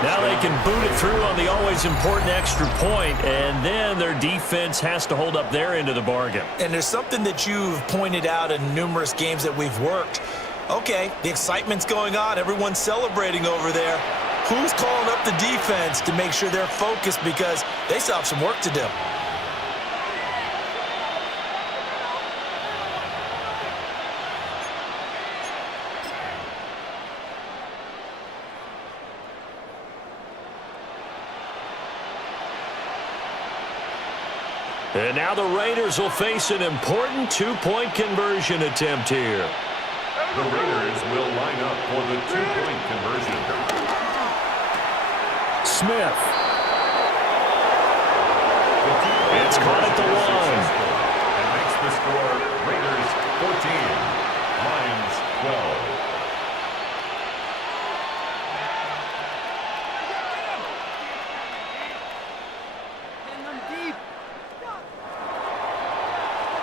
Now they can boot it through on the always important extra point, and then their defense has to hold up their end of the bargain. And there's something that you've pointed out in numerous games that we've worked. Okay, the excitement's going on. Everyone's celebrating over there. Who's calling up the defense to make sure they're focused because they still have some work to do? And now the Raiders will face an important 2-point conversion attempt here. The Raiders will line up for the 2-point conversion. Smith. It's caught at the 1. And makes the score Raiders 14, Lions 12.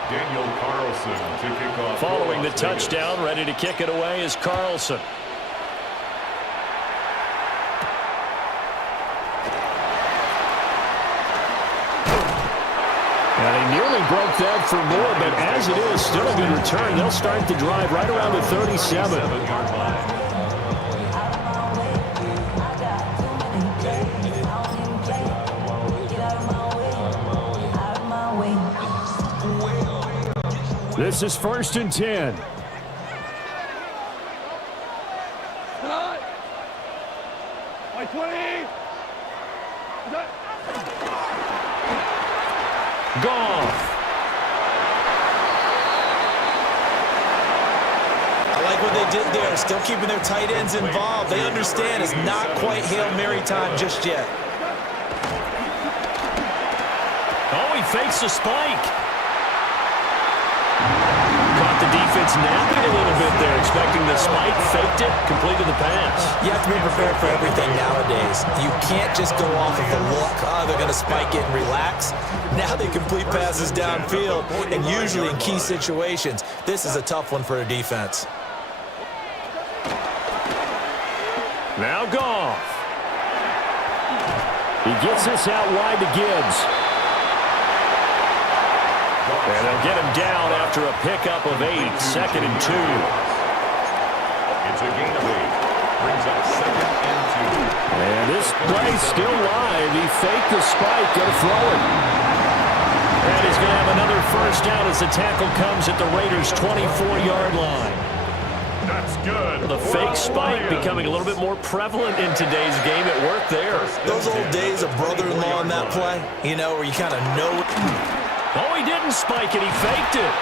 Daniel Carlson to kick off. Following the touchdown, ready to kick it away is Carlson. And he nearly broke that for more, but as it is, still a good return. They'll start the drive right around the 37-yard line. This is 1st and 10. Goff. I like what they did there, still keeping their tight ends involved. They understand it's not quite Hail Mary time just yet. Oh, he fakes a spike. Caught the defense napping a little bit there, expecting the spike, faked it, completed the pass. You have to be prepared for everything nowadays. You can't just go off of the look. Oh, they're going to spike it and relax. Now they complete passes downfield, and usually in key situations, this is a tough one for a defense. Now Goff. He gets this out wide to Gibbs. And they'll get him down after a pickup of 8, 2nd and 2. It's a gain of 8. Brings up 2nd and 2. And this play still live. He faked the spike, going to throw it. And he's going to have another first down as the tackle comes at the Raiders' 24-yard line. That's good. The fake spike becoming a little bit more prevalent in today's game. It worked there. Those old days of brother-in-law on that play, you know, where you kind of know. Oh, he didn't spike it. He faked it.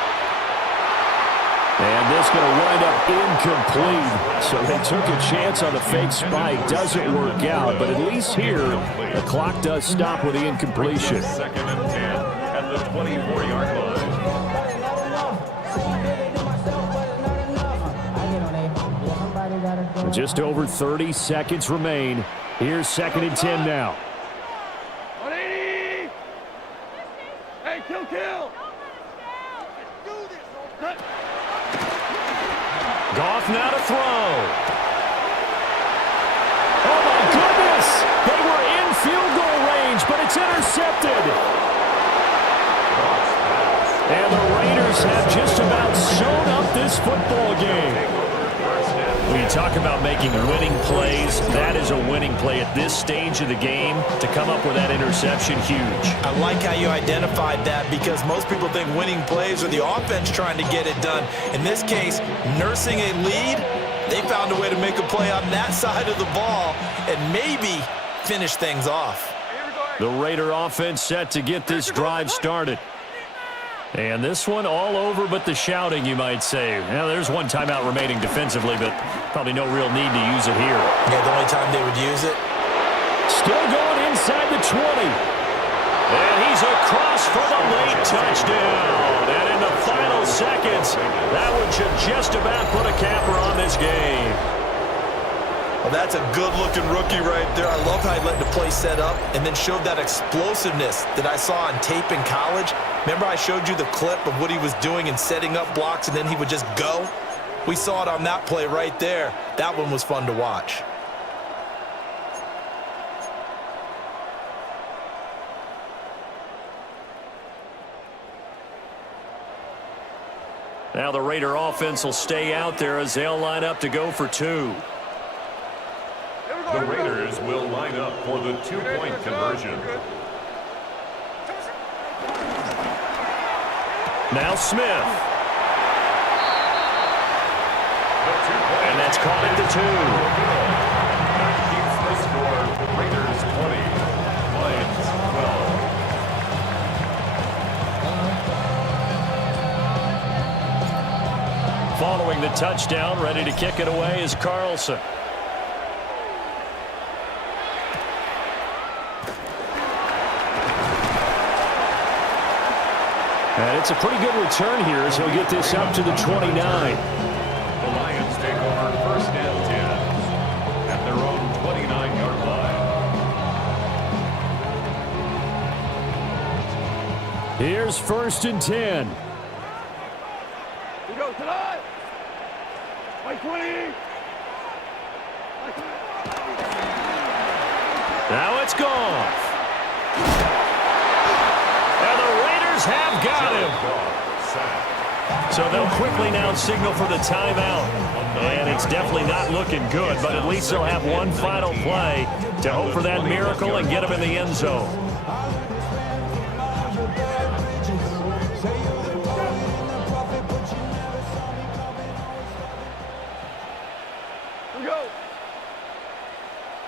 And this going to wind up incomplete. So they took a chance on the fake spike. Doesn't work out, but at least here, the clock does stop with the incompletion. 2nd and 10 at the 24-yard line. Just over 30 seconds remain. Here's 2nd and 10 now. Goff now to throw. Oh, my goodness. They were in field goal range, but it's intercepted. And the Raiders have just about sewn up this football game. When you talk about making winning plays, that is a winning play at this stage of the game. To come up with that interception, huge. I like how you identified that because most people think winning plays are the offense trying to get it done. In this case, nursing a lead, they found a way to make a play on that side of the ball and maybe finish things off. The Raider offense set to get this drive started. And this one all over but the shouting, you might say. Now, there's one timeout remaining defensively, but Probably no real need to use it here. Yeah, the only time they would use it. Still going inside the 20. And he's across for the late touchdown. And in the final seconds, that one should just about put a capper on this game. Well, that's a good-looking rookie right there. I love how he let the play set up and then showed that explosiveness that I saw on tape in college. Remember I showed you the clip of what he was doing and setting up blocks, and then he would just go? We saw it on that play right there. That one was fun to watch. Now the Raider offense will stay out there as they'll line up to go for two. The Raiders will line up for the two-point conversion. Now Smith. And that's caught at the 2. That keeps the score. Raiders 20, Lions 12. Following the touchdown, ready to kick it away is Carlson. And it's a pretty good return here as he'll get this up to the 29. The Lions take over first and 10 at their own 29-yard line. Here's first and 10. We go tonight. By 20. Now it's gone. And the Raiders have got him. So they'll quickly now signal for the timeout. And it's definitely not looking good, but at least they'll have one final play to hope for that miracle and get him in the end zone. We go.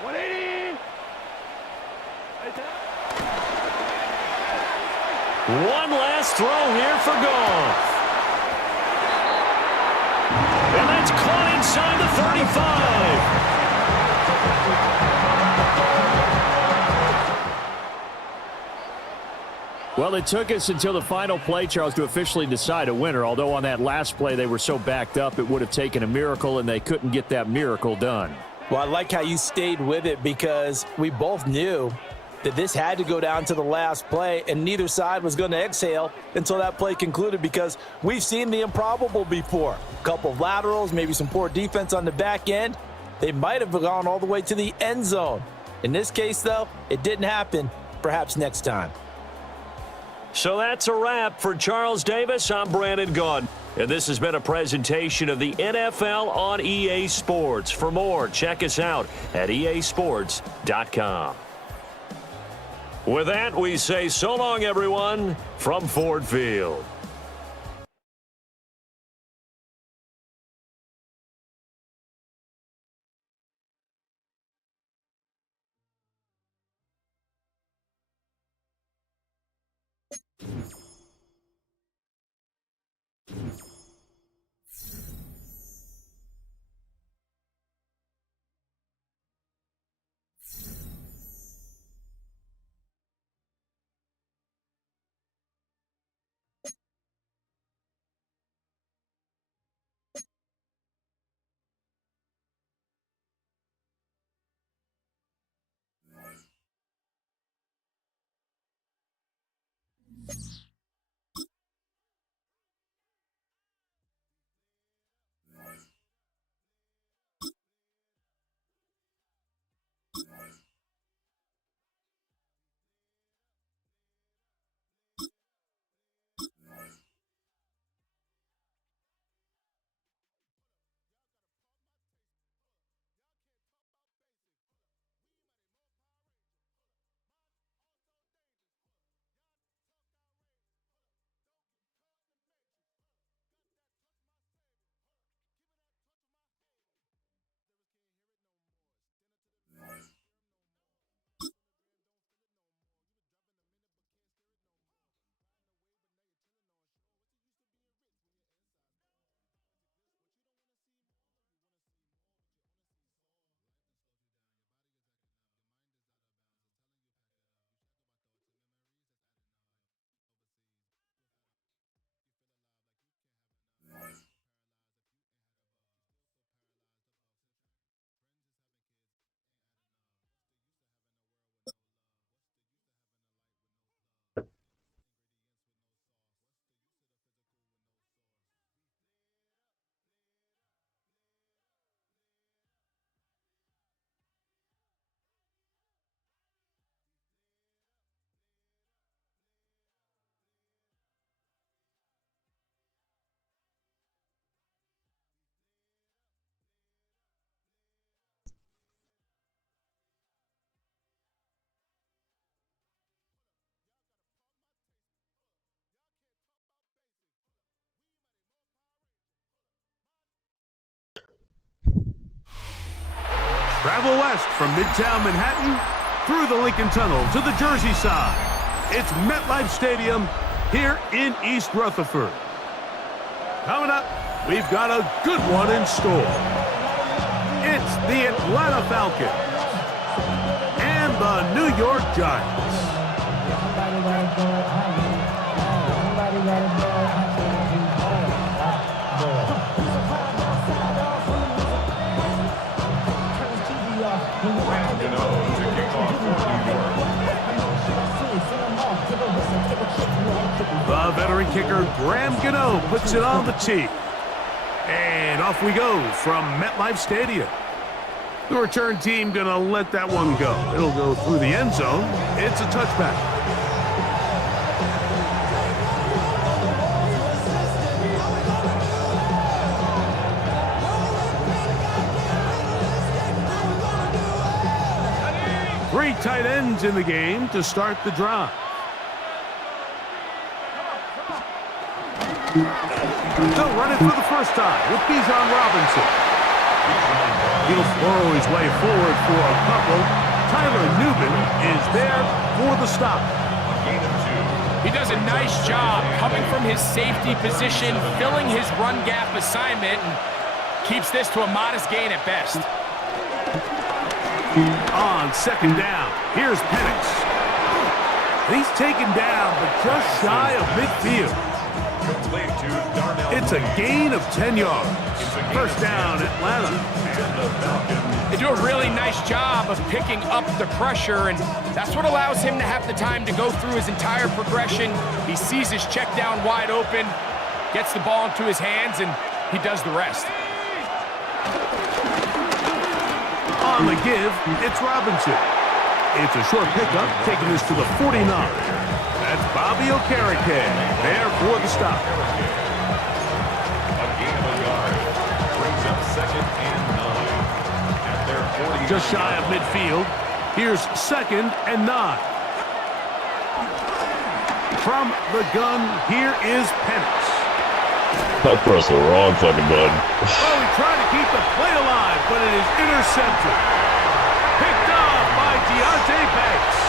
180. One last throw here for Goff. And that's caught inside the 35. Well, it took us until the final play, Charles, to officially decide a winner. Although on that last play they were so backed up, it would have taken a miracle, and they couldn't get that miracle done. Well, I like how you stayed with it because we both knew that this had to go down to the last play, and neither side was going to exhale until that play concluded because we've seen the improbable before. A couple of laterals, maybe some poor defense on the back end. They might have gone all the way to the end zone. In this case, though, it didn't happen. Perhaps next time. So that's a wrap for Charles Davis. I'm Brandon Gaudin, and this has been a presentation of the NFL on EA Sports. For more, check us out at easports.com. With that, we say so long, everyone, from Ford Field. Travel west from Midtown Manhattan through the Lincoln Tunnel to the Jersey side. It's MetLife Stadium here in East Rutherford. Coming up, we've got a good one in store. It's the Atlanta Falcons and the New York Giants. The veteran kicker, Graham Gano, puts it on the tee. And off we go from MetLife Stadium. The return team going to let that one go. It'll go through the end zone. It's a touchback. Three tight ends in the game to start the drive. They'll run it for the first time with Bijan Robinson. He'll burrow his way forward for a couple. Tyler Newman is there for the stop. He does a nice job coming from his safety position, filling his run gap assignment, and keeps this to a modest gain at best. On second down, here's Penix. He's taken down, but just shy of midfield. It's a gain of 10 yards. First down, Atlanta. They do a really nice job of picking up the pressure, and that's what allows him to have the time to go through his entire progression. He sees his check down wide open, gets the ball into his hands, and he does the rest. On the give, it's Robinson. It's a short pickup, taking this to the 49. That's Bobby Okereke there for the stop. A gain of a yard brings up 2nd and 9 at their 40. Just shy of midfield. Here's 2nd and 9. From the gun, here is Penix. I pressed the wrong fucking button. Oh, he tried to keep the play alive, but it is intercepted. Picked off by Deontay Banks.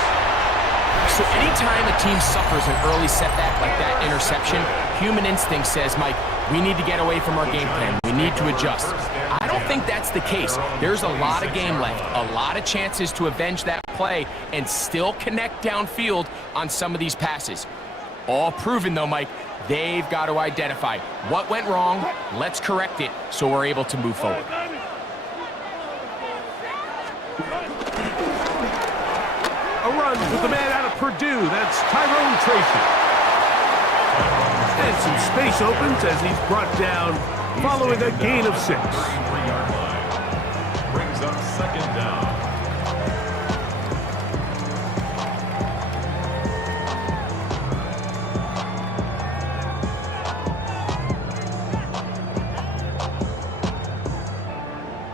So anytime a team suffers an early setback like that interception, human instinct says, Mike, we need to get away from our game plan. We need to adjust. I don't think that's the case. There's a lot of game left, a lot of chances to avenge that play and still connect downfield on some of these passes. All proven, though, Mike, they've got to identify what went wrong, let's correct it so we're able to move forward. A run with the man out of Purdue. That's Tyrone Tracy. And some space opens as he's brought down following a gain of 6. 3-yard line brings up 2nd down.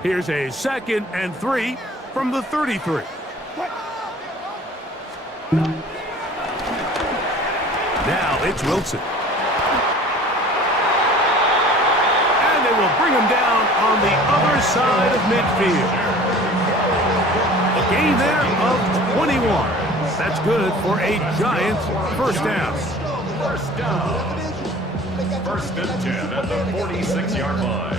Here's a 2nd and 3 from the 33. Now it's Wilson. And they will bring him down on the other side of midfield. A gain there of 21. That's good for a Giants first down. First down. 1st and 10 at the 46-yard line.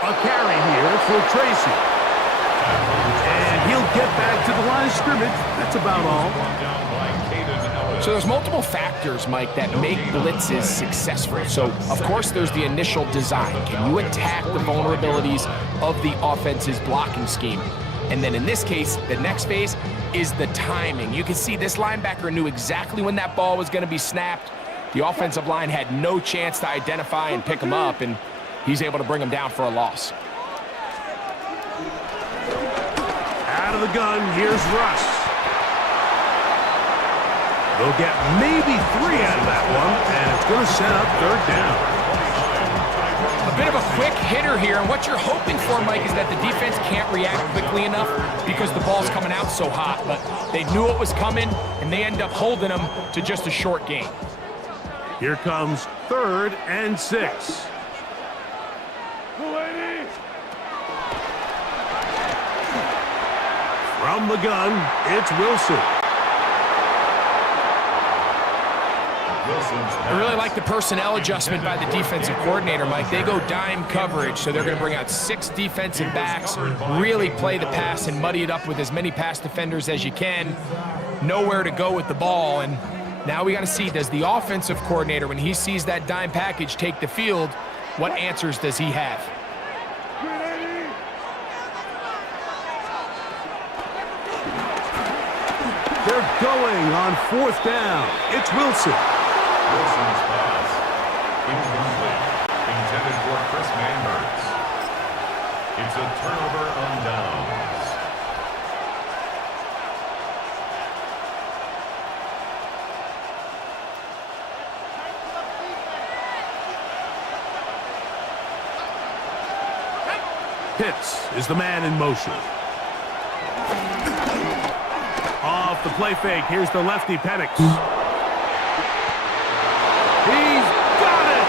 A carry here for Tracy. And he'll get back to the line of scrimmage. That's about all. So there's multiple factors, Mike, that make blitzes successful. So, of course, there's the initial design. Can you attack the vulnerabilities of the offense's blocking scheme? And then in this case, the next phase is the timing. You can see this linebacker knew exactly when that ball was going to be snapped. The offensive line had no chance to identify and pick him up, and he's able to bring him down for a loss. Out of the gun, here's Russ. They'll get maybe 3 out of that one, and it's going to set up 3rd down. A bit of a quick hitter here, and what you're hoping for, Mike, is that the defense can't react quickly enough because the ball's coming out so hot, but they knew it was coming, and they end up holding them to just a short gain. Here comes 3rd and 6. From the gun, it's Wilson. I really like the personnel adjustment by the defensive coordinator, Mike. They go dime coverage, so they're going to bring out 6 defensive backs, really play the pass and muddy it up with as many pass defenders as you can. Nowhere to go with the ball, and now we got to see, does the offensive coordinator, when he sees that dime package take the field, what answers does he have? They're going on 4th down. It's Wilson. Wilson's pass. Incomplete. Intended for Chris Manbergs. It's a turnover on downs. Pitts is the man in motion. Off the play fake, here's the lefty Penix. He's got it!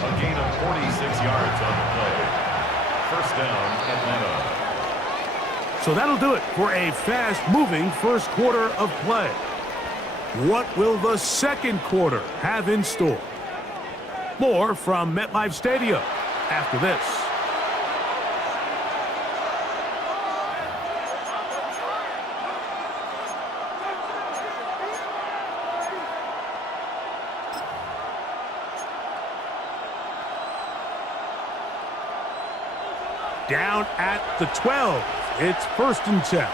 A gain of 46 yards on the play. 1st down, Atlanta. So that'll do it for a fast-moving first quarter of play. What will the second quarter have in store? More from MetLife Stadium after this. Down at the 12. It's 1st and 10.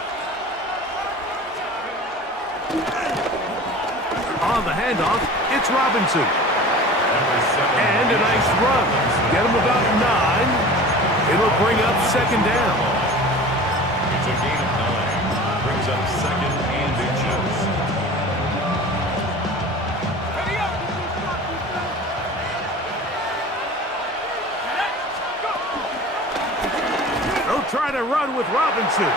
On the handoff, it's Robinson. And a nice run. Get him about 9. It'll bring up 2nd down. It's a gain of 9. Brings up 2nd and inches. They'll try to run with Robinson.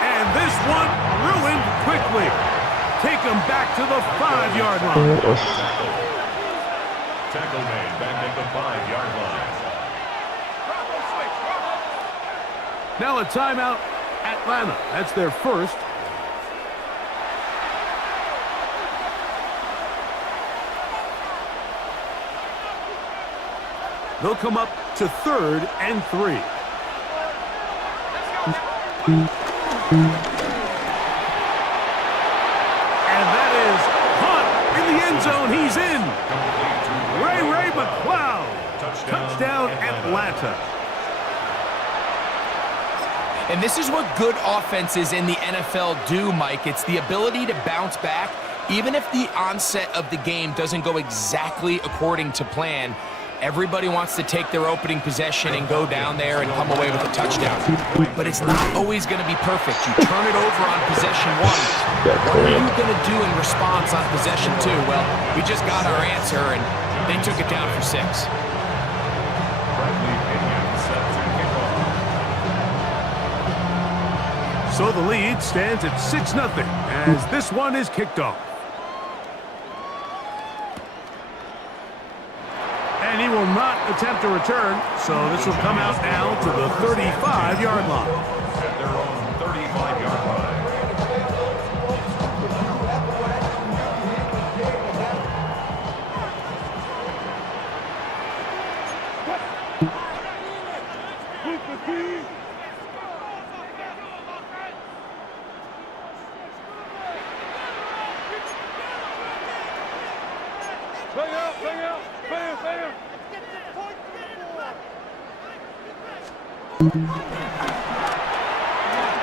And this one ruined quickly. Take him back to the 5-yard line. Tackle made back at the 5-yard line. Now a timeout, Atlanta. That's their first. They'll come up to 3rd and 3. And that is Hunt in the end zone. He's in. Ray McCloud. Touchdown Atlanta. And this is what good offenses in the NFL do, Mike. It's the ability to bounce back, even if the onset of the game doesn't go exactly according to plan. Everybody wants to take their opening possession and go down there and come away with a touchdown. But it's not always going to be perfect. You turn it over on possession 1. What are you going to do in response on possession 2? Well, we just got our answer, and they took it down for 6. So the lead stands at 6-0 as this one is kicked off. And he will not attempt to return, so this will come out now to the 35-yard line. At their own 35-yard line.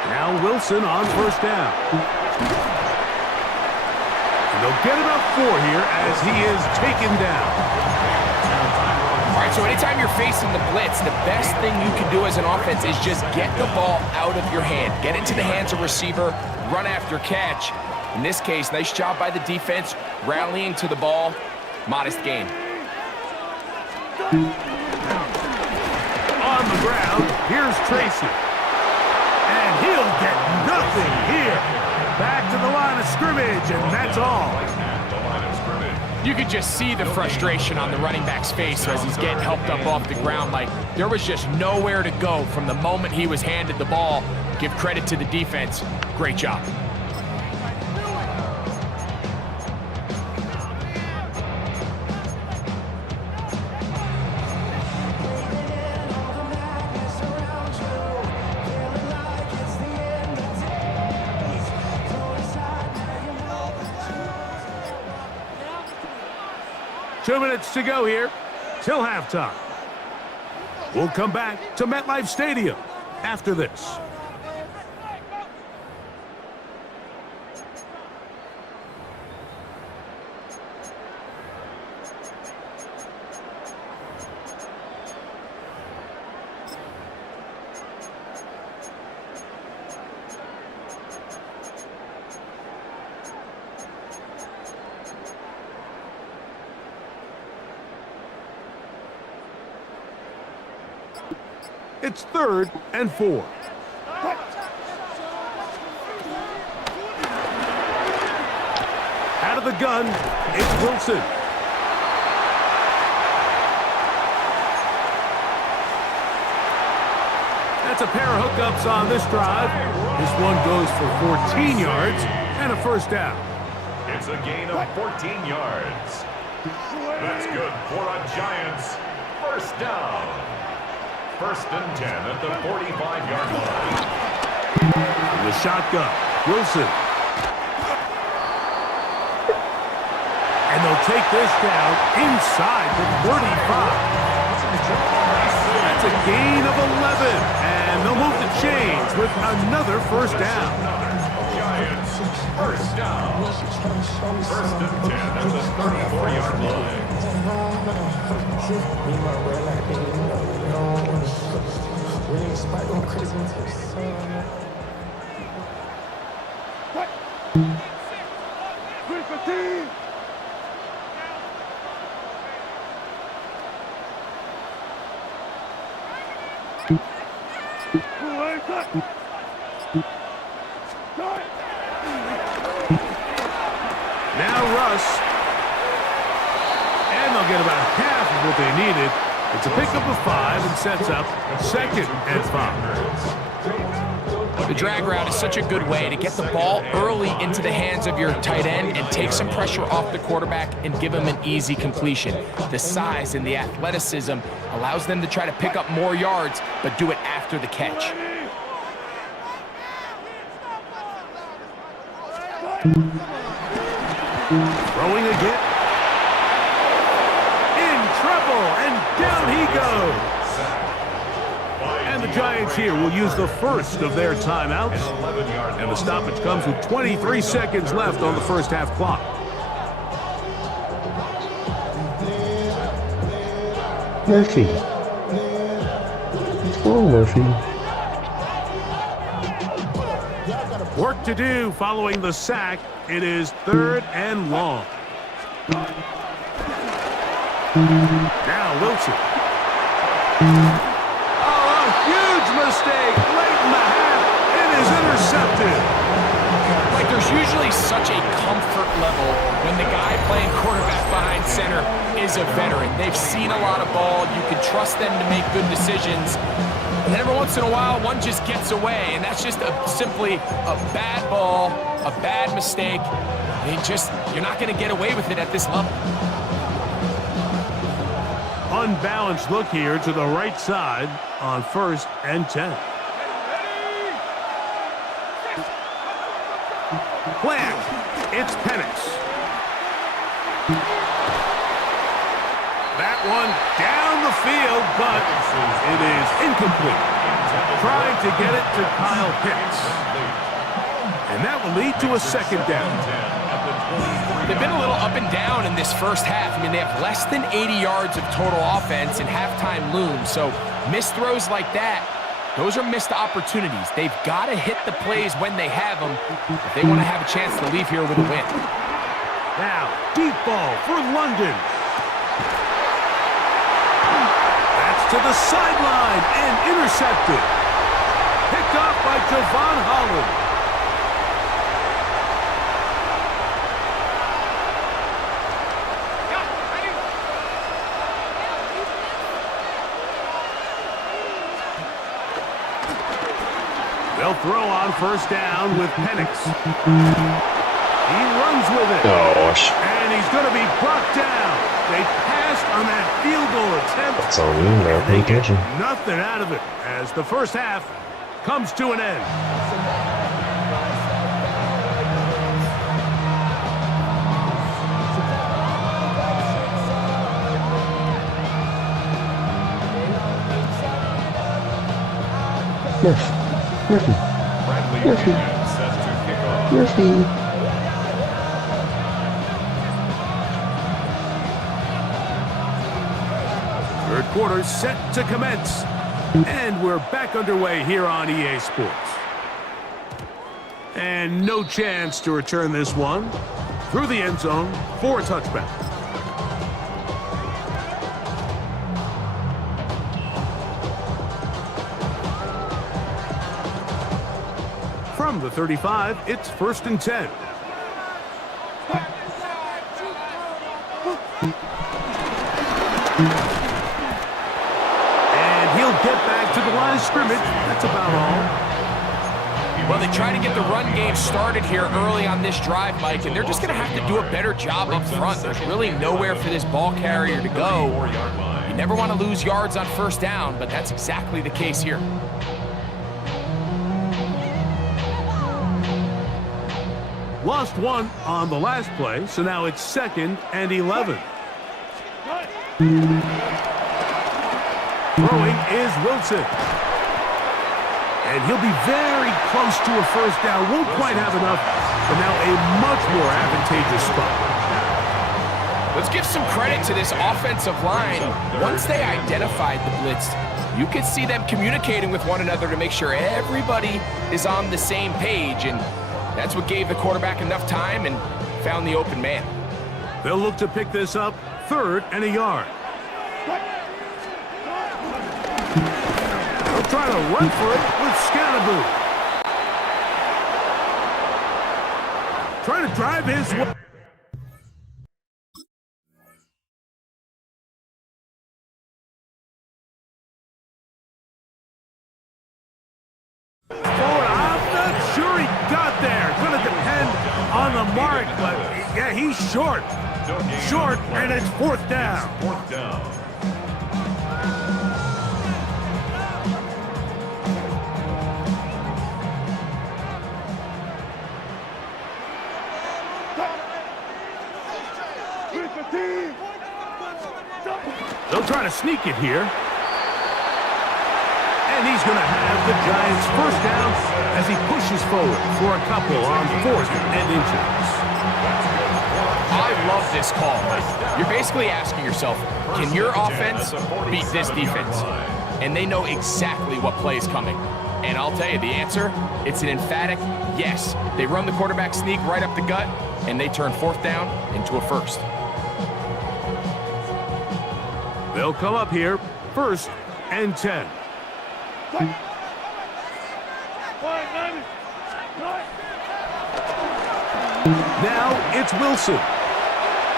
Now Wilson on 1st down. And they'll get about 4 here as he is taken down. All right, so anytime you're facing the blitz, the best thing you can do as an offense is just get the ball out of your hand. Get into the hands of receiver, run after catch. In this case, nice job by the defense, rallying to the ball. Modest gain. On the ground, here's Tracy. And he'll get nothing here. Back to the line of scrimmage, and that's all. You could just see the frustration on the running back's face as he's getting helped up off the ground. Like, there was just nowhere to go from the moment he was handed the ball. Give credit to the defense. Great job. Two minutes to go here till halftime. We'll come back to MetLife Stadium after this. It's 3rd and 4. Out of the gun, it's Wilson. That's a pair of hookups on this drive. This one goes for 14 yards and a first down. It's a gain of 14 yards. That's good for a Giants first down. 1st and 10 at the 45-yard line. In the shotgun, Wilson. And they'll take this down inside the 35. That's a gain of 11. And they'll move the chains with another first down. Giants first down. 1st and 10 at the 34-yard line. Now Russ. And they'll get about half of what they needed. It's a pickup of 5 and sets up 2nd and 5. The drag route is such a good way to get the ball early into the hands of your tight end and take some pressure off the quarterback and give him an easy completion. The size and the athleticism allows them to try to pick up more yards, but do it after the catch. Throwing again. In trouble, and down he goes. And the Giants here will use the first of their timeouts. And the stoppage comes with 23 seconds left on the first half clock. Murphy. What's wrong, Murphy? Work to do following the sack. It is 3rd and long. Now Wilson. Oh, a huge mistake late in the half. It is intercepted. Like, there's usually such a comfort level when the guy playing quarterback behind center is a veteran. They've seen a lot of ball. You can trust them to make good decisions. And every once in a while, one just gets away, and that's just simply a bad ball, a bad mistake. You're not going to get away with it at this level. Unbalanced look here to the right side on 1st and 10. Plant. It's Penix. That one down the field, but it is incomplete. Trying to get it to Kyle Pitts. And that will lead to a 2nd down. They've been a little up and down in this first half. I mean, they have less than 80 yards of total offense and halftime looms. So missed throws like that Those are missed opportunities. They've got to hit the plays when they have them if they want to have a chance to leave here with a win. Now, deep ball for London. That's to the sideline and intercepted. Picked off by Javon Holland. They'll throw on first down with Penix. He runs with it. Gosh. And he's going to be brought down. They passed on that field goal attempt. That's on you, man. Pay attention. Nothing out of it as the first half comes to an end. Murphy. Third quarter set to commence. And we're back underway here on EA Sports. And no chance to return this one. Through the end zone for a touchback. From the 35, it's 1st and 10. And he'll get back to the line of scrimmage. That's about all. Well, they try to get the run game started here early on this drive, Mike, and they're just going to have to do a better job up front. There's really nowhere for this ball carrier to go. You never want to lose yards on first down, but that's exactly the case here. Lost one on the last play, so now it's 2nd and 11. Throwing is Wilson. And he'll be very close to a first down. Won't quite have enough, but now a much more advantageous spot. Let's give some credit to this offensive line. Once they identified the blitz, you could see them communicating with one another to make sure everybody is on the same page, and that's what gave the quarterback enough time and found the open man. They'll look to pick this up 3rd and a yard. They'll try to run for it with Scalaboo. Trying to drive his way. On the mark, but yeah, he's short. Short, and it's 4th down. They'll try to sneak it here. And he's going to have the Giants first down as he pushes forward for a couple on 4th and inches. I love this call. You're basically asking yourself, can your offense beat this defense? And they know exactly what play is coming. And I'll tell you the answer, it's an emphatic yes. They run the quarterback sneak right up the gut, and they turn 4th down into a 1st. They'll come up here 1st and 10. Now it's Wilson.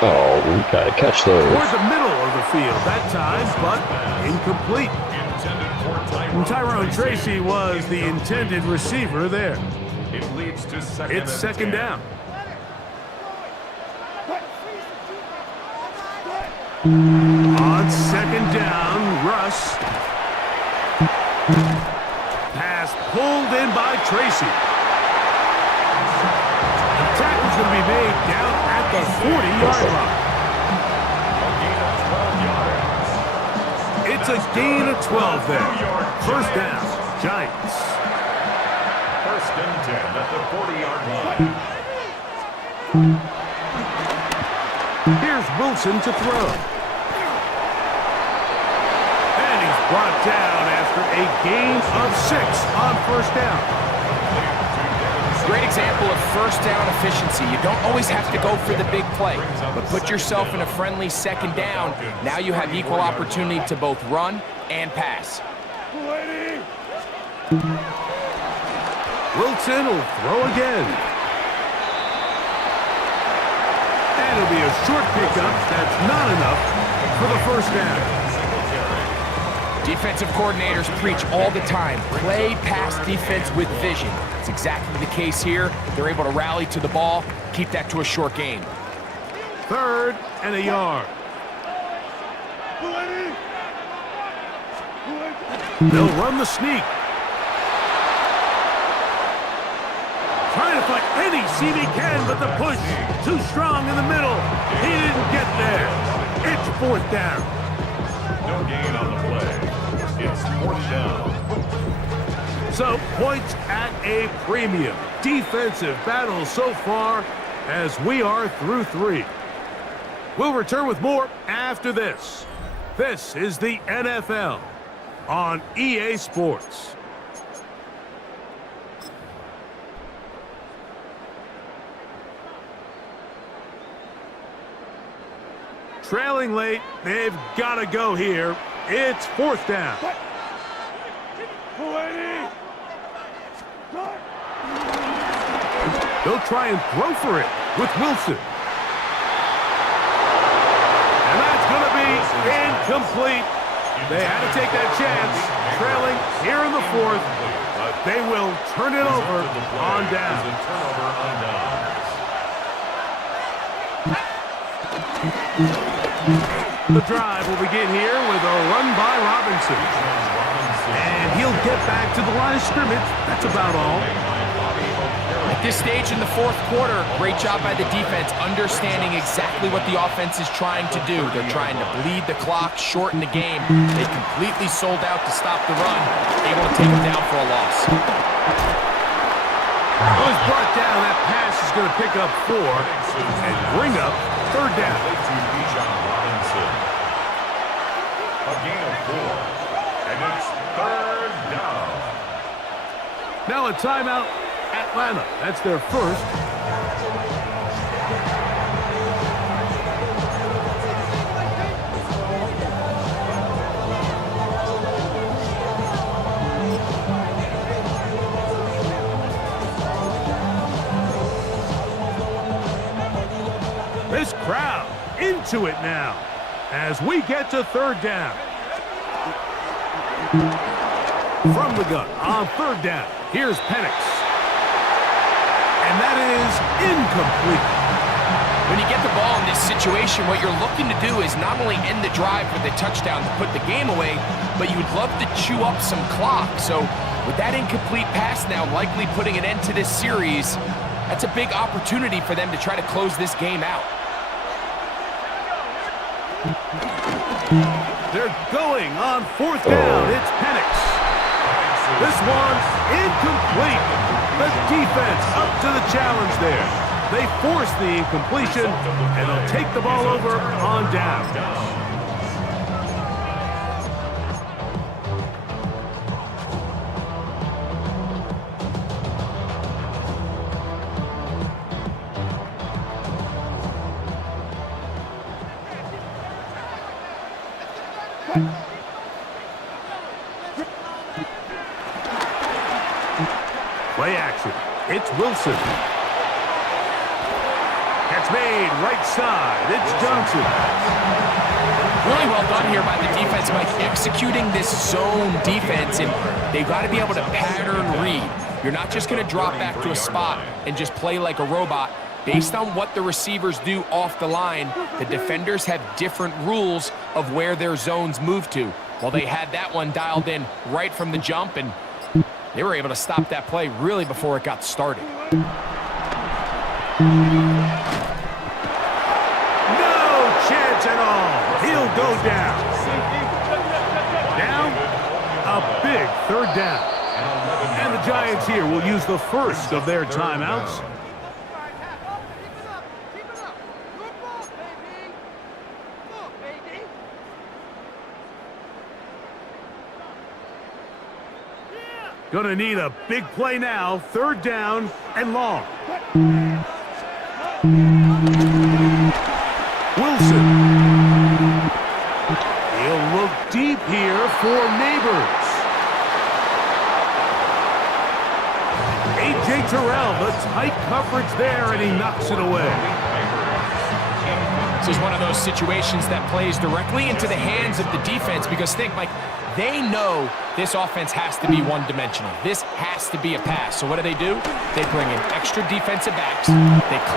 Oh, we gotta catch those. Toward the middle of the field that time, but incomplete. And Tyrone Tracy was the intended receiver there. It's 2nd down. On 2nd down, Russ. Pass pulled in by Tracy. The tackle's going to be made down at the 40-yard line. It's a gain of 12 there. First down, Giants. 1st and 10 at the 40-yard line. Here's Wilson to throw. And he's brought down after a gain of 6 on first down. Great example of first down efficiency. You don't always have to go for the big play, but put yourself in a friendly second down. Now you have equal opportunity to both run and pass. Wilson will throw again. And it'll be a short pickup. That's not enough for the first down. Defensive coordinators preach all the time, play pass defense with vision. It's exactly the case here. They're able to rally to the ball, keep that to a short gain. 3rd and a yard. They'll run the sneak. Trying to find any seam he can, but the push too strong in the middle. He didn't get there. It's 4th down. No gain on the play. It's 4th down. So, points at a premium. Defensive battle so far as we are through 3. We'll return with more after this. This is the NFL on EA Sports. Trailing late, they've got to go here. It's 4th down. They'll try and throw for it with Wilson. And that's going to be incomplete. They had to take that chance, trailing here in the 4th. They will turn it over on down. The drive will begin here with a run by Robinson. And he'll get back to the line of scrimmage. That's about all. At this stage in the 4th quarter, great job by the defense, understanding exactly what the offense is trying to do. They're trying to bleed the clock, shorten the game. They completely sold out to stop the run, able to take them down for a loss. It was brought down. That pass is going to pick up 4 and bring up 3rd down. A gain of 4, and it's 3rd down. Now a timeout, Atlanta. That's their first. This crowd into it now as we get to 3rd down. From the gun on 3rd down, here's Penix. And that is incomplete. When you get the ball in this situation, what you're looking to do is not only end the drive with a touchdown to put the game away, but you would love to chew up some clock. So with that incomplete pass now likely putting an end to this series, that's a big opportunity for them to try to close this game out. They're going on 4th down. It's Penix. This one's incomplete. The defense up to the challenge there. They force the incompletion, and they'll take the ball over on down. Play action. It's Wilson. That's made right side. It's Johnson. Really well done here by the defense, Mike, executing this zone defense, and they've got to be able to pattern read. You're not just going to drop back to a spot and just play like a robot. Based on what the receivers do off the line, the defenders have different rules of where their zones move to. Well, they had that one dialed in right from the jump, and they were able to stop that play really before it got started. No chance at all. He'll go down. Down, a big 3rd down. And the Giants here will use the first of their timeouts. Gonna need a big play now. 3rd down and long. Wilson. He'll look deep here for Neighbors. A.J. Terrell, the tight coverage there, and he knocks it away. This is one of those situations that plays directly into the hands of the defense because think, Mike, they know this offense has to be one-dimensional. This has to be a pass. So what do? They bring in extra defensive backs. That's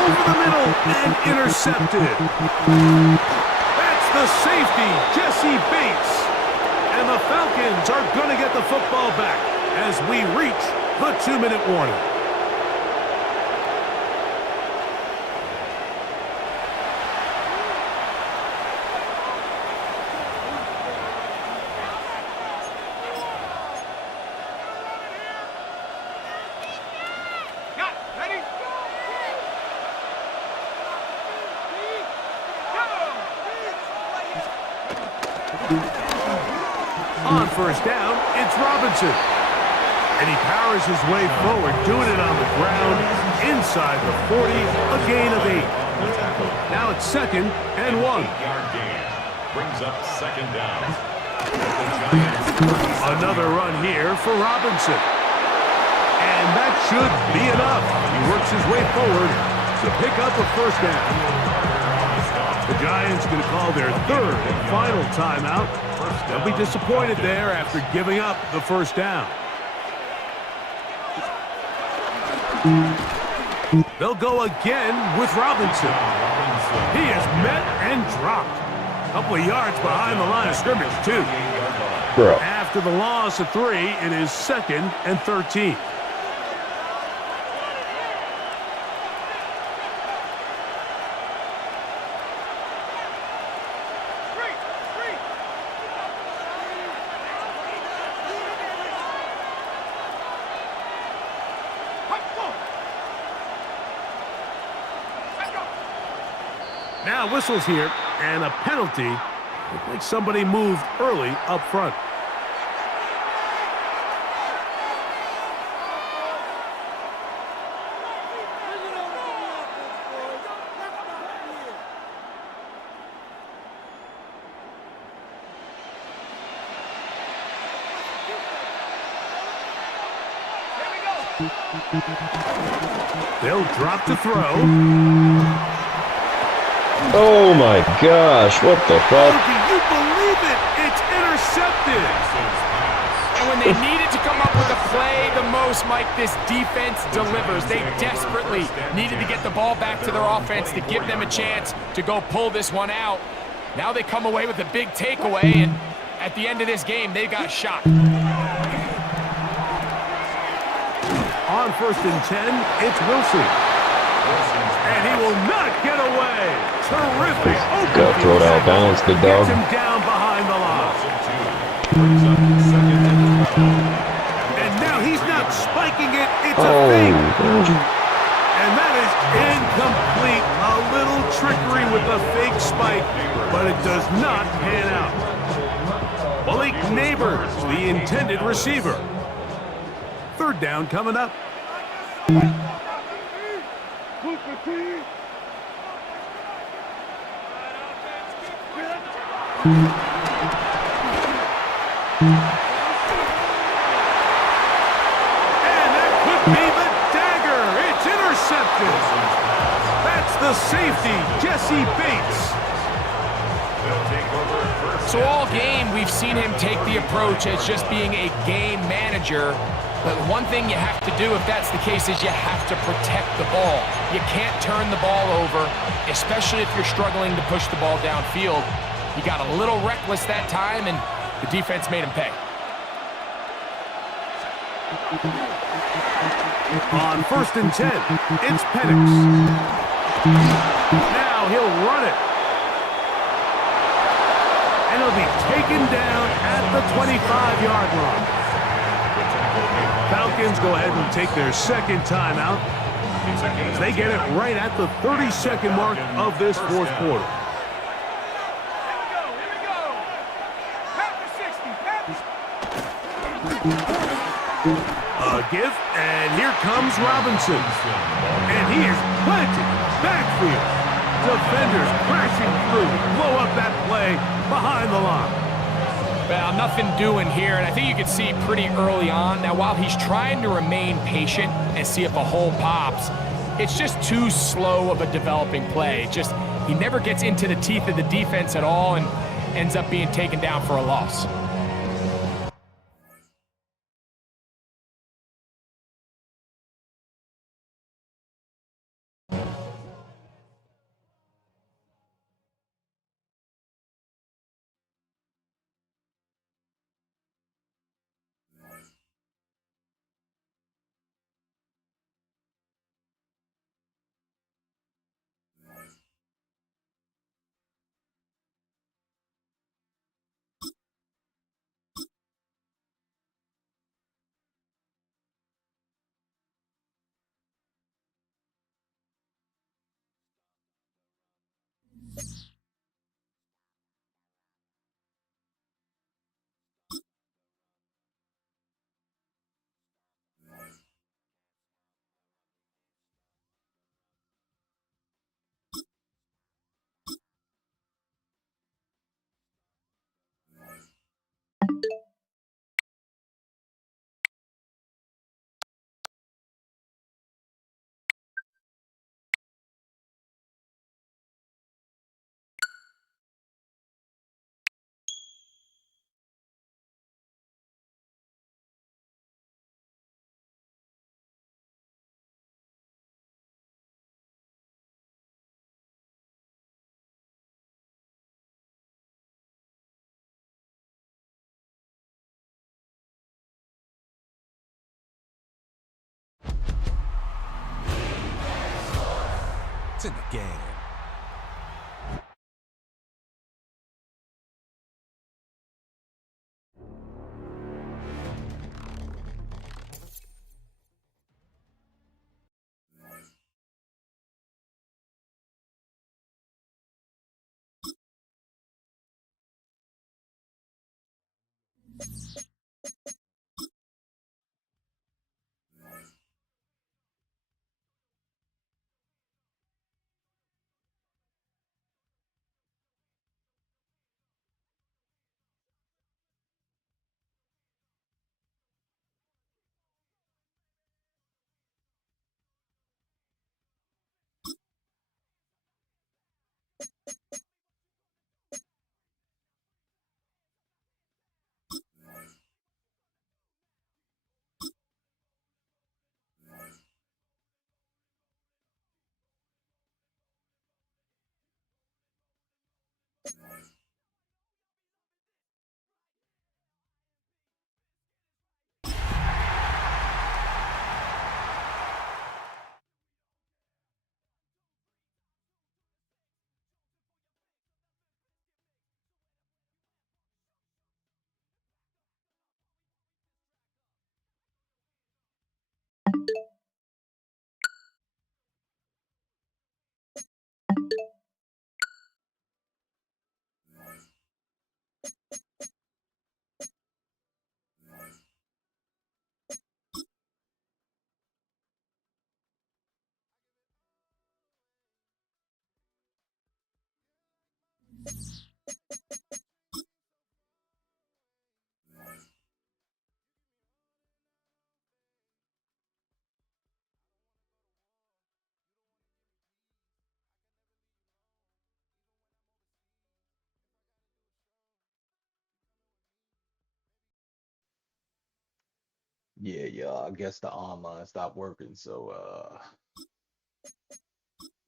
over the middle and intercepted. That's the safety, Jesse Bates. And the Falcons are going to get the football back as we reach the 2-minute warning. On 1st down, it's Robinson. And he powers his way forward, doing it on the ground, inside the 40, a gain of 8. Now it's 2nd and 1. Brings up 2nd down. Another run here for Robinson. And that should be enough. He works his way forward to pick up a 1st down. The Giants going to call their 3rd and final timeout. They'll be disappointed there after giving up the 1st down. They'll go again with Robinson. He is met and dropped. A couple of yards behind the line of scrimmage, too. Bro. After the loss of 3, it is 2nd and 13. Now whistles here, and a penalty. Looks like somebody moved early up front. They'll drop to throw. Oh my gosh, what the fuck? Oh, do you believe it? It's intercepted. And when they needed to come up with a play the most, Mike, this defense delivers. They desperately needed to get the ball back to their offense to give them a chance to go pull this one out. Now they come away with a big takeaway, and at the end of this game, they got shot. On 1st and 10, it's Wilson. And he will not get away. Terrific. Got to throw it out of bounds, good dog. Gets him down behind the line. And now he's not spiking it. It's a fake. And that is incomplete. A little trickery with a fake spike, but it does not pan out. Malik Neighbors, the intended receiver. 3rd down coming up. And that could be the dagger. It's intercepted. That's the safety, Jesse Bates. So all game, we've seen him take the approach as just being a game manager. But one thing you have to do if that's the case is you have to protect the ball. You can't turn the ball over, especially if you're struggling to push the ball downfield. He got a little reckless that time, and the defense made him pay. On 1st and 10, it's Penix. Now he'll run it. And he'll be taken down at the 25-yard line. Falcons go ahead and take their 2nd timeout. They get it right at the 30-second mark of this 4th quarter. Here we go. Pat the 60. A give, and here comes Robinson. And he is planted in the backfield. Defenders crashing through, blow up that play behind the line. Well, nothing doing here, and I think you can see pretty early on. Now, while he's trying to remain patient and see if a hole pops, it's just too slow of a developing play. He never gets into the teeth of the defense at all and ends up being taken down for a loss. It's in the game. Yeah, I guess the online stopped working. So,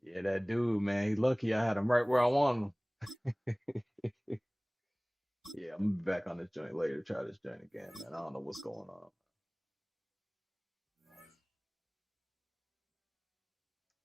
yeah, that dude, man, he lucky I had him right where I want him. Yeah, I'm gonna be back on this joint later. Try this joint again, man. I don't know what's going on.